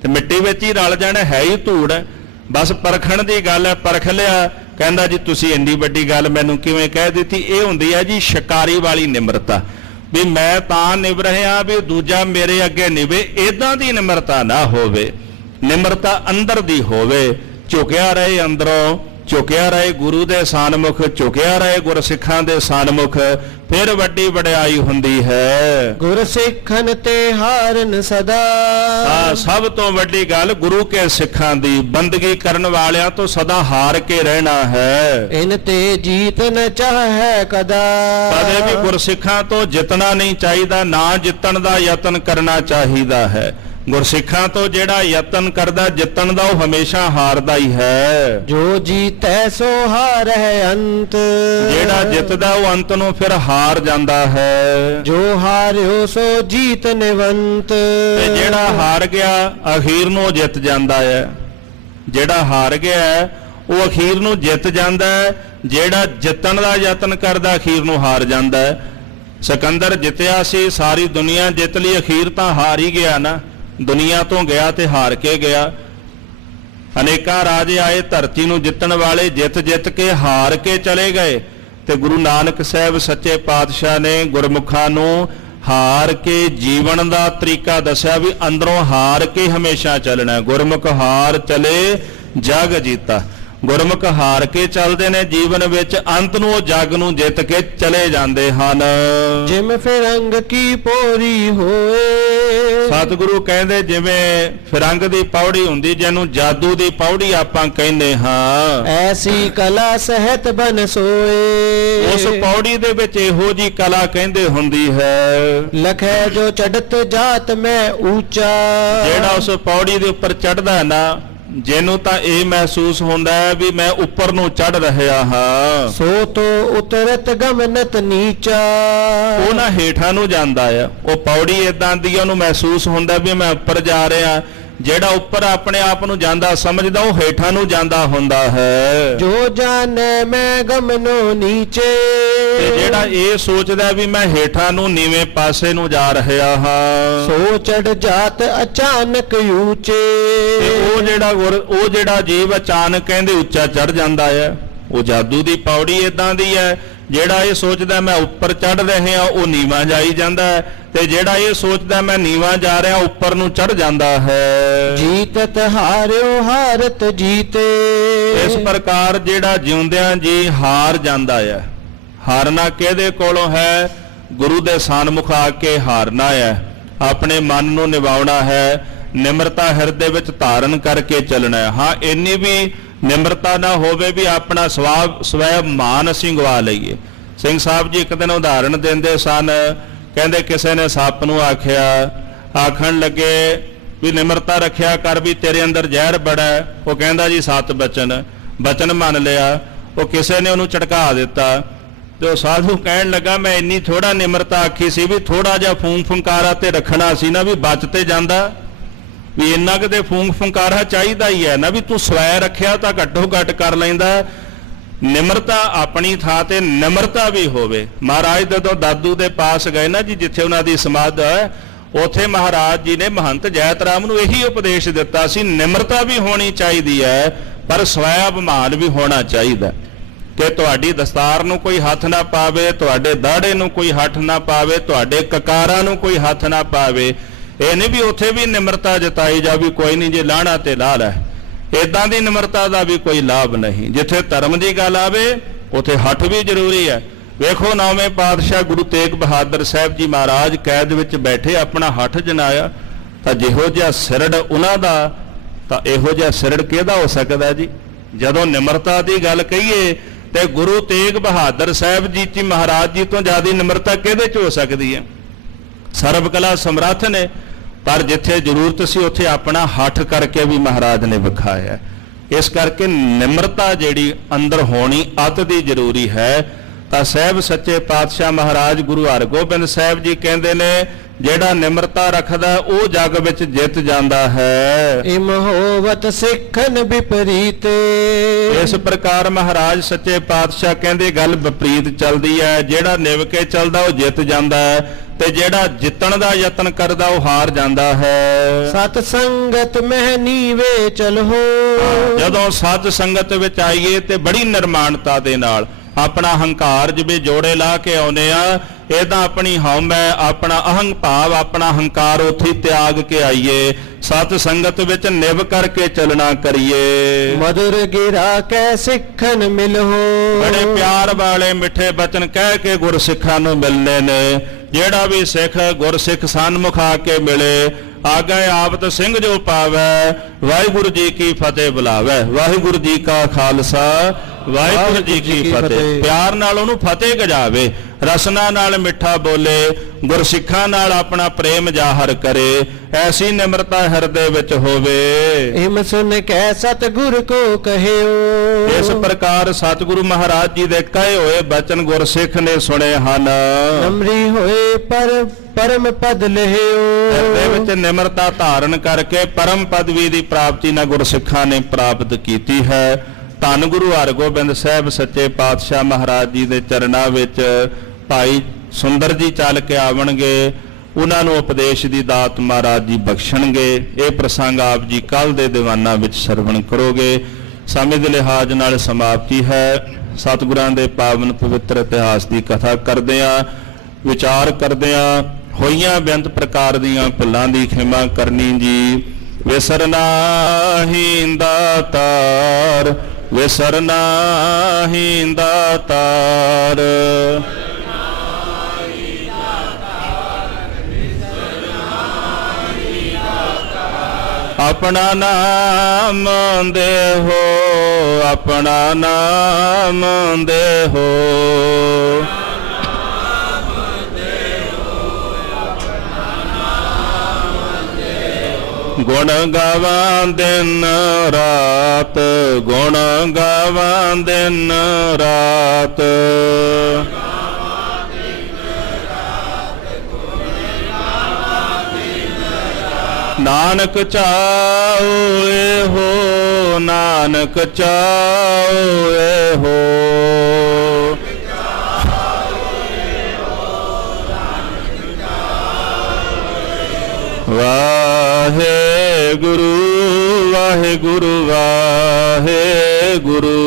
ਤੇ ਮਿੱਟੀ ਵਿੱਚ ਹੀ ਰਲ ਜਾਣਾ, ਹੈ ਹੀ ਧੂੜ ਹੈ। ਬਸ ਪਰਖਣ ਦੀ ਗੱਲ ਹੈ, ਪਰਖ ਲਿਆ। ਕਹਿੰਦਾ ਜੀ ਤੁਸੀਂ ਇੰਨੀ ਵੱਡੀ ਗੱਲ ਮੈਨੂੰ ਕਿਵੇਂ ਕਹਿ ਦਿੱਤੀ? ਇਹ ਹੁੰਦੀ ਹੈ ਜੀ ਸ਼ਿਕਾਰੀ ਵਾਲੀ ਨਿਮਰਤਾ ਵੀ ਮੈਂ ਤਾਂ ਨਿਭ ਰਿਹਾ ਵੀ ਦੂਜਾ ਮੇਰੇ ਅੱਗੇ ਨਿਭੇ। ਇਦਾਂ ਦੀ ਨਿਮਰਤਾ ਨਾ ਹੋਵੇ। ਨਿਮਰਤਾ ਅੰਦਰ ਦੀ ਹੋਵੇ। ਝੁਕਿਆ ਰਹੇ ਅੰਦਰੋਂ, ਝੁਕਿਆ ਰਹੇ ਗੁਰੂ ਦੇ ਸਨਮੁਖ, ਝੁਕਿਆ ਰਹੇ ਗੁਰਸਿੱਖਾਂ ਦੇ ਸਨਮੁਖ, ਫਿਰ ਵੱਡੀ ਵਡਿਆਈ ਹੁੰਦੀ ਹੈ। ਗੁਰਸਿੱਖਨ ਤੇ ਹਾਰਨ ਸਦਾ। ਸਭ ਤੋਂ ਵੱਡੀ ਗੱਲ ਗੁਰੂ ਕੇ ਸਿੱਖਾਂ ਦੀ ਬੰਦਗੀ ਕਰਨ ਵਾਲਿਆਂ ਤੋਂ ਸਦਾ ਹਾਰ ਕੇ ਰਹਿਣਾ ਹੈ। ਇਨ ਤੇ ਜੀਤ ਨ ਚਾਹੈ ਕਦਾ। ਕਦੇ ਵੀ ਗੁਰਸਿੱਖਾਂ ਤੋਂ ਜਿੱਤਣਾ ਨਹੀਂ ਚਾਹੀਦਾ, ਨਾ ਜਿੱਤਣ ਦਾ ਯਤਨ ਕਰਨਾ ਚਾਹੀਦਾ ਹੈ। ਗੁਰਸਿੱਖਾਂ ਤੋਂ ਜਿਹੜਾ ਯਤਨ ਕਰਦਾ ਜਿੱਤਣ ਦਾ ਉਹ ਹਮੇਸ਼ਾ ਹਾਰਦਾ ਹੀ ਹੈ। ਜੋ ਜੀਤੈ ਸੋ ਹਾਰੈ ਅੰਤ। ਜਿਹੜਾ ਜਿੱਤਦਾ ਉਹ ਅੰਤ ਨੂੰ ਫਿਰ ਹਾਰ ਜਾਂਦਾ ਹੈ। ਜੋ ਹਾਰਿਓ ਸੋ ਜੀਤ ਨਿਵੰਤ। ਤੇ ਜਿਹੜਾ ਹਾਰ ਗਿਆ ਅਖੀਰ ਨੂੰ ਜਿੱਤ ਜਾਂਦਾ ਹੈ। ਜਿਹੜਾ ਹਾਰ ਗਿਆ ਉਹ ਅਖੀਰ ਨੂੰ ਜਿੱਤ ਜਾਂਦਾ ਹੈ। ਜਿਹੜਾ ਜਿੱਤਣ ਦਾ ਯਤਨ ਕਰਦਾ ਅਖੀਰ ਨੂੰ ਹਾਰ ਜਾਂਦਾ ਹੈ। ਸਿਕੰਦਰ ਜਿੱਤਿਆ ਸੀ, ਸਾਰੀ ਦੁਨੀਆ ਜਿੱਤ ਲਈ, ਅਖੀਰ ਤਾਂ ਹਾਰ ਹੀ ਗਿਆ ਨਾ, ਦੁਨੀਆ ਤੋਂ ਗਿਆ ਤੇ ਹਾਰ ਕੇ ਗਿਆ। ਅਨੇਕਾਂ ਰਾਜੇ ਆਏ ਧਰਤੀ ਨੂੰ ਜਿੱਤਣ ਵਾਲੇ, ਜਿੱਤ ਜਿੱਤ ਕੇ ਹਾਰ ਕੇ ਚਲੇ ਗਏ। ਤੇ ਗੁਰੂ ਨਾਨਕ ਸਾਹਿਬ ਸੱਚੇ ਪਾਤਸ਼ਾਹ ਨੇ ਗੁਰਮੁਖਾਂ ਨੂੰ ਹਾਰ ਕੇ ਜੀਵਨ ਦਾ ਤਰੀਕਾ ਦੱਸਿਆ ਵੀ ਅੰਦਰੋਂ ਹਾਰ ਕੇ ਹਮੇਸ਼ਾ ਚੱਲਣਾ। ਗੁਰਮੁਖ ਹਾਰ ਚਲੇ ਜਗ ਜੀਤਾ। ਗੁਰਮੁਖ ਹਾਰ ਕੇ ਚੱਲਦੇ ਨੇ ਜੀਵਨ ਵਿੱਚ, ਅੰਤ ਨੂੰ ਉਹ ਜਗ ਨੂੰ ਜਿੱਤ ਕੇ ਚਲੇ ਜਾਂਦੇ ਹਨ। ਜਿਮ ਫਿਰੰਗ ਕੀ ਪੋਰੀ ਹੋਏ। ਸਤਿਗੁਰੂ ਕਹਿੰਦੇ ਜਿਵੇਂ ਫਿਰੰਗ ਦੀ ਪੌੜੀ ਹੁੰਦੀ, ਜਿਹਨੂੰ ਜਾਦੂ ਦੀ ਪੌੜੀ ਆਪਾਂ ਕਹਿੰਦੇ ਹਾਂ, ਐਸੀ ਕਲਾ ਸਹਿਤ ਬਨ ਸੋਏ। ਉਸ ਪੌੜੀ ਦੇ ਵਿੱਚ ਇਹੋ ਜੀ ਕਲਾ ਕਹਿੰਦੇ ਹੁੰਦੀ ਹੈ। ਲਖੈ ਜੋ ਚੜਤ ਜਾਤ ਮੈਂ ਉੱਚਾ। ਜਿਹੜਾ ਉਸ ਪੌੜੀ ਦੇ ਉੱਪਰ ਚੜਦਾ ਨਾ, ਜਿਹਨੂੰ ਤਾਂ ਇਹ ਮਹਿਸੂਸ ਹੁੰਦਾ ਹੈ ਵੀ ਮੈਂ ਉੱਪਰ ਨੂੰ ਚੜ ਰਿਹਾ ਹਾਂ, ਸੋ ਤੋ ਉਤਰਤ ਗਮਨਤ ਨੀਚਾ। ਉਹ ਨਾ ਹੇਠਾਂ ਨੂੰ ਜਾਂਦਾ ਆ। ਉਹ ਪੌੜੀ ਇਦਾਂ ਦੀ ਉਹਨੂੰ ਮਹਿਸੂਸ ਹੁੰਦਾ ਵੀ ਮੈਂ ਉੱਪਰ ਜਾ ਰਿਹਾ। ਜਿਹੜਾ ਉੱਪਰ ਆਪਣੇ ਆਪ ਨੂੰ ਜਾਂਦਾ ਸਮਝਦਾ, ਉਹ ਹੇਠਾਂ ਨੂੰ ਜਾਂਦਾ ਹੁੰਦਾ ਹੈ। ਜੋ ਜਾਣੈ ਮੈਂ ਗਮਨੋ ਨੀਚੇ। ਤੇ ਜਿਹੜਾ ਇਹ ਸੋਚਦਾ ਵੀ ਮੈਂ ਹੇਠਾਂ ਨੂੰ ਨੀਵੇਂ ਪਾਸੇ ਨੂੰ ਜਾ ਰਿਹਾ ਹਾਂ, ਸੋ ਚੜ ਜਾਤ ਅਚਾਨਕ ਉੱਚੇ। ਤੇ ਉਹ ਜਿਹੜਾ ਜੀਵ ਅਚਾਨਕ ਕਹਿੰਦੇ ਉੱਚਾ ਚੜ ਜਾਂਦਾ ਹੈ। ਉਹ ਜਾਦੂ ਦੀ ਪੌੜੀ ਇਦਾਂ ਦੀ ਹੈ, ਜਿਹੜਾ ਇਹ ਸੋਚਦਾ ਮੈਂ ਉੱਪਰ ਚੜ ਰਿਹਾ, ਉਹ ਨੀਵਾਂ ਜਾਈ ਜਾਂਦਾ ਹੈ। ਤੇ ਜਿਹੜਾ ਇਹ ਸੋਚਦਾ ਮੈਂ ਨੀਵਾਂ ਜਾ ਰਿਹਾ, ਉੱਪਰ ਨੂੰ ਚੜ ਜਾਂਦਾ ਹੈ। ਜੀਤਤ ਹਾਰਿਓ ਹਾਰਤ ਜੀਤੇ। ਇਸ ਪ੍ਰਕਾਰ ਜਿਹੜਾ ਜਿਉਂਦਿਆਂ ਜੀ ਹਾਰ ਜਾਂਦਾ ਹੈ। ਹਾਰਨਾ ਕਿਹਦੇ ਕੋਲੋਂ ਹੈ? ਗੁਰੂ ਦੇ ਸਨਮੁਖ ਆ ਕੇ ਹਾਰਨਾ ਹੈ। ਆਪਣੇ ਮਨ ਨੂੰ ਨਿਵਾਉਣਾ ਹੈ, ਨਿਮਰਤਾ ਹਿਰਦੇ ਵਿੱਚ ਧਾਰਨ ਕਰਕੇ ਚੱਲਣਾ ਹੈ। ਹਾਂ, ਇੰਨੀ ਵੀ ਨਿਮਰਤਾ ਨਾ ਹੋਵੇ ਵੀ ਆਪਣਾ ਸਵੈ ਮਾਨ ਅਸੀਂ ਗਵਾ ਲਈਏ। ਸਿੰਘ ਸਾਹਿਬ ਜੀ ਇੱਕ ਦਿਨ ਉਦਾਹਰਣ ਦਿੰਦੇ ਸਨ, ਕਹਿੰਦੇ ਕਿਸੇ ਨੇ ਸੱਪ ਨੂੰ ਆਖਣ ਲੱਗੇ ਵੀ ਨਿਮਰਤਾ ਰੱਖਿਆ ਕਰ ਵੀ ਤੇਰੇ ਅੰਦਰ ਜ਼ਹਿਰ ਬੜਾ ਹੈ। ਉਹ ਕਹਿੰਦਾ ਜੀ 7 ਬਚਨ ਮੰਨ ਲਿਆ। ਉਹ ਕਿਸੇ ਨੇ ਉਹਨੂੰ ਝਟਕਾ ਦਿੱਤਾ ਤੇ ਉਹ ਸਾਧੂ ਕਹਿਣ ਲੱਗਾ ਮੈਂ ਇੰਨੀ ਥੋੜਾ ਨਿਮਰਤਾ ਆਖੀ ਸੀ ਵੀ ਥੋੜਾ ਜਿਹਾ ਫੂੰਕ ਫੁੰਕਾਰਾ ਤੇ ਰੱਖਣਾ ਸੀ ਨਾ, ਵੀ ਬਚ ਤੇ ਜਾਂਦਾ, ਵੀ ਇੰਨਾ ਕਿਤੇ ਫੂੰਕ ਫੁੰਕਾਰਾ ਚਾਹੀਦਾ ਹੀ ਹੈ ਨਾ, ਵੀ ਤੂੰ ਸਵੈ ਰੱਖਿਆ ਤਾਂ ਘੱਟੋ ਘੱਟ ਕਰ ਲੈਂਦਾ। ਨਿਮਰਤਾ ਆਪਣੀ ਥਾਂ ਤੇ ਨਿਮਰਤਾ ਵੀ ਹੋਵੇ। ਮਹਾਰਾਜ ਜਦੋਂ ਦਾਦੂ ਦੇ ਪਾਸ ਗਏ ਨਾ ਜੀ, ਜਿੱਥੇ ਉਹਨਾਂ ਦੀ ਸਮਾਧ ਹੈ, ਉੱਥੇ ਮਹਾਰਾਜ ਜੀ ਨੇ ਮਹੰਤ ਜੈਤ ਰਾਮ ਨੂੰ ਇਹੀ ਉਪਦੇਸ਼ ਦਿੱਤਾ ਸੀ, ਨਿਮਰਤਾ ਵੀ ਹੋਣੀ ਚਾਹੀਦੀ ਹੈ, ਪਰ ਸਵੈ ਅਭਿਮਾਨ ਵੀ ਹੋਣਾ ਚਾਹੀਦਾ। ਕਿ ਤੁਹਾਡੀ ਦਸਤਾਰ ਨੂੰ ਕੋਈ ਹੱਥ ਨਾ ਪਾਵੇ, ਤੁਹਾਡੇ ਦਾੜੇ ਨੂੰ ਕੋਈ ਹੱਥ ਨਾ ਪਾਵੇ, ਤੁਹਾਡੇ ਕਕਾਰਾਂ ਨੂੰ ਕੋਈ ਹੱਥ ਨਾ ਪਾਵੇ। ਇਹ ਨਹੀਂ ਵੀ ਉੱਥੇ ਵੀ ਨਿਮਰਤਾ ਜਤਾਈ ਜਾ ਵੀ ਕੋਈ ਨਹੀਂ ਜੇ ਲਾਹਣਾ ਤੇ ਲਾ ਲੈ। ਇਦਾਂ ਦੀ ਨਿਮਰਤਾ ਦਾ ਵੀ ਕੋਈ ਲਾਭ ਨਹੀਂ। ਜਿੱਥੇ ਧਰਮ ਦੀ ਗੱਲ ਆਵੇ ਉੱਥੇ ਹੱਠ ਵੀ ਜ਼ਰੂਰੀ ਹੈ। ਵੇਖੋ 9ਵੇਂ ਪਾਤਸ਼ਾਹ ਗੁਰੂ ਤੇਗ ਬਹਾਦਰ ਸਾਹਿਬ ਜੀ ਮਹਾਰਾਜ ਕੈਦ ਵਿੱਚ ਬੈਠੇ ਆਪਣਾ ਹੱਠ ਜਨਾਇਆ, ਤਾਂ ਜਿਹੋ ਜਿਹਾ ਸਿਰੜ ਉਹਨਾਂ ਦਾ, ਤਾਂ ਇਹੋ ਜਿਹਾ ਸਿਰੜ ਕਿਹਦਾ ਹੋ ਸਕਦਾ ਜੀ? ਜਦੋਂ ਨਿਮਰਤਾ ਦੀ ਗੱਲ ਕਹੀਏ ਤੇ ਗੁਰੂ ਤੇਗ ਬਹਾਦਰ ਸਾਹਿਬ ਜੀ ਮਹਾਰਾਜ ਜੀ ਤੋਂ ਜ਼ਿਆਦਾ ਨਿਮਰਤਾ ਕਿਹਦੇ 'ਚ ਹੋ ਸਕਦੀ ਹੈ? ਸਰਬ ਕਲਾ ਸਮਰੱਥ ਨੇ, ਪਰ ਜਿੱਥੇ ਜ਼ਰੂਰਤ ਸੀ ਉੱਥੇ ਆਪਣਾ ਹੱਠ ਕਰਕੇ ਵੀ ਮਹਾਰਾਜ ਨੇ ਵਿਖਾਇਆ। ਇਸ ਕਰਕੇ ਨਿਮਰਤਾ ਜਿਹੜੀ ਅੰਦਰ ਹੋਣੀ ਅਤ ਦੀ ਜ਼ਰੂਰੀ ਹੈ। ਤਾਂ ਸਾਹਿਬ ਸੱਚੇ ਪਾਤਸ਼ਾਹ ਮਹਾਰਾਜ ਗੁਰੂ ਹਰਗੋਬਿੰਦ ਸਾਹਿਬ ਜੀ ਕਹਿੰਦੇ ਨੇ, ਜਿਹੜਾ ਨਿਮਰਤਾ ਰੱਖਦਾ ਉਹ ਜਗ ਵਿੱਚ ਜਿੱਤ ਜਾਂਦਾ ਹੈ। ਇਮ ਹੋਵਤ ਸਿੱਖਨ ਵਿਪਰੀਤ। ਇਸ ਪ੍ਰਕਾਰ ਮਹਾਰਾਜ ਸੱਚੇ ਪਾਤਸ਼ਾਹ ਕਹਿੰਦੇ ਗੱਲ ਵਿਪਰੀਤ ਚੱਲਦੀ ਹੈ। ਜਿਹੜਾ ਨਿਵ ਕੇ ਚੱਲਦਾ ਉਹ ਜਿੱਤ ਜਾਂਦਾ ਹੈ, ਤੇ ਜਿਹੜਾ ਜਿੱਤਣ ਦਾ ਯਤਨ ਕਰਦਾ ਉਹ ਹਾਰ ਜਾਂਦਾ ਹੈ। ਸਤ ਸੰਗਤ ਮਹਿ ਨੀਵੇ ਚਲੋ। ਜਦੋਂ ਸਤ ਸੰਗਤ ਵਿੱਚ ਆਈਏ ਤੇ ਬੜੀ ਨਿਰਮਾਣਤਾ ਦੇ ਨਾਲ ਆਪਣਾ ਹੰਕਾਰ ਜਿਵੇਂ ਜੋੜੇ ਲਾ ਕੇ ਆਉਨੇ ਆ, ਇਹਦਾ ਆਪਣੀ ਹਉਮੈ, ਆਪਣਾ ਅਹੰਗ ਭਾਵ, ਆਪਣਾ ਹੰਕਾਰ ਉੱਥੇ ਤਿਆਗ ਕੇ ਆਈਏ। ਸਤ ਸੰਗਤ ਵਿੱਚ ਨਿਵ ਕਰਕੇ ਚੱਲਣਾ ਕਰੀਏ। ਮధుਰ ਗਿਰਾ ਕੈ ਸਿੱਖਨ ਮਿਲੋ। ਬੜੇ ਪਿਆਰ ਵਾਲੇ ਮਿੱਠੇ ਬਚਨ ਕਹਿ ਕੇ ਗੁਰਸਿੱਖਾਂ ਨੂੰ ਮਿਲਨੇ ਨੇ। ਜਿਹੜਾ ਵੀ ਸਿੱਖ ਗੁਰਸਿੱਖ ਸਨਮੁਖ ਆ ਕੇ ਮਿਲੇ, ਆਗੇ ਆਵਤ ਸਿੰਘ ਜੋ ਪਾਵੈ, ਵਾਹਿਗੁਰੂ ਜੀ ਕੀ ਫਤਿਹ ਬੁਲਾਵੈ। ਵਾਹਿਗੁਰੂ ਜੀ ਕਾ ਖਾਲਸਾ, ਵਾਹਿਗੁਰੂ ਜੀ ਕੀ ਫਤਿਹ। ਪਿਆਰ ਨਾਲ ਉਹਨੂੰ ਫਤਿਹ ਗਜਾਵੇ, ਰਸਨਾ ਨਾਲ ਮਿੱਠਾ ਬੋਲੇ, ਗੁਰਸਿੱਖਾਂ ਨਾਲ ਆਪਣਾ ਪ੍ਰੇਮ ਜ਼ਾਹਰ ਕਰੇ। ਐਸੀ ਨਿਮਰਤਾ ਹਿਰਦੇ ਵਿੱਚ ਹੋਵੇ। ਇਮ ਸੁਨ ਕੈ ਸਤਿਗੁਰ ਕੋ ਕਹਿਓ। ਇਸ ਪ੍ਰਕਾਰ ਸਤਿਗੁਰੂ ਮਹਾਰਾਜ ਜੀ ਦੇ ਕਹੇ ਹੋਏ ਬਚਨ ਗੁਰਸਿੱਖ ਨੇ ਸੁਣੇ ਹਨ। ਨਮਰੀ ਹੋਏ ਪਰ ਪਰਮ ਪਦ ਲਹਿਓ। ਹਿਰਦੇ ਵਿੱਚ ਨਿਮਰਤਾ ਧਾਰਨ ਕਰਕੇ ਪਰਮ ਪਦਵੀ ਦੀ ਪ੍ਰਾਪਤੀ ਨਾ ਗੁਰਸਿੱਖਾਂ ਨੇ ਪ੍ਰਾਪਤ ਕੀਤੀ ਹੈ। ਧੰਨ ਗੁਰੂ ਹਰਗੋਬਿੰਦ ਸਾਹਿਬ ਸੱਚੇ ਪਾਤਸ਼ਾਹ ਮਹਾਰਾਜ ਜੀ ਦੇ ਚਰਨਾਂ ਵਿੱਚ ਭਾਈ ਸੁੰਦਰ ਜੀ ਚੱਲ ਕੇ ਆਵਣਗੇ, ਉਹਨਾਂ ਨੂੰ ਉਪਦੇਸ਼ ਦੀ ਦਾਤ ਮਹਾਰਾਜ ਜੀ ਬਖਸ਼ਣਗੇ। ਇਹ ਪ੍ਰਸੰਗ ਆਪ ਜੀ ਕੱਲ ਦੇ ਦੀਵਾਨਾਂ ਵਿੱਚ ਸਰਵਣ ਕਰੋਗੇ। ਸਮੇਂ ਦੇ ਲਿਹਾਜ਼ ਨਾਲ ਸਮਾਪਤੀ ਹੈ। ਸਤਿਗੁਰਾਂ ਦੇ ਪਾਵਨ ਪਵਿੱਤਰ ਇਤਿਹਾਸ ਦੀ ਕਥਾ ਕਰਦਿਆਂ, ਵਿਚਾਰ ਕਰਦਿਆਂ ਹੋਈਆਂ ਬੇਅੰਤ ਪ੍ਰਕਾਰ ਦੀਆਂ ਭੁੱਲਾਂ ਦੀ ਖਿਮਾ ਕਰਨੀ ਜੀ। ਵਿਸਰਨਾ ਹੀ ਦਾਤਾਰ, ਵਿਸਰਨਾ ਹੀ ਦਾਤਾਰ, ਆਪਣਾ ਨਾਮ ਦੇਹੋ, ਆਪਣਾ ਨਾਮ ਦੇਹੋ, ਗੁਣ ਗਾਵਾਂ ਦਿਨ ਰਾਤ, ਗੁਣ ਗਾਵਾਂ ਦਿਨ ਰਾਤ, ਨਾਨਕ ਚਾਉ ਇਹੋ, ਨਾਨਕ ਚਾਉ ਇਹੋ, ਵਾਹਿਗੁਰੂ ਵਾਹਿਗੁਰੂ ਵਾਹਿਗੁਰੂ,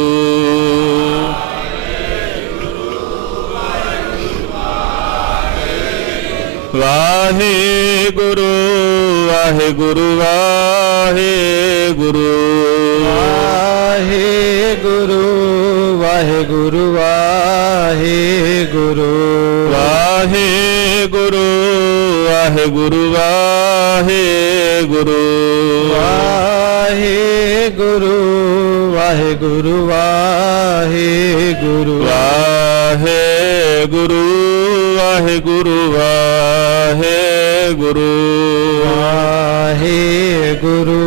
ਵਾਹਿਗੁਰੂ ਵਾਹਿਗੁਰੂ ਵਾਹਿਗੁਰੂ, ਵਾਹਿਗੁਰੂ ਵਾਹਿਗੁਰੂ ਵਾਹਿਗੁਰੂ, ਵਾਹਿਗੁਰੂ ਵਾਹਿਗੁਰੂ ਵਾਹਿਗੁਰੂ, ਵਾਹਿਗੁਰੂ ਵਾਹਿਗੁਰੂ ਵਾਹਿਗੁਰੂ, ਵਾਹਿਗੁਰੂ ਵਾਹਿਗੁਰੂ ਵਾਹਿਗੁਰੂ, ਵਾਹਿਗੁਰੂ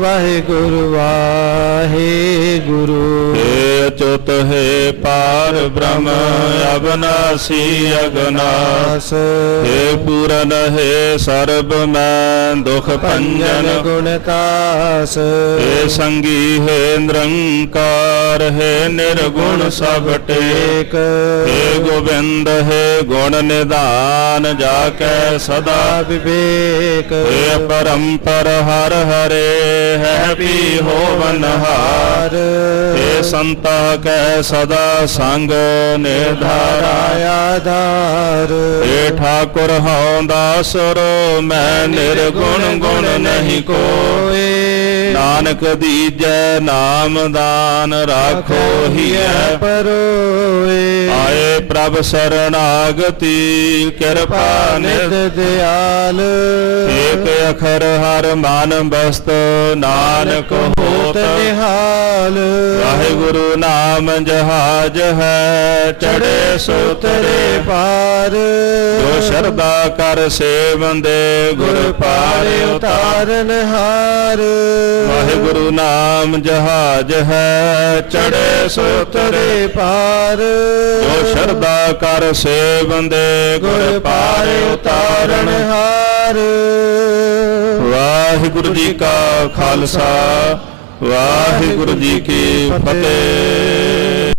ਵਾਹਿਗੁਰੂ ਵਾਹਿਗੁਰੂ। ਹੇ ਅਚੁੱਤ ਹੈ ਪਾਰ ਬ੍ਰਹਮ ਅਬਨਾਸੀ ਅਗਨਾਸ, ਹੇ ਪੂਰਨ ਹੈ ਸਰਬ ਮੈਂ ਦੁਖ ਭੰਜਨ ਗੁਣਤਾਸ, ਹੇ ਸੰਗੀ ਹੈ ਨਿਰੰਕਾਰ, ਹੈ ਨਿਰਗੁਣ ਸਭ ਟੇਕ, ਹੇ ਗੋਬਿੰਦ ਹੈ ਗੁਣ ਨਿਧਾਨ, ਜਾ ਕੈ ਸਦਾ ਵਿਵੇਕ, ਹੇ ਪਰੰਪਰ ਹਰ ਹਰੇ ਹੈ ਪੀ ਹੋਵਨ ਹਾਰ, ਹੇ ਸੰਤਾ ਕੈ ਸਦਾ ਸੰਗ ਨਿਰਧਾਰਾ ਆਧਾਰ, ਹੇ ਠਾਕੁਰ ਹਉ ਦਾਸੁਰ ਮੈਂ ਨਿਰਗੁਣ ਗੁਣ ਨਹੀਂ ਕੋਏ, ਨਾਨਕ ਦੀਜੈ ਨਾਮ ਦਾਨ ਰਾਖੋ ਹੀਐ ਪਰੋਏ, ਆਏ ਪ੍ਰਭ ਸਰਣਾਗਤੀ ਕਿਰਪਾ ਨਿਧ ਦਿਆਲ, ਏਕ ਅਖਰ ਹਰ ਮਨ ਬਸਤ ਨਾਨਕ ਹੋਤ ਨਿਹਾਲ, ਵਾਹਿਗੁਰੂ ਨਾਮ ਜਹਾਜ ਹੈ ਚੜੇ ਸੁਤਰੇ ਪਾਰ, ਜੋ ਸ਼ਰਧਾ ਕਰ ਸੇਵੰਦੇ ਗੁਰ ਪਾਰੇ ਉਤਾਰਨ ਹਾਰ, ਵਾਹਿਗੁਰੂ ਨਾਮ ਜਹਾਜ ਹੈ ਚੜੇ ਸੁਤਰੇ ਪਾਰ, ਜੋ ਸ਼ਰਧਾ ਕਰ ਸੇਵੰਦੇ ਗੁਰ ਪਾਰੇ ਉਤਾਰਨ ਹਾਰ। ਵਾਹਿਗੁਰੂ ਜੀ ਕਾ ਖਾਲਸਾ, ਵਾਹਿਗੁਰੂ ਜੀ ਕੀ ਫਤਿਹ।